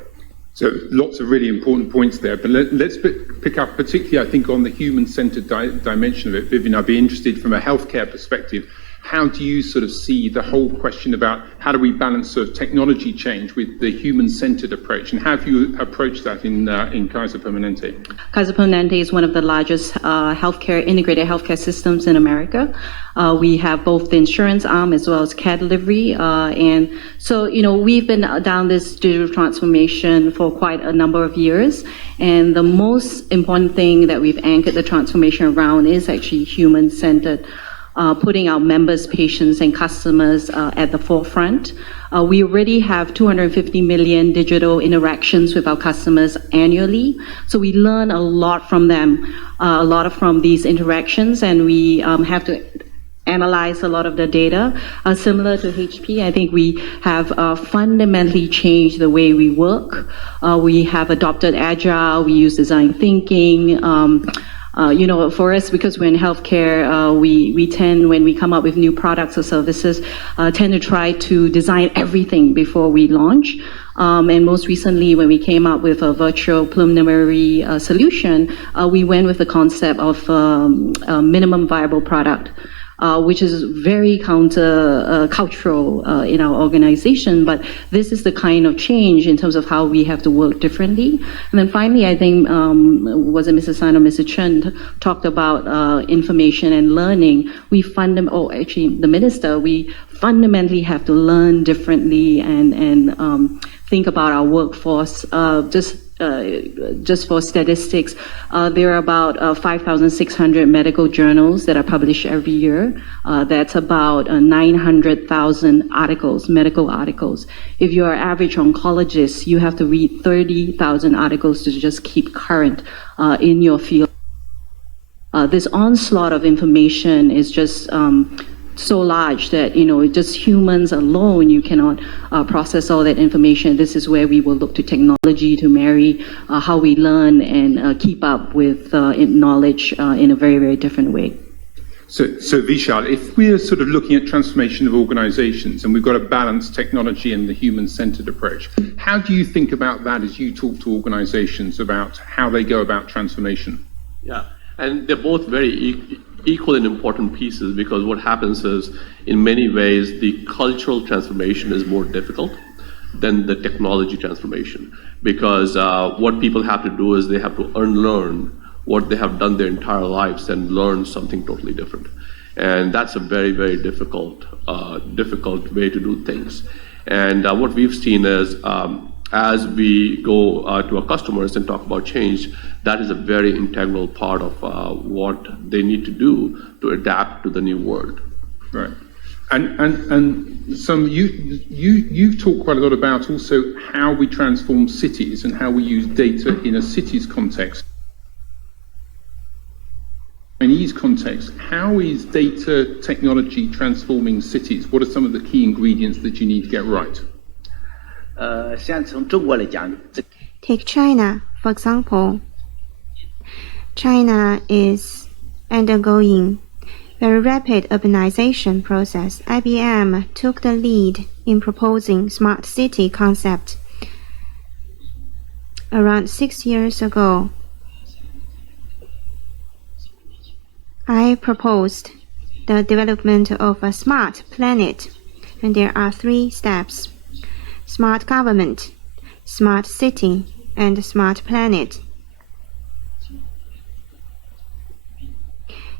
So lots of really important points there, but let's pick up particularly, I think, on the human-centered dimension of it. Vivian, I'd be interested from a healthcare perspective. How do you sort of see the whole question about how do we balance sort of technology change with the human-centered approach, and how have you approached that in Kaiser Permanente? Kaiser Permanente is one of the largest integrated healthcare systems in America. We have both the insurance arm as well as care delivery, and so we've been down this digital transformation for quite a number of years. And the most important thing that we've anchored the transformation around is actually human-centered. Putting our members, patients, and customers at the forefront. We already have 250 million digital interactions with our customers annually, so we learn a lot from them, from these interactions, and we have to analyze a lot of the data. Similar to HP, I think we have fundamentally changed the way we work. We have adopted Agile, we use design thinking. For us, because we're in healthcare, we tend, when we come up with new products or services, tend to try to design everything before we launch. And most recently, when we came up with a virtual preliminary solution, we went with the concept of a minimum viable product. Which is very cultural in our organization, but this is the kind of change in terms of how we have to work differently. And then finally, I think, was it Mrs. San or Mr. Chen talked about information and learning. Actually the minister, we fundamentally have to learn differently and think about our workforce. Just for statistics, there are about 5,600 medical journals that are published every year. That's about 900,000 articles, medical articles. If you're an average oncologist, you have to read 30,000 articles to just keep current in your field. this onslaught of information is just so large that just humans alone you cannot process all that information. This is where we will look to technology to marry how we learn and keep up with knowledge in a very, very different way. So Vishal, if we're sort of looking at transformation of organizations and we've got to balance technology and the human-centered approach, how do you think about that as you talk to organizations about how they go about transformation? Yeah, and they're both very equal and important pieces, because what happens is, in many ways, the cultural transformation is more difficult than the technology transformation, because what people have to do is they have to unlearn what they have done their entire lives and learn something totally different. And that's a very, very difficult way to do things. And what we've seen is, as we go to our customers and talk about change, that is a very integral part of what they need to do to adapt to the new world. Right. And some you've talked quite a lot about also how we transform cities and how we use data in a city's context. Chinese context, how is data technology transforming cities? What are some of the key ingredients that you need to get right? Take China, for example. China is undergoing very rapid urbanization process. IBM took the lead in proposing smart city concept around 6 years ago. I proposed the development of a smart planet, and there are 3 steps: smart government, smart city, and smart planet.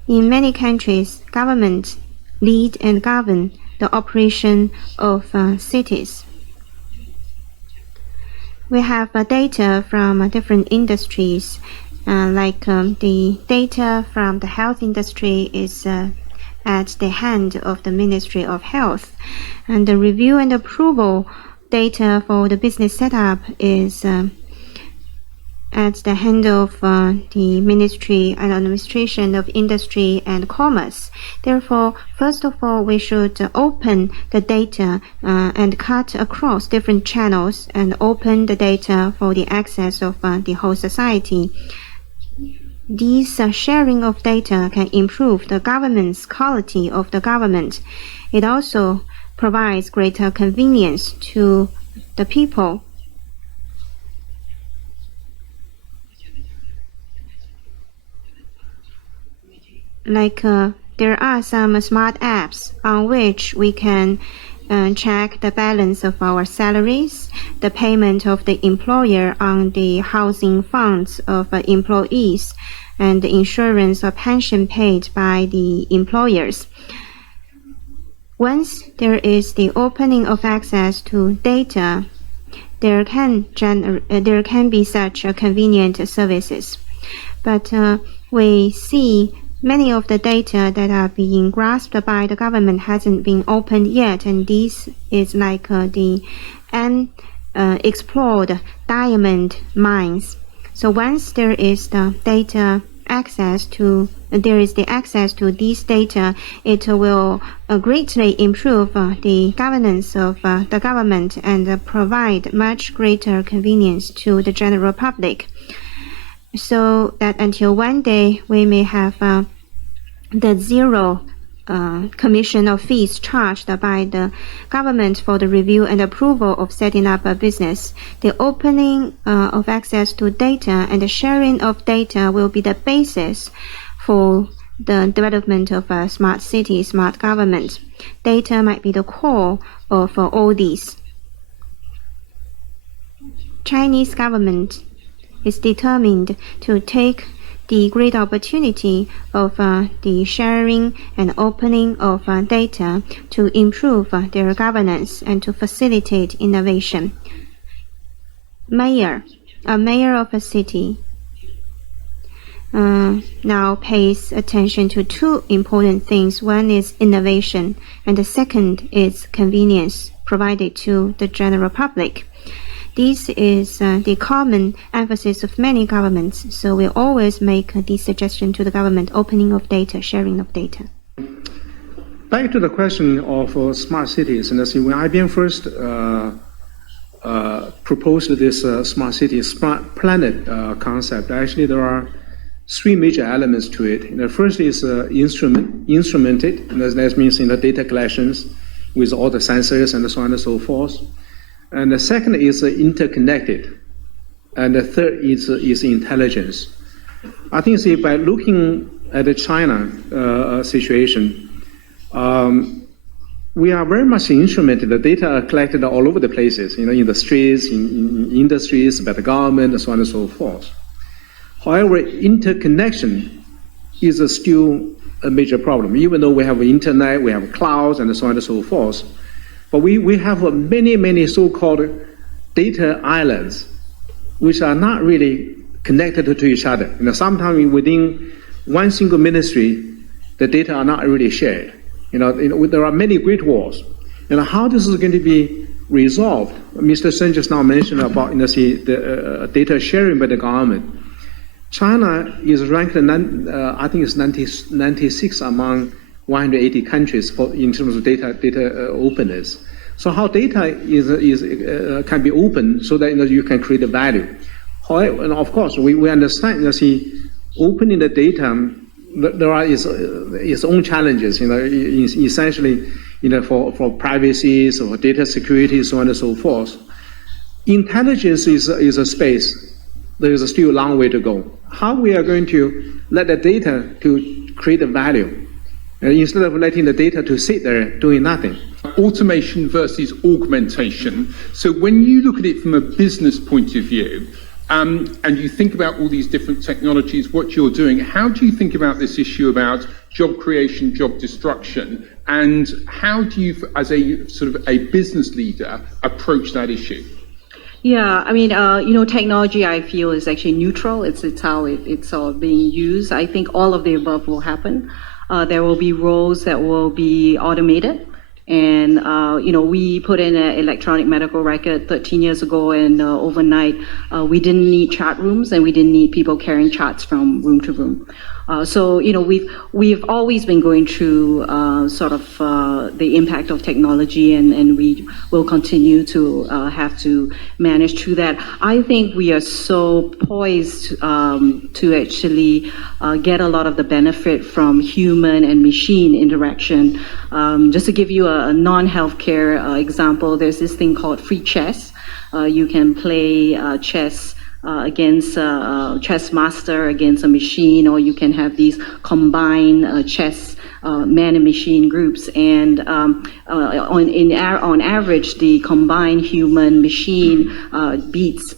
In many countries, government lead and govern the operation of cities. We have data from different industries. The data from the health industry is at the hand of the Ministry of Health, and the review and approval data for the business setup is at the hand of the Ministry and Administration of Industry and Commerce. Therefore, first of all, we should open the data and cut across different channels and open the data for the access of the whole society. This sharing of data can improve the government's quality of the government. It also provides greater convenience to the people. There are some smart apps on which we can check the balance of our salaries, the payment of the employer on the housing funds of employees, and the insurance or pension paid by the employers. Once there is the opening of access to data, there can be such convenient services. But we see many of the data that are being grasped by the government hasn't been opened yet, and this is like the unexplored diamond mines. So once there is the access to these data, it will greatly improve the governance of the government and provide much greater convenience to the general public. So that until one day we may have the zero commission or fees charged by the government for the review and approval of setting up a business. The opening of access to data and the sharing of data will be the basis for the development of a smart city, smart government. Data might be the core of all these. Chinese government is determined to take the great opportunity of the sharing and opening of data to improve their governance and to facilitate innovation. A mayor of a city now pays attention to 2 important things. One is innovation, and the second is convenience provided to the general public. This is the common emphasis of many governments. So we always make this suggestion to the government: opening of data, sharing of data. Back to the question of smart cities, and when IBM first proposed this smart city, smart planet concept, actually there are three major elements to it. The first is instrumented, and that means data collections with all the sensors and so on and so forth. And the second is interconnected, and the third is intelligence. I think by looking at the China situation, we are very much instrumented. The data are collected all over the places, in the streets, in industries, by the government, and so on and so forth. However, interconnection is still a major problem. Even though we have internet, we have clouds, and so on and so forth, but we have many so-called data islands, which are not really connected to each other. Sometimes within one single ministry, the data are not really shared. There are many great walls. How this is going to be resolved? Mr. Sun just now mentioned about the data sharing by the government. China is ranked, I think it's 96 among 180 countries in terms of data openness. So how data can be open so that you can create a value. However, and of course, we understand opening the data, there are its own challenges. Essentially, for privacy, so for data security, so on and so forth. Intelligence is a space. There is still a long way to go. How we are going to let the data to create a value instead of letting the data to sit there doing nothing. Automation versus augmentation. So when you look at it from a business point of view, and you think about all these different technologies, what you're doing, how do you think about this issue about job creation, job destruction, and how do you, as a sort of a business leader, approach that issue? Yeah, I mean, technology, I feel, is actually neutral. It's how it's being used. I think all of the above will happen. There will be roles that will be automated. And, we put in an electronic medical record 13 years ago, and overnight, we didn't need chart rooms, and we didn't need people carrying charts from room to room. So we've always been going through the impact of technology, and we will continue to have to manage through that. I think we are so poised to actually get a lot of the benefit from human and machine interaction. Just to give you a non-healthcare example, there's this thing called free chess. You can play chess against a chess master, against a machine, or you can have these combined chess man and machine groups. And on average, the combined human machine beats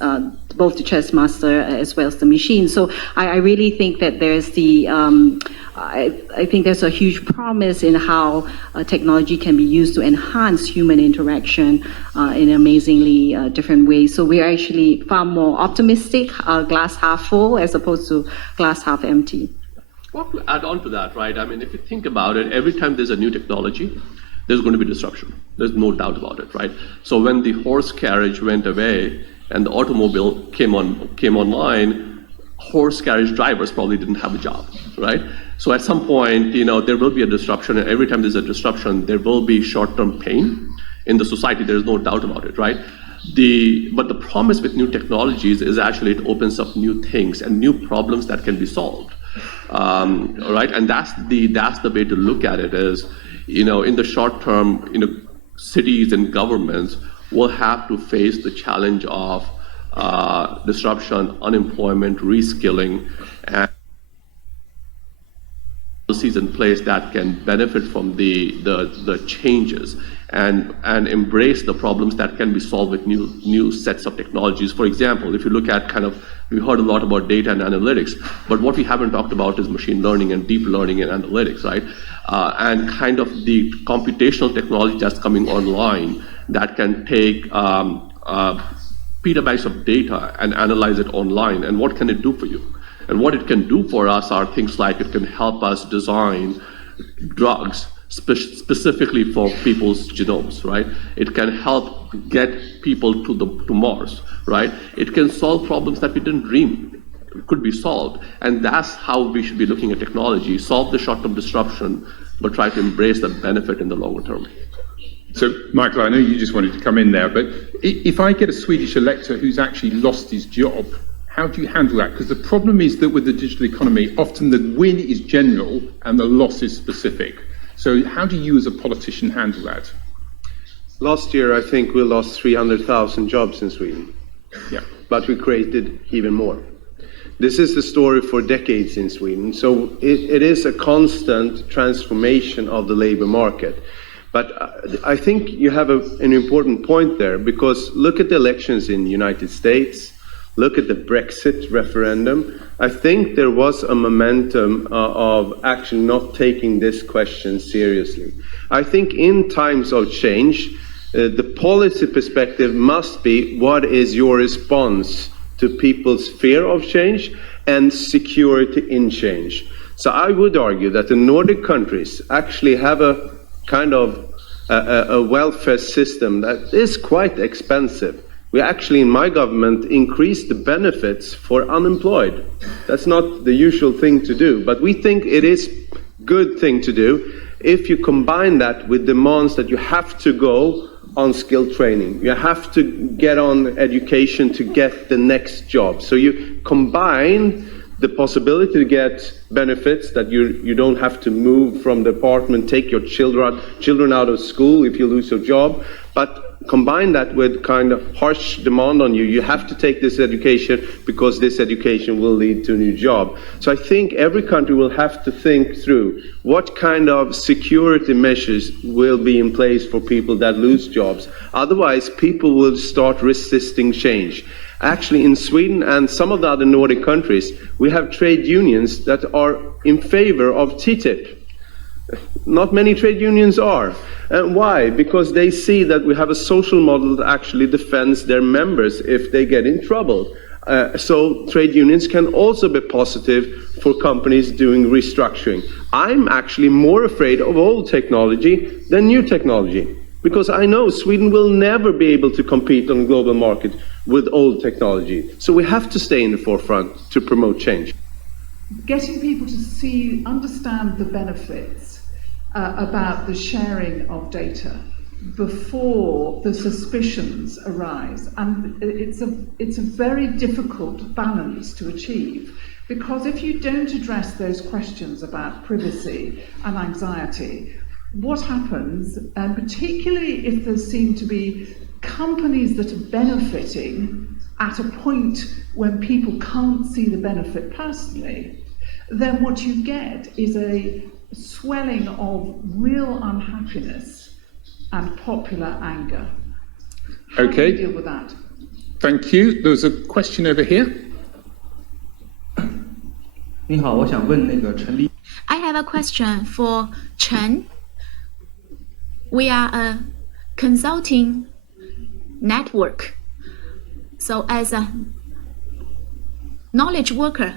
both the chess master as well as the machine. So I really think that there's I think there's a huge promise in how technology can be used to enhance human interaction in amazingly different ways. So we're actually far more optimistic, glass half full, as opposed to glass half empty. Well, to add on to that, right? I mean, if you think about it, every time there's a new technology, there's going to be disruption. There's no doubt about it, right? So when the horse carriage went away and the automobile came online, horse carriage drivers probably didn't have a job, right? So at some point, there will be a disruption, and every time there's a disruption, there will be short-term pain in the society. There's no doubt about it, right? But the promise with new technologies is actually it opens up new things and new problems that can be solved, right? And that's the way to look at it. Is in the short term, cities and governments will have to face the challenge of disruption, unemployment, reskilling, and policies in place that can benefit from the changes and embrace the problems that can be solved with new sets of technologies. For example, if you look at we heard a lot about data and analytics, but what we haven't talked about is machine learning and deep learning and analytics, right? And kind of the computational technology that's coming online that can take petabytes of data and analyze it online. And what can it do for you? And what it can do for us are things like it can help us design drugs specifically for people's genomes, right? It can help get people to Mars, right? It can solve problems that we didn't dream could be solved. And that's how we should be looking at technology, solve the short-term disruption, but try to embrace the benefit in the longer term. So, Michael, I know you just wanted to come in there, but if I get a Swedish elector who's actually lost his job, how do you handle that? Because the problem is that with the digital economy, often the win is general and the loss is specific. So how do you as a politician handle that? Last year, I think we lost 300,000 jobs in Sweden. Yeah. But we created even more. This is the story for decades in Sweden. So it is a constant transformation of the labor market. But I think you have an important point there, because look at the elections in the United States, look at the Brexit referendum. I think there was a momentum of actually not taking this question seriously. I think in times of change, the policy perspective must be what is your response to people's fear of change and security in change. So I would argue that the Nordic countries actually have a kind of a welfare system that is quite expensive. We actually, in my government, increased the benefits for unemployed. That's not the usual thing to do, but we think it is a good thing to do if you combine that with demands that you have to go on skill training. You have to get on education to get the next job. So you combine the possibility to get benefits, that you don't have to move from the apartment, take your children out of school if you lose your job, but combine that with kind of harsh demand on you. You have to take this education because this education will lead to a new job. So I think every country will have to think through what kind of security measures will be in place for people that lose jobs. Otherwise, people will start resisting change. Actually, in Sweden and some of the other Nordic countries, we have trade unions that are in favor of TTIP. Not many trade unions are. And why? Because they see that we have a social model that actually defends their members if they get in trouble. So trade unions can also be positive for companies doing restructuring. I'm actually more afraid of old technology than new technology, because I know Sweden will never be able to compete on the global market with old technology. So we have to stay in the forefront to promote change. Getting people to understand the benefits about the sharing of data before the suspicions arise. And it's a very difficult balance to achieve, because if you don't address those questions about privacy and anxiety, what happens, particularly if there seem to be companies that are benefiting at a point when people can't see the benefit personally, then what you get is a swelling of real unhappiness and popular anger. How do you deal with that? Thank you. There was a question over here. I have a question for Chen. We are a consulting network. So as a knowledge worker,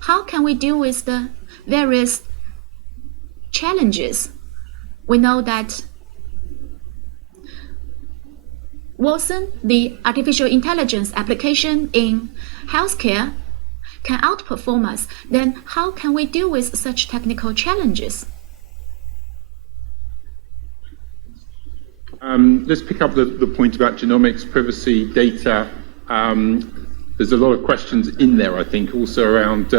how can we deal with the various challenges? We know that Watson, the artificial intelligence application in healthcare, can outperform us. Then how can we deal with such technical challenges? Let's pick up the point about genomics, privacy, data. There's a lot of questions in there, I think, also around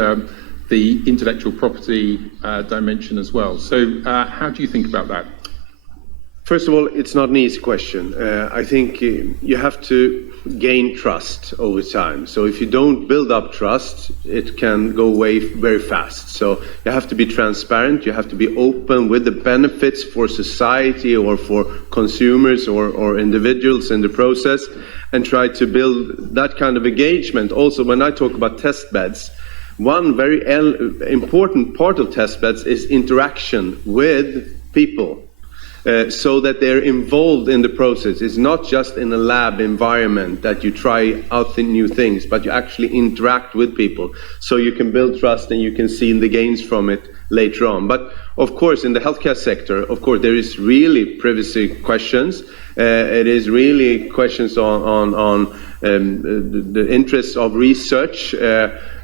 the intellectual property dimension as well. So how do you think about that? First of all, it's not an easy question. I think you have to gain trust over time. So if you don't build up trust, it can go away very fast. So you have to be transparent, you have to be open with the benefits for society or for consumers or individuals in the process, and try to build that kind of engagement. Also, when I talk about test beds, one very important part of test beds is interaction with people. So that they're involved in the process. It's not just in a lab environment that you try out the new things, but you actually interact with people. So you can build trust and you can see the gains from it later on. But of course, in the healthcare sector, of course, there is really privacy questions. It is really questions on the interests of research.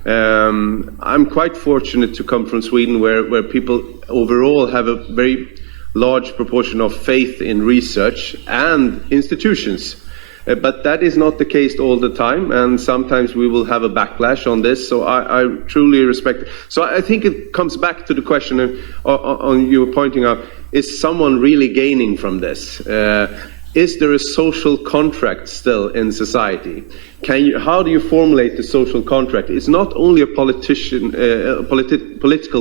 I'm quite fortunate to come from Sweden, where people overall have a very large proportion of faith in research and institutions. But that is not the case all the time, and sometimes we will have a backlash on this, so I truly respect it. So I think it comes back to the question on you were pointing out, is someone really gaining from this? Is there a social contract still in society? How do you formulate the social contract? It's not only a political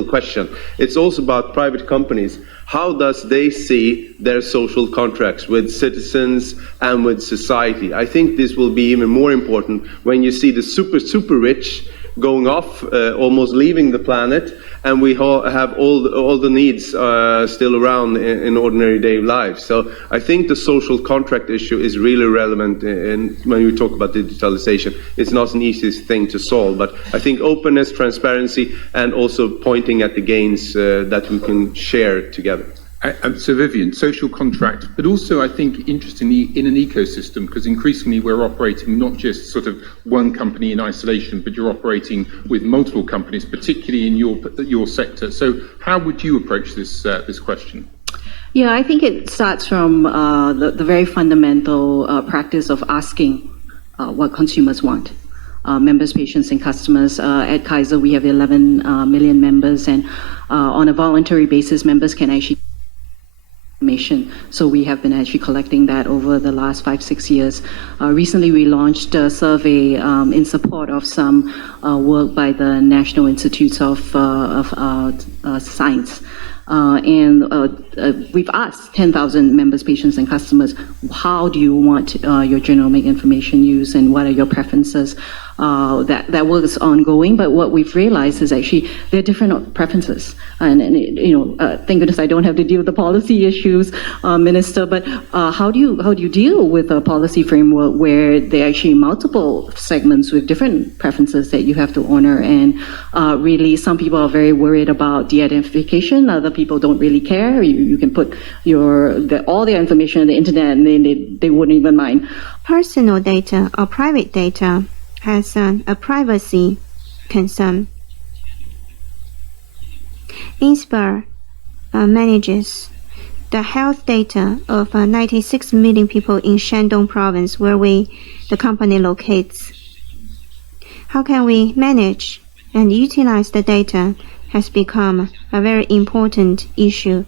question, it's also about private companies. How does they see their social contracts with citizens and with society? I think this will be even more important when you see the super rich going off, almost leaving the planet, and we have all the needs still around in ordinary day lives. So I think the social contract issue is really relevant when we talk about digitalization. It's not an easy thing to solve, but I think openness, transparency, and also pointing at the gains that we can share together. So Vivian, social contract, but also I think interestingly in an ecosystem, because increasingly we're operating not just sort of one company in isolation, but you're operating with multiple companies, particularly in your sector. So how would you approach this question? Yeah, I think it starts from the very fundamental practice of asking what consumers want. Members, patients, and customers. At Kaiser, we have 11 million members, and on a voluntary basis, members can actually information. So we have been actually collecting that over the last 5-6 years. Recently, we launched a survey in support of some work by the National Institutes of Science. We've asked 10,000 members, patients, and customers, how do you want your genomic information used, and what are your preferences? That work is ongoing, but what we've realized is actually there are different preferences. Thank goodness I don't have to deal with the policy issues, Minister. But how do you deal with a policy framework where there are actually multiple segments with different preferences that you have to honor? And really, some people are very worried about de-identification. Other people don't really care. You can put all their information on the internet, and they wouldn't even mind. Personal data or private data has a privacy concern. INSPIR manages the health data of 96 million people in Shandong province, where the company locates. How can we manage and utilize the data has become a very important issue.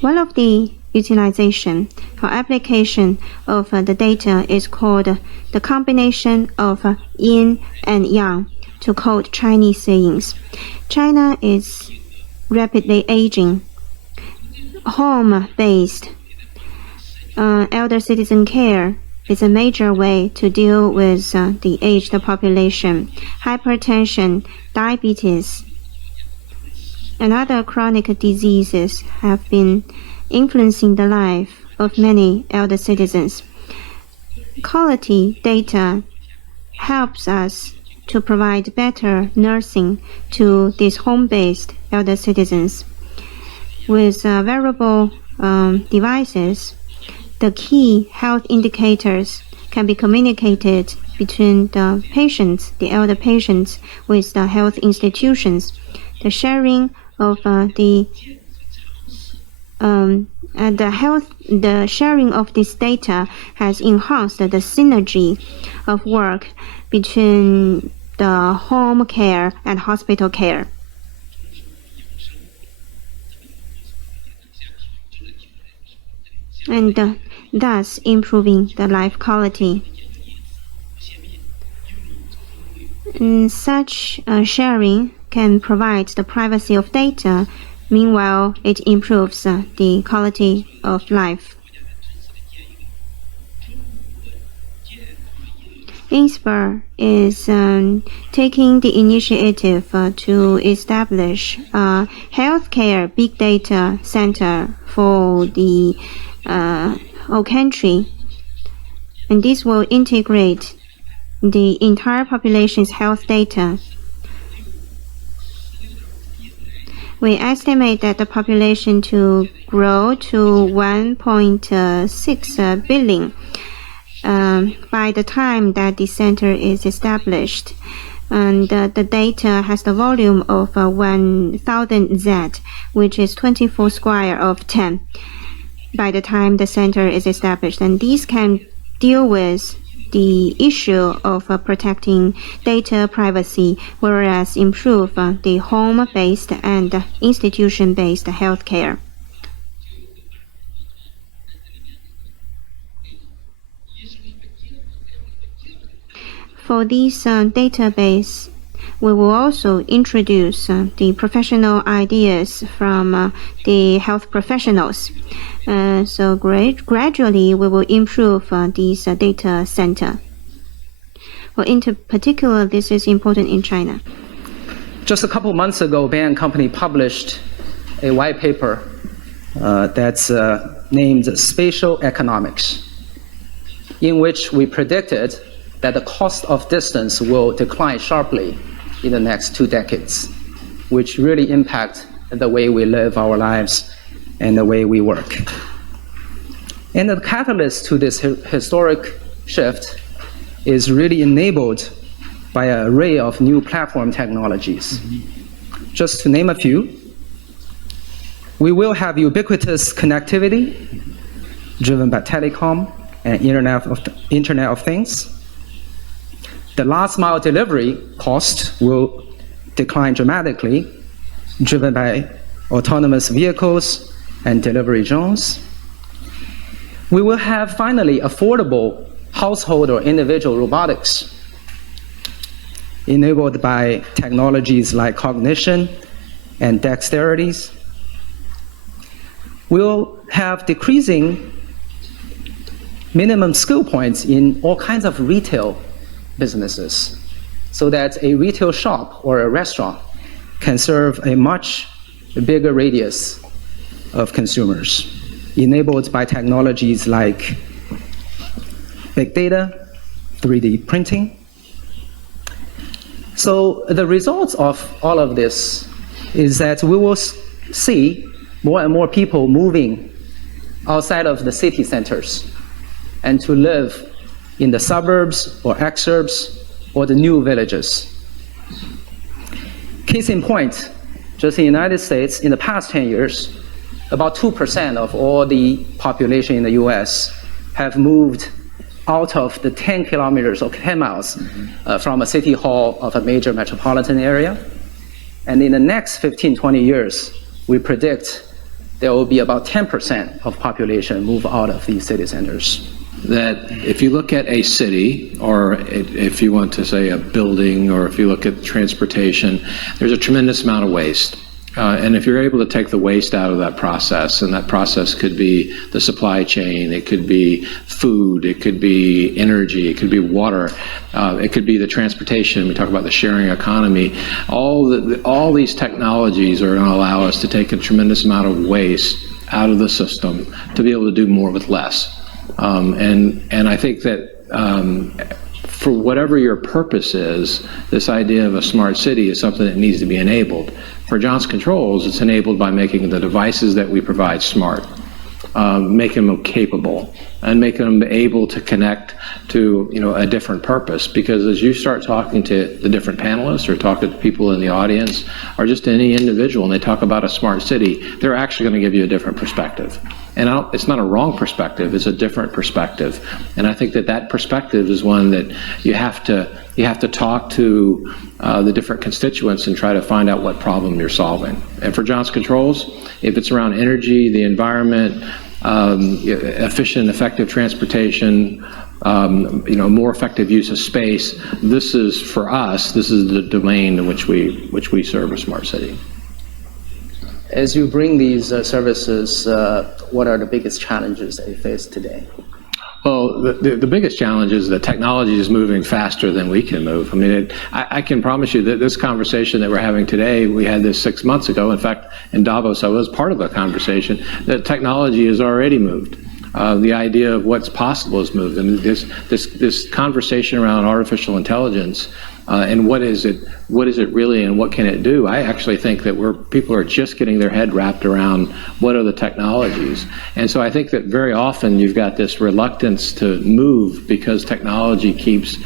One of the utilization or application of the data is called the combination of yin and yang, to quote Chinese sayings. China is rapidly aging. Home-based elder citizen care is a major way to deal with the aged population. Hypertension, diabetes, and other chronic diseases have been influencing the life of many elder citizens. Quality data helps us to provide better nursing to these home-based elder citizens. With wearable devices, the key health indicators can be communicated between the patients, the elder patients, with the health institutions. The sharing of the sharing of this data has enhanced the synergy of work between the home care and hospital care. And thus improving the life quality. And such sharing can provide the privacy of data. Meanwhile, it improves the quality of life. INSPIR is taking the initiative to establish a healthcare big data center for the whole country, and this will integrate the entire population's health data. We estimate that the population to grow to 1.6 billion by the time that the center is established. And the data has the volume of 1,000 Z, which is 24 square of 10 by the time the center is established. And these can deal with the issue of protecting data privacy, whereas improve the home-based and institution-based healthcare. For this database, we will also introduce the professional ideas from the health professionals. So gradually, we will improve this data center. Well, in particular, this is important in China. Just a couple months ago, Bain & Company published a white paper that's named Spatial Economics, in which we predicted that the cost of distance will decline sharply in the next 2 decades, which really impact the way we live our lives and the way we work. And the catalyst to this historic shift is really enabled by an array of new platform technologies. Just to name a few, we will have ubiquitous connectivity driven by telecom and Internet of Things. The last mile delivery cost will decline dramatically, driven by autonomous vehicles and delivery drones. We will have finally affordable household or individual robotics enabled by technologies like cognition and dexterities. We'll have decreasing minimum skill points in all kinds of retail businesses, so that a retail shop or a restaurant can serve a much bigger radius of consumers, enabled by technologies like big data, 3D printing. So the results of all of this is that we will see more and more people moving outside of the city centers and to live in the suburbs or exurbs or the new villages. Case in point, just in the United States, in the past 10 years, about 2% of all the population in the US have moved out of the 10 kilometers or 10 miles from a city hall of a major metropolitan area. And in the next 15, 20 years, we predict there will be about 10% of population move out of these city centers. That if you look at a city, or if you want to say a building, or if you look at transportation, there's a tremendous amount of waste. And if you're able to take the waste out of that process, and that process could be the supply chain, it could be food, it could be energy, it could be water, it could be the transportation, we talk about the sharing economy, all these technologies are going to allow us to take a tremendous amount of waste out of the system to be able to do more with less. And I think that for whatever your purpose is, this idea of a smart city is something that needs to be enabled. For Johnson Controls, it's enabled by making the devices that we provide smart, making them capable, and making them able to connect to a different purpose. Because as you start talking to the different panelists, or talking to people in the audience, or just any individual, and they talk about a smart city, they're actually going to give you a different perspective. And it's not a wrong perspective; it's a different perspective. And I think that perspective is one that you have to talk to the different constituents and try to find out what problem you're solving. And for Johnson Controls, if it's around energy, the environment, efficient, effective transportation, more effective use of space, this is for us. This is the domain in which we serve a smart city. As you bring these services, what are the biggest challenges that you face today? Well, the biggest challenge is that technology is moving faster than we can move. I mean, I can promise you that this conversation that we're having today, we had this 6 months ago. In fact, in Davos, I was part of the conversation, that technology has already moved. The idea of what's possible has moved. I mean, this conversation around artificial intelligence and what is it really and what can it do? I actually think that people are just getting their head wrapped around what are the technologies. And so I think that very often you've got this reluctance to move because technology keeps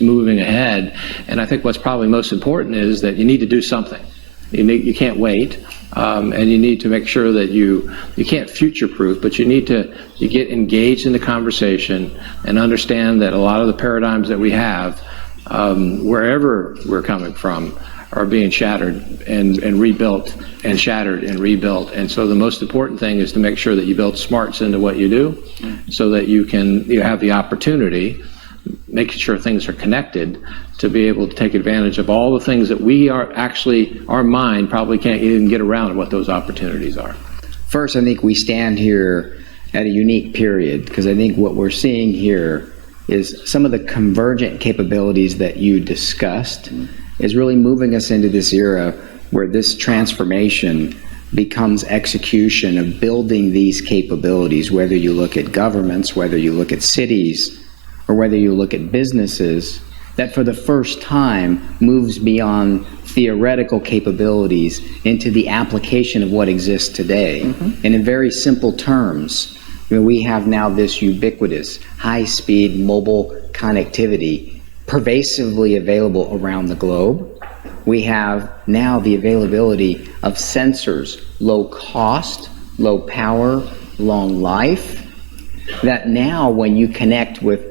moving ahead. And I think what's probably most important is that you need to do something. You can't wait. And you need to make sure that you can't future-proof, but you get engaged in the conversation and understand that a lot of the paradigms that we have, wherever we're coming from, are being shattered and rebuilt and shattered and rebuilt. And so the most important thing is to make sure that you build smarts into what you do so that you have the opportunity, making sure things are connected, to be able to take advantage of all the things that our mind probably can't even get around what those opportunities are. First, I think we stand here at a unique period, because I think what we're seeing here is some of the convergent capabilities that you discussed is really moving us into this era where this transformation becomes execution of building these capabilities, whether you look at governments, whether you look at cities, or whether you look at businesses, that for the first time moves beyond theoretical capabilities into the application of what exists today. And in very simple terms, we have now this ubiquitous, high-speed mobile connectivity pervasively available around the globe. We have now the availability of sensors, low cost, low power, long life, that now when you connect with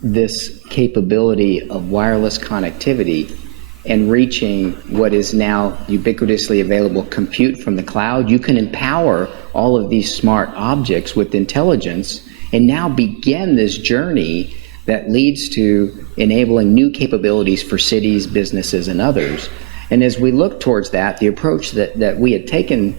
this capability of wireless connectivity and reaching what is now ubiquitously available compute from the cloud, you can empower all of these smart objects with intelligence and now begin this journey that leads to enabling new capabilities for cities, businesses, and others. And as we look towards that, the approach that we had taken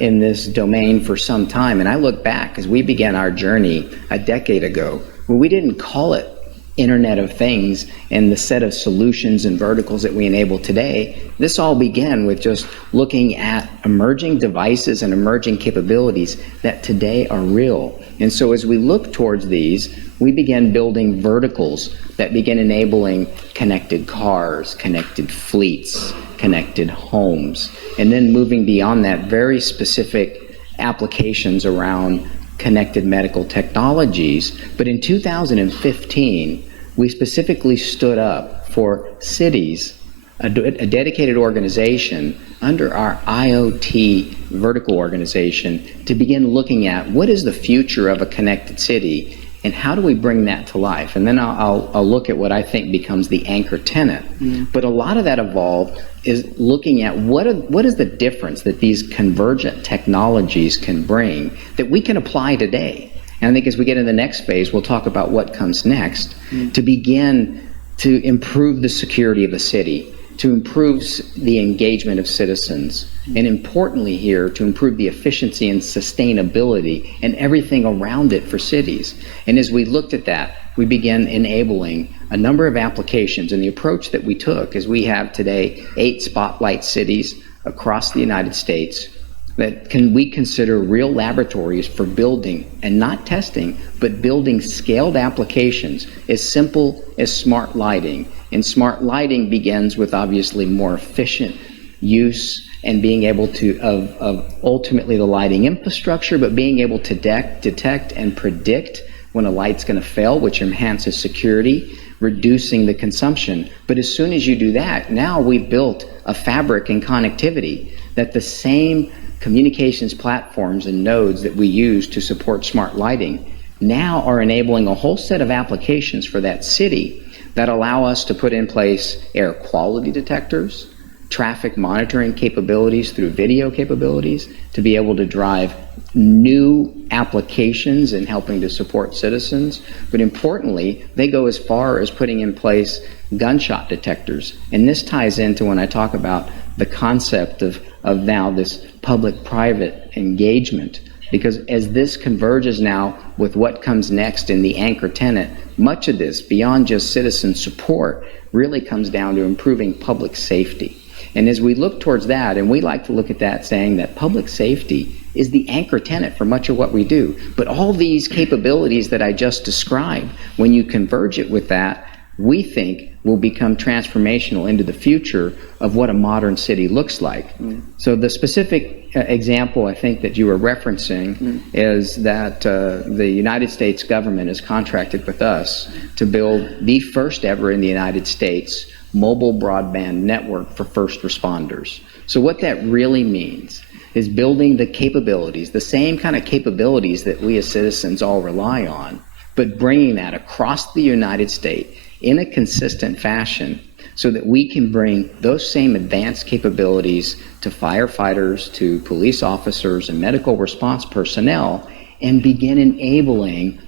in this domain for some time, and I look back as we began our journey a decade ago, well, we didn't call it Internet of Things and the set of solutions and verticals that we enable today. This all began with just looking at emerging devices and emerging capabilities that today are real. And so as we look towards these, we began building verticals that begin enabling connected cars, connected fleets, connected homes, and then moving beyond that, very specific applications around connected medical technologies. But in 2015, we specifically stood up for cities, a dedicated organization under our IoT vertical organization, to begin looking at what is the future of a connected city and how do we bring that to life. And then I'll look at what I think becomes the anchor tenant. But a lot of that evolved is looking at what is the difference that these convergent technologies can bring that we can apply today. And I think as we get into the next phase, we'll talk about what comes next to begin to improve the security of a city, to improve the engagement of citizens, and importantly here, to improve the efficiency and sustainability and everything around it for cities. And as we looked at that, we began enabling a number of applications. And the approach that we took is we have today 8 spotlight cities across the United States that we consider real laboratories for building, and not testing, but building scaled applications as simple as smart lighting. And smart lighting begins with obviously more efficient use and being able to, of ultimately the lighting infrastructure, but being able to detect and predict when a light's going to fail, which enhances security, reducing the consumption. But as soon as you do that, now we've built a fabric and connectivity that the same communications platforms and nodes that we use to support smart lighting now are enabling a whole set of applications for that city that allow us to put in place air quality detectors, traffic monitoring capabilities through video capabilities, to be able to drive new applications and helping to support citizens. But importantly, they go as far as putting in place gunshot detectors. And this ties into when I talk about the concept of now this public-private engagement, because as this converges now with what comes next in the anchor tenant, much of this, beyond just citizen support, really comes down to improving public safety. And as we look towards that, and we like to look at that saying that public safety is the anchor tenant for much of what we do. But all these capabilities that I just described, when you converge it with that, we think will become transformational into the future of what a modern city looks like. So the specific example I think that you were referencing is that the United States government has contracted with us to build the first ever in the United States mobile broadband network for first responders. So what that really means is building the capabilities, the same kind of capabilities that we as citizens all rely on, but bringing that across the United States in a consistent fashion so that we can bring those same advanced capabilities to firefighters, to police officers, and medical response personnel, and begin enabling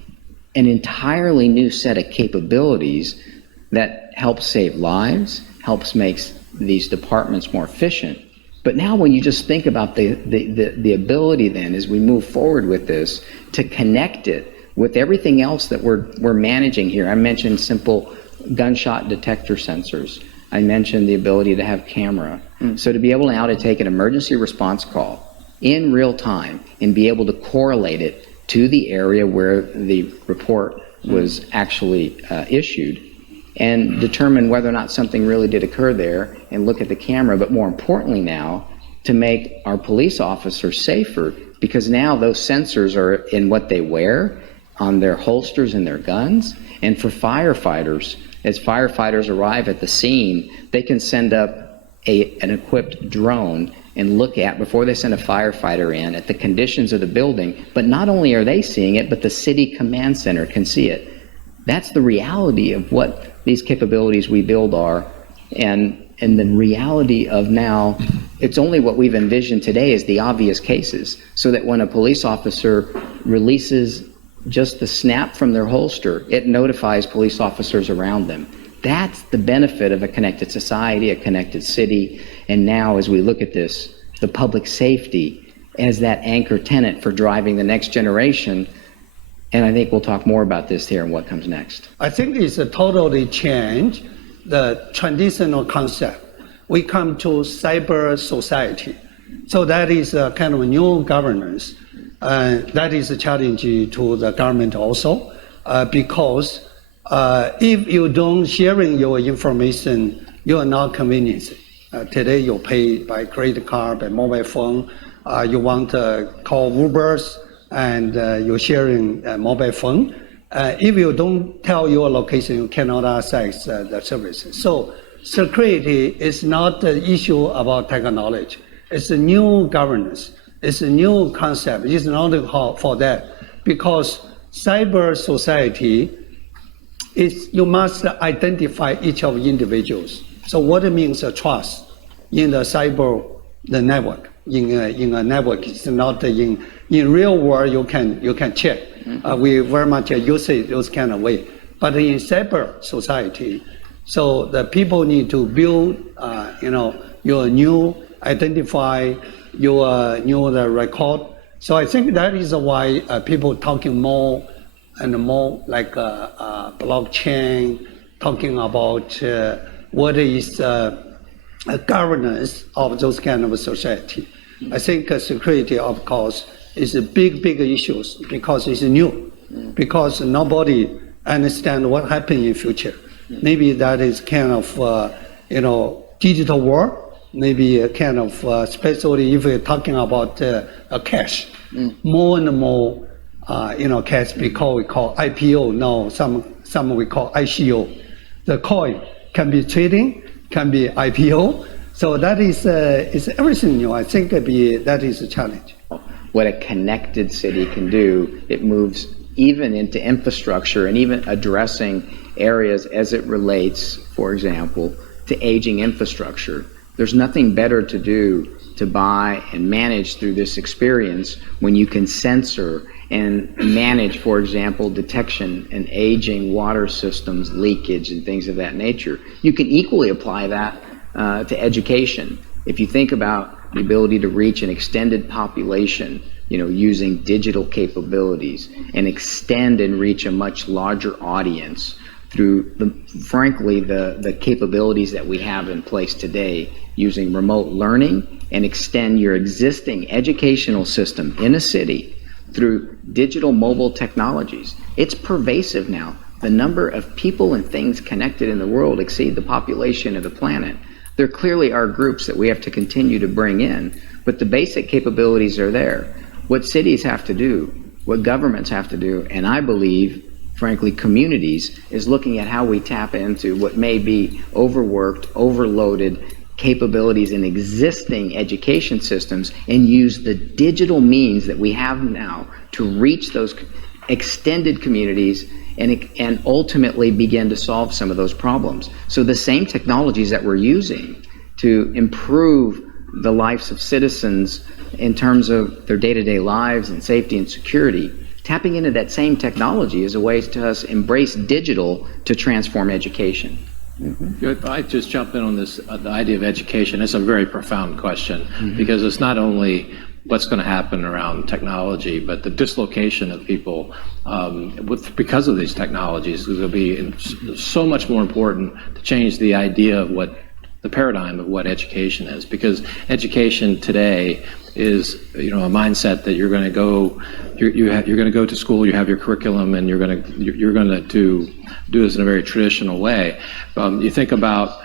an entirely new set of capabilities that helps save lives, helps make these departments more efficient. But now when you just think about the ability then, as we move forward with this, to connect it with everything else that we're managing here. I mentioned simple gunshot detector sensors. I mentioned the ability to have camera. So to be able now to take an emergency response call in real time and be able to correlate it to the area where the report was actually issued, and determine whether or not something really did occur there and look at the camera, but more importantly now, to make our police officers safer, because now those sensors are in what they wear, on their holsters and their guns. And for firefighters, as firefighters arrive at the scene, they can send up an equipped drone and look at, before they send a firefighter in, at the conditions of the building. But not only are they seeing it, but the city command center can see it. That's the reality of what these capabilities we build are, and the reality of now, it's only what we've envisioned today is the obvious cases, so that when a police officer releases just the snap from their holster, it notifies police officers around them. That's the benefit of a connected society, a connected city, and now as we look at this, the public safety as that anchor tenant for driving the next generation. And I think we'll talk more about this here and what comes next. I think it's a totally change the traditional concept. We come to cyber society. So that is a kind of a new governance. That is a challenge to the government also, because if you don't sharing your information, you are not convenienced. Today you pay by credit card, by mobile phone. You want to call Ubers, and you're sharing a mobile phone. If you don't tell your location, you cannot access the services. So security is not an issue about technology. It's a new governance. It's a new concept. It's not for that, because cyber society is you must identify each of individuals. So what it means trust in the cyber network. In a network, it's not in real world. You can check. We very much use it those kind of way. But in cyber society, so the people need to build, your new identify your new record. So I think that is why people talking more and more like blockchain, talking about what is governance of those kind of society. I think security, of course, is a big issue because it's new, because nobody understands what happens in future. Maybe that is kind of, digital world, maybe a kind of, especially if we're talking about a cash, more and more, cash, because we call IPO now, some we call ICO. The coin can be trading, can be IPO. So that is everything new. I think that is a challenge. What a connected city can do, it moves even into infrastructure and even addressing areas as it relates, for example, to aging infrastructure. There's nothing better to do to buy and manage through this experience when you can censor and manage, for example, detection and aging water systems, leakage, and things of that nature. You can equally apply that to education. If you think about the ability to reach an extended population, using digital capabilities, and extend and reach a much larger audience through, frankly, the capabilities that we have in place today, using remote learning and extend your existing educational system in a city through digital mobile technologies. It's pervasive now. The number of people and things connected in the world exceed the population of the planet. There clearly are groups that we have to continue to bring in, but the basic capabilities are there. What cities have to do, what governments have to do, and I believe, frankly, communities, is looking at how we tap into what may be overworked, overloaded capabilities in existing education systems and use the digital means that we have now to reach those extended communities and ultimately begin to solve some of those problems. So the same technologies that we're using to improve the lives of citizens in terms of their day-to-day lives and safety and security, tapping into that same technology is a way to us embrace digital to transform education. I just jump in on this, the idea of education. It's a very profound question because it's not only what's going to happen around technology, but the dislocation of people because of these technologies is going to be so much more important to change the idea of what the paradigm of what education is, because education today is a mindset that you're going to go you're going to go to school, you have your curriculum, and you're going to do this in a very traditional way. You think about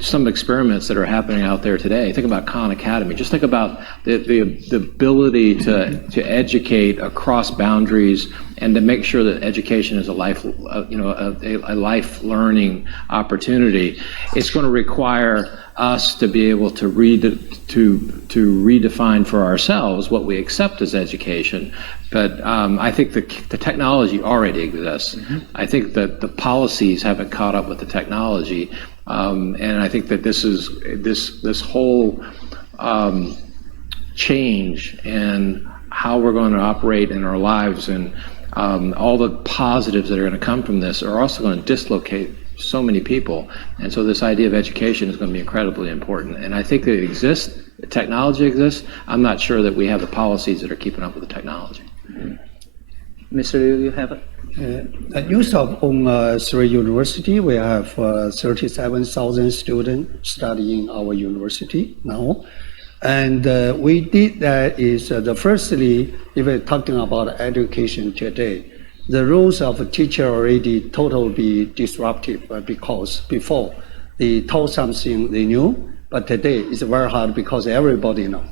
some experiments that are happening out there today. Think about Khan Academy. Just think about the ability to educate across boundaries and to make sure that education is a life learning opportunity. It's going to require us to be able to redefine for ourselves what we accept as education. But I think the technology already exists. I think that the policies haven't caught up with the technology. And I think that this whole change in how we're going to operate in our lives and all the positives that are going to come from this are also going to dislocate so many people. And so this idea of education is going to be incredibly important. And I think that it exists, the technology exists. I'm not sure that we have the policies that are keeping up with the technology. Mr. Liu, you have it? At USOP on 3 university, we have 37,000 students studying our university now. And we did that is, firstly, if we're talking about education today, the roles of a teacher already totally disruptive because before they taught something they knew, but today it's very hard because everybody knows.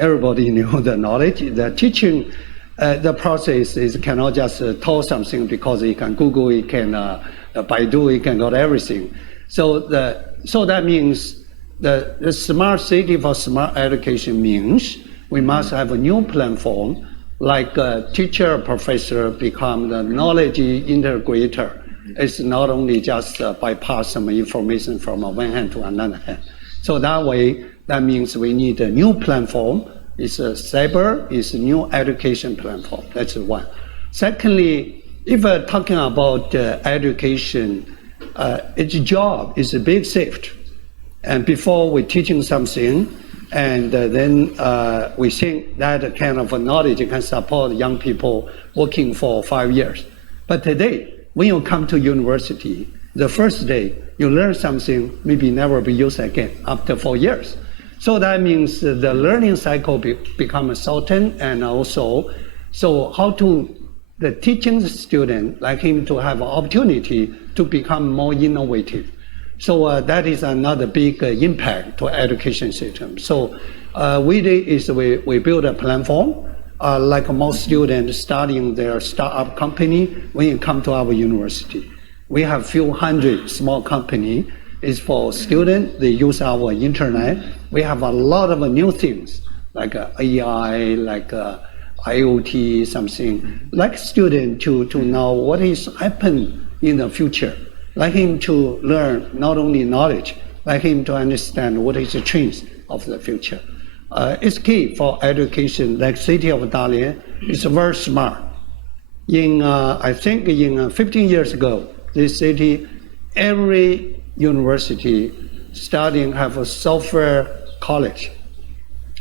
Everybody knew the knowledge. The teaching the process is cannot just tell something because you can Google, you can Baidu, you can got everything. So that means the smart city for smart education means we must have a new platform, like a teacher, professor become the knowledge integrator. It's not only just bypass some information from one hand to another hand. So that way, that means we need a new platform. It's a cyber, it's a new education platform. That's one. Secondly, if we're talking about education, its job is a big shift. And before we're teaching something, and then we think that kind of knowledge can support young people working for 5 years. But today, when you come to university, the first day you learn something, maybe never be used again after 4 years. So that means the learning cycle becomes shortened, and also, so how to the teaching the student, like him, to have an opportunity to become more innovative. So that is another big impact to education system. So we did is we build a platform, like most students starting their startup company when you come to our university. We have few hundred small company. Is for students, they use our internet. We have a lot of new things like AI, like IoT, something like student to know what is happen in the future, like him to learn not only knowledge, like him to understand what is the trends of the future. It's key for education. Like city of Dalian is very smart. I think in 15 years ago, this city, every university starting have a software college.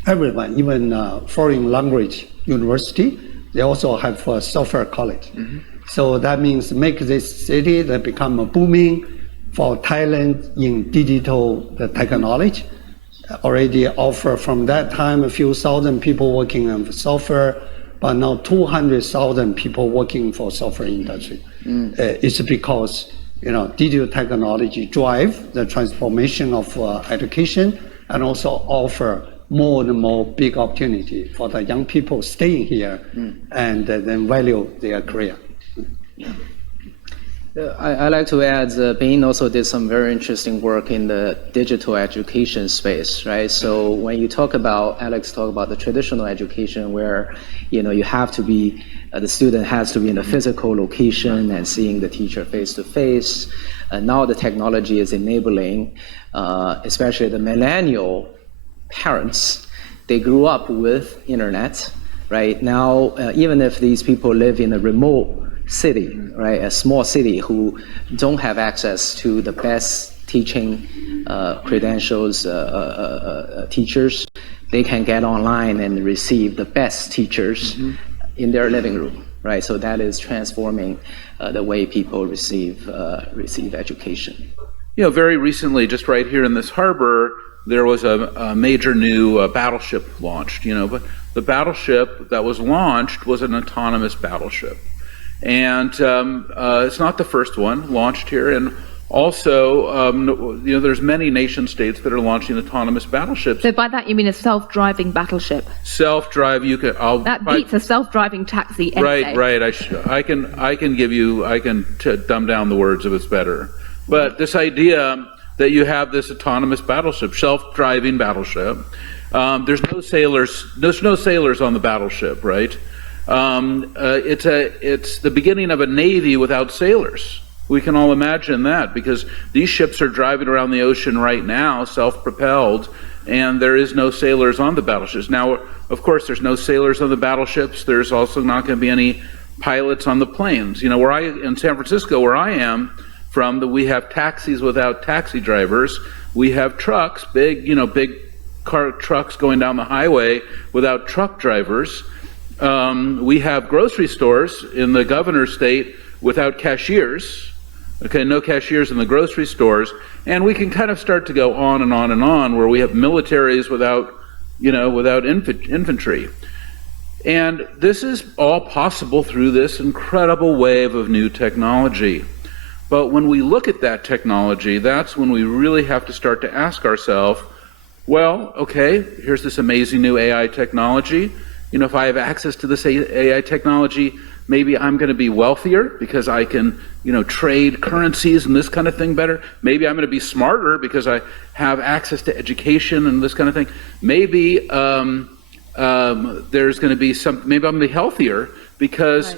Everyone, even foreign language university, they also have a software college. So that means make this city that become a booming for Thailand in digital technology. already offer from that time a few thousand people working on software, but now 200,000 people working for software industry. It's because digital technology drive the transformation of education and also offer more and more big opportunity for the young people staying here and then value their career. I like to add, Bain also did some very interesting work in the digital education space, right? So when you Alex talked about the traditional education where, you have to be, the student has to be in a physical location and seeing the teacher face to face. And now the technology is enabling, especially the millennial parents, they grew up with internet, right? Now, even if these people live in a remote city, right, a small city who don't have access to the best teaching credentials, teachers, they can get online and receive the best teachers in their living room, right? So that is transforming the way people receive education. Very recently, just right here in this harbor, there was a major new battleship launched, but the battleship that was launched was an autonomous battleship. And it's not the first one launched here. And also, there's many nation states that are launching autonomous battleships. So by that you mean a self-driving battleship? Self-drive, that beats a self-driving taxi any day. Right. I can dumb down the words if it's better. But this idea that you have this autonomous battleship, self-driving battleship, there's no sailors on the battleship, right? It's the beginning of a navy without sailors. We can all imagine that because these ships are driving around the ocean right now, self-propelled, and there is no sailors on the battleships. Now, of course, there's no sailors on the battleships. There's also not going to be any pilots on the planes. In San Francisco, where I am from, we have taxis without taxi drivers. We have trucks, big car trucks going down the highway without truck drivers. We have grocery stores in the governor's state without cashiers. Okay, no cashiers in the grocery stores. And we can kind of start to go on and on and on where we have militaries without infantry. And this is all possible through this incredible wave of new technology. But when we look at that technology, that's when we really have to start to ask ourselves, well, okay, here's this amazing new AI technology. If I have access to this AI technology, maybe I'm going to be wealthier because I can, trade currencies and this kind of thing better. Maybe I'm going to be smarter because I have access to education and this kind of thing. Maybe there's going to be maybe I'm going to be healthier because,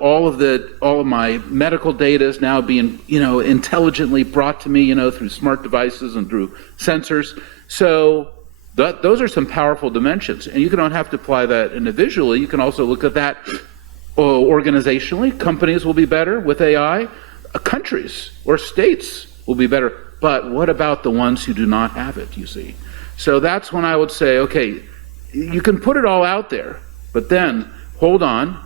all of my medical data is now being, intelligently brought to me, through smart devices and through sensors. So those are some powerful dimensions, and you don't have to apply that individually. You can also look at that organizationally. Companies will be better with AI. Countries or states will be better. But what about the ones who do not have it, you see? So that's when I would say, okay, you can put it all out there, but then hold on.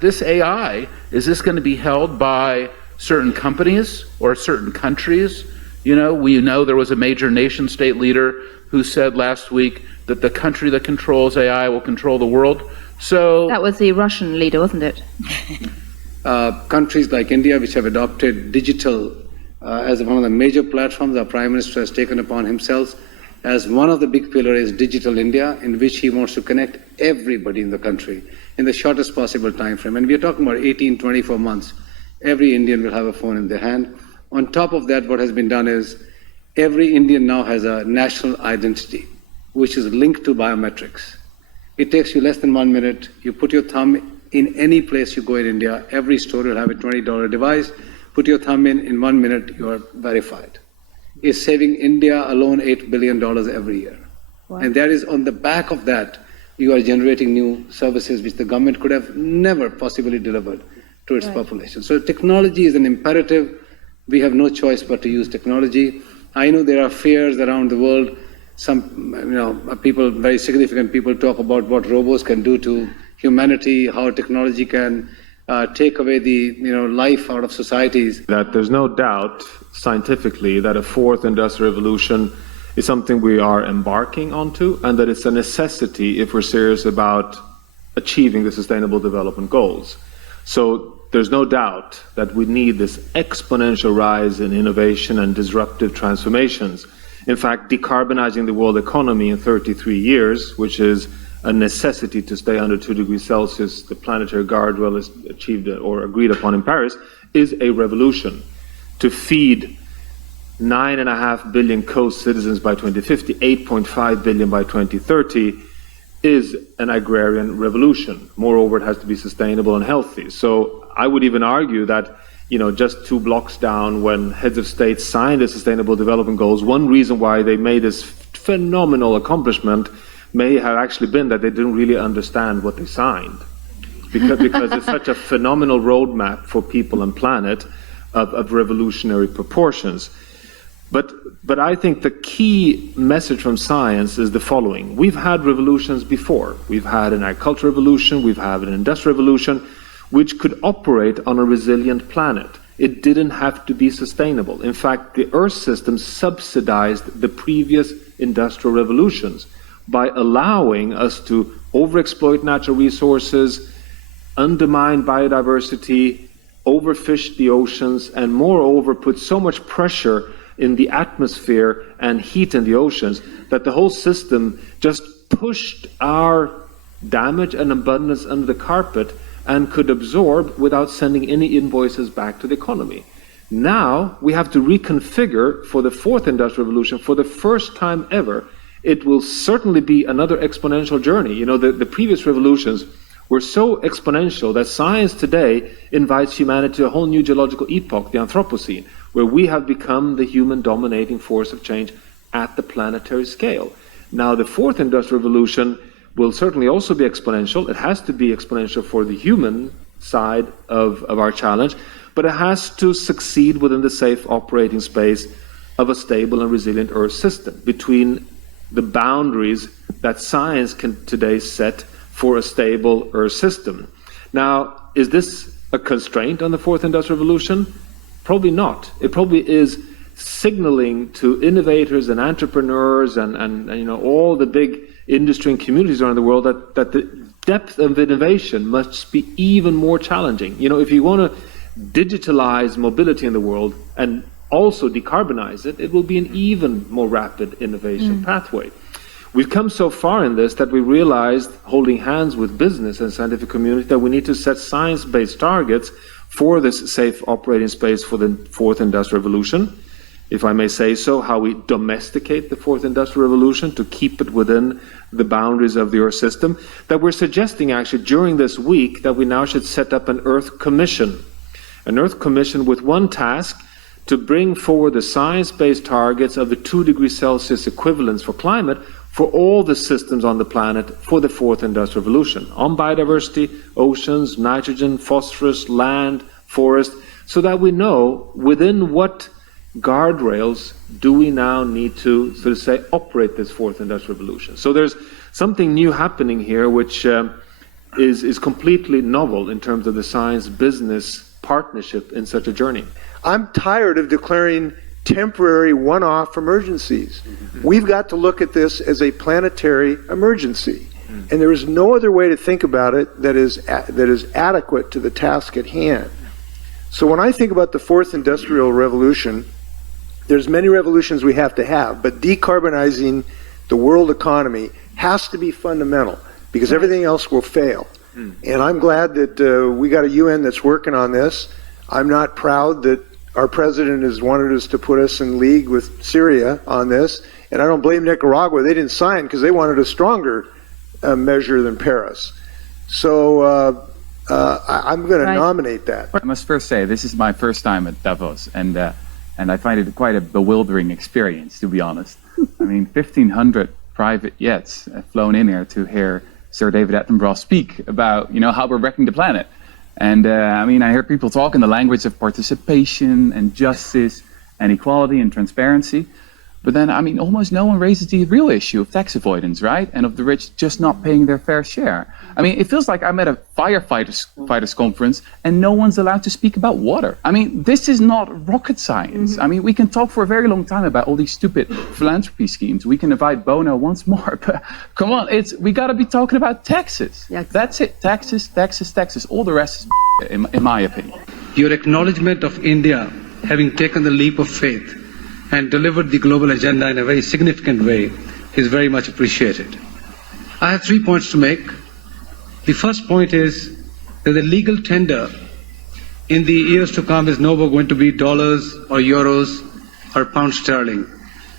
This AI, is this going to be held by certain companies or certain countries? We know there was a major nation state leader who said last week that the country that controls AI will control the world. So that was the Russian leader, wasn't it? Countries like India, which have adopted digital as one of the major platforms, our Prime Minister has taken upon himself as one of the big pillars is Digital India, in which he wants to connect everybody in the country in the shortest possible time frame. And we are talking about 18, 24 months. Every Indian will have a phone in their hand. On top of that, what has been done is every Indian now has a national identity, which is linked to biometrics. It takes you less than 1 minute. You put your thumb in any place you go in India. Every store will have a $20 device. Put your thumb in 1 minute, you are verified. It's saving India alone $8 billion every year. Wow. And that is on the back of that, you are generating new services which the government could have never possibly delivered to its population. So technology is an imperative. We have no choice but to use technology. I know there are fears around the world. Some, people, very significant people, talk about what robots can do to humanity, how technology can take away the life out of societies. That there's no doubt scientifically that a fourth industrial revolution is something we are embarking onto, and that it's a necessity if we're serious about achieving the Sustainable Development Goals. So there's no doubt that we need this exponential rise in innovation and disruptive transformations. In fact, decarbonizing the world economy in 33 years, which is a necessity to stay under 2 degrees Celsius, the planetary guardrail is achieved or agreed upon in Paris, is a revolution. To feed 9.5 billion co-citizens by 2050, 8.5 billion by 2030, is an agrarian revolution. Moreover, it has to be sustainable and healthy. So I would even argue that, just 2 blocks down, when heads of state signed the Sustainable Development Goals, one reason why they made this phenomenal accomplishment may have actually been that they didn't really understand what they signed. Because it's such a phenomenal roadmap for people and planet of revolutionary proportions. But I think the key message from science is the following. We've had revolutions before. We've had an agricultural revolution, we've had an industrial revolution, which could operate on a resilient planet. It didn't have to be sustainable. In fact, the Earth system subsidized the previous industrial revolutions by allowing us to overexploit natural resources, undermine biodiversity, overfish the oceans, and moreover put so much pressure in the atmosphere and heat in the oceans that the whole system just pushed our damage and abundance under the carpet and could absorb without sending any invoices back to the economy. Now we have to reconfigure for the 4th industrial revolution for the first time ever. It will certainly be another exponential journey. The previous revolutions were so exponential that science today invites humanity to a whole new geological epoch, the Anthropocene, where we have become the human dominating force of change at the planetary scale. Now, the 4th industrial revolution will certainly also be exponential. It has to be exponential for the human side of our challenge, but it has to succeed within the safe operating space of a stable and resilient Earth system between the boundaries that science can today set for a stable Earth system. Now, is this a constraint on the 4th industrial revolution? Probably not. It probably is signaling to innovators and entrepreneurs and all the big industry and communities around the world that the depth of innovation must be even more challenging. If you want to digitalize mobility in the world and also decarbonize it, it will be an even more rapid innovation pathway. We've come so far in this that we realized, holding hands with business and scientific community, that we need to set science-based targets for this safe operating space for the 4th industrial revolution. If I may say so, how we domesticate the 4th industrial revolution to keep it within the boundaries of the Earth system, that we're suggesting actually during this week that we now should set up an Earth Commission. An Earth Commission with one task: to bring forward the science-based targets of the 2 degrees Celsius equivalents for climate for all the systems on the planet for the 4th industrial revolution, on biodiversity, oceans, nitrogen, phosphorus, land, forest, so that we know within what guardrails do we now need to, so to say, operate this 4th industrial revolution. So there's something new happening here which is completely novel in terms of the science-business partnership in such a journey. I'm tired of declaring temporary one-off emergencies. We've got to look at this as a planetary emergency. And there is no other way to think about it that is adequate to the task at hand. So when I think about the 4th industrial revolution, there's many revolutions we have to have, but decarbonizing the world economy has to be fundamental because everything else will fail. And I'm glad that we got a UN that's working on this. I'm not proud that our president has wanted us to put us in league with Syria on this, and I don't blame Nicaragua. They didn't sign because they wanted a stronger measure than Paris. So I'm going to nominate that. I must first say this is my first time at Davos, and I find it quite a bewildering experience, to be honest. I mean, 1,500 private jets have flown in here to hear Sir David Attenborough speak about, how we're wrecking the planet. And I hear people talk in the language of participation and justice and equality and transparency. But then, I mean, almost no one raises the real issue of tax avoidance, right? And of the rich just not paying their fair share. I mean, it feels like I'm at a firefighters conference and no one's allowed to speak about water. I mean, this is not rocket science. I mean, we can talk for a very long time about all these stupid philanthropy schemes. We can invite Bono once more, but come on, we got to be talking about taxes. Yeah. That's it. Taxes, taxes, taxes. All the rest is in my opinion. Your acknowledgement of India having taken the leap of faith and delivered the global agenda in a very significant way is very much appreciated. I have 3 points to make. The first point is that the legal tender in the years to come is no more going to be dollars or euros or pounds sterling.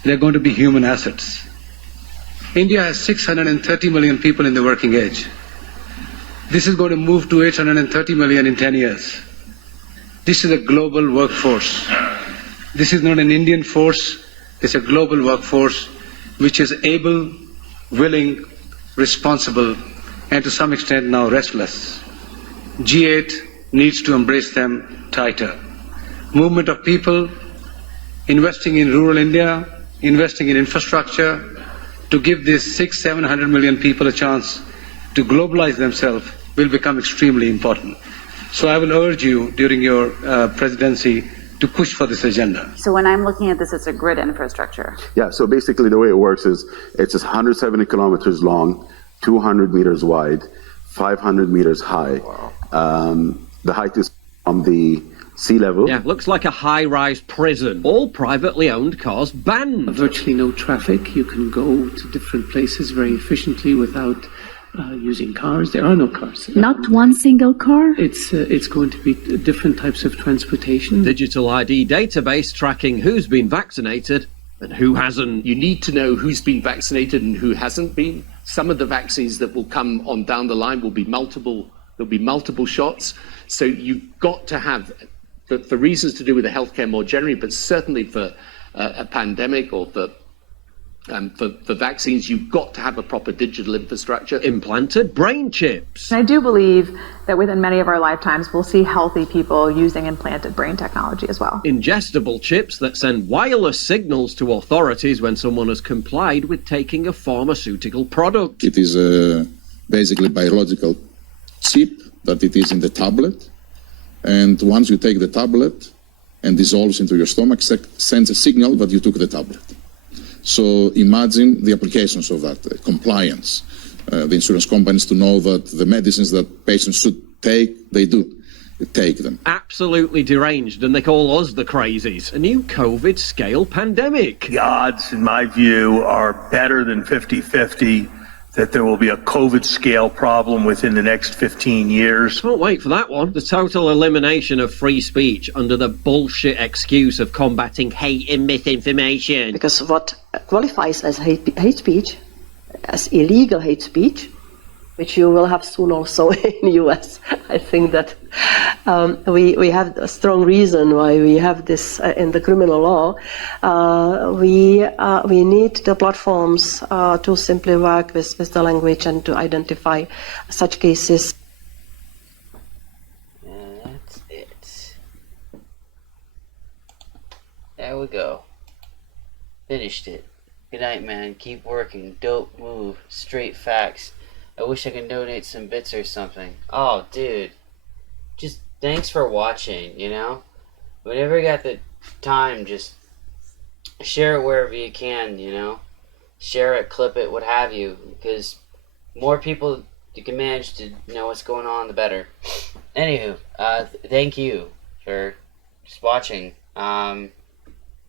They're going to be human assets. India has 630 million people in the working age. This is going to move to 830 million in 10 years. This is a global workforce. This is not an Indian force, it's a global workforce which is able, willing, responsible, and to some extent now restless. G8 needs to embrace them tighter. Movement of people, investing in rural India, investing in infrastructure, to give these 600-700 million people a chance to globalize themselves will become extremely important. So I will urge you during your presidency to push for this agenda. So when I'm looking at this, it's a grid infrastructure. Yeah, so basically the way it works is it's just 170 kilometers long, 200 meters wide, 500 meters high. The height is from the sea level. Yeah, looks like a high-rise prison. All privately owned cars banned. Virtually no traffic. You can go to different places very efficiently without using cars. There are no cars. Not one single car? It's going to be different types of transportation. Digital ID database tracking who's been vaccinated and who hasn't. You need to know who's been vaccinated and who hasn't been. Some of the vaccines that will come on down the line will be multiple shots. So you've got to have, for reasons to do with the healthcare more generally, but certainly for a pandemic or for vaccines, you've got to have a proper digital infrastructure. Implanted brain chips. I do believe that within many of our lifetimes, we'll see healthy people using implanted brain technology as well. Ingestible chips that send wireless signals to authorities when someone has complied with taking a pharmaceutical product. It is basically biological chip that it is in the tablet. And once you take the tablet and dissolves into your stomach, sends a signal that you took the tablet. So imagine the applications of that, compliance. The insurance companies to know that the medicines that patients should take, they do take them. Absolutely deranged, and they call us the crazies. A new COVID scale pandemic. The odds, in my view, are better than 50-50 that there will be a COVID scale problem within the next 15 years. Can't wait for that one. The total elimination of free speech under the bullshit excuse of combating hate and misinformation. Because what qualifies as hate speech, as illegal hate speech, which you will have soon also in the US. I think that we have a strong reason why we have this in the criminal law. We need the platforms to simply work with the language and to identify such cases. And that's it. There we go. Finished it. Good night, man. Keep working. Dope move. Straight facts. I wish I could donate some bits or something. Oh, dude. Just thanks for watching, you know? Whenever you got the time, just share it wherever you can, you know? Share it, clip it, what have you. Because more people you can manage to know what's going on, the better. Anywho, thank you for just watching. Thank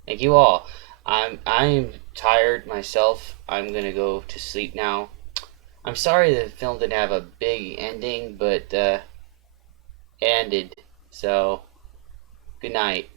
you all. I'm tired myself. I'm gonna go to sleep now. I'm sorry the film didn't have a big ending, but ended. So, good night.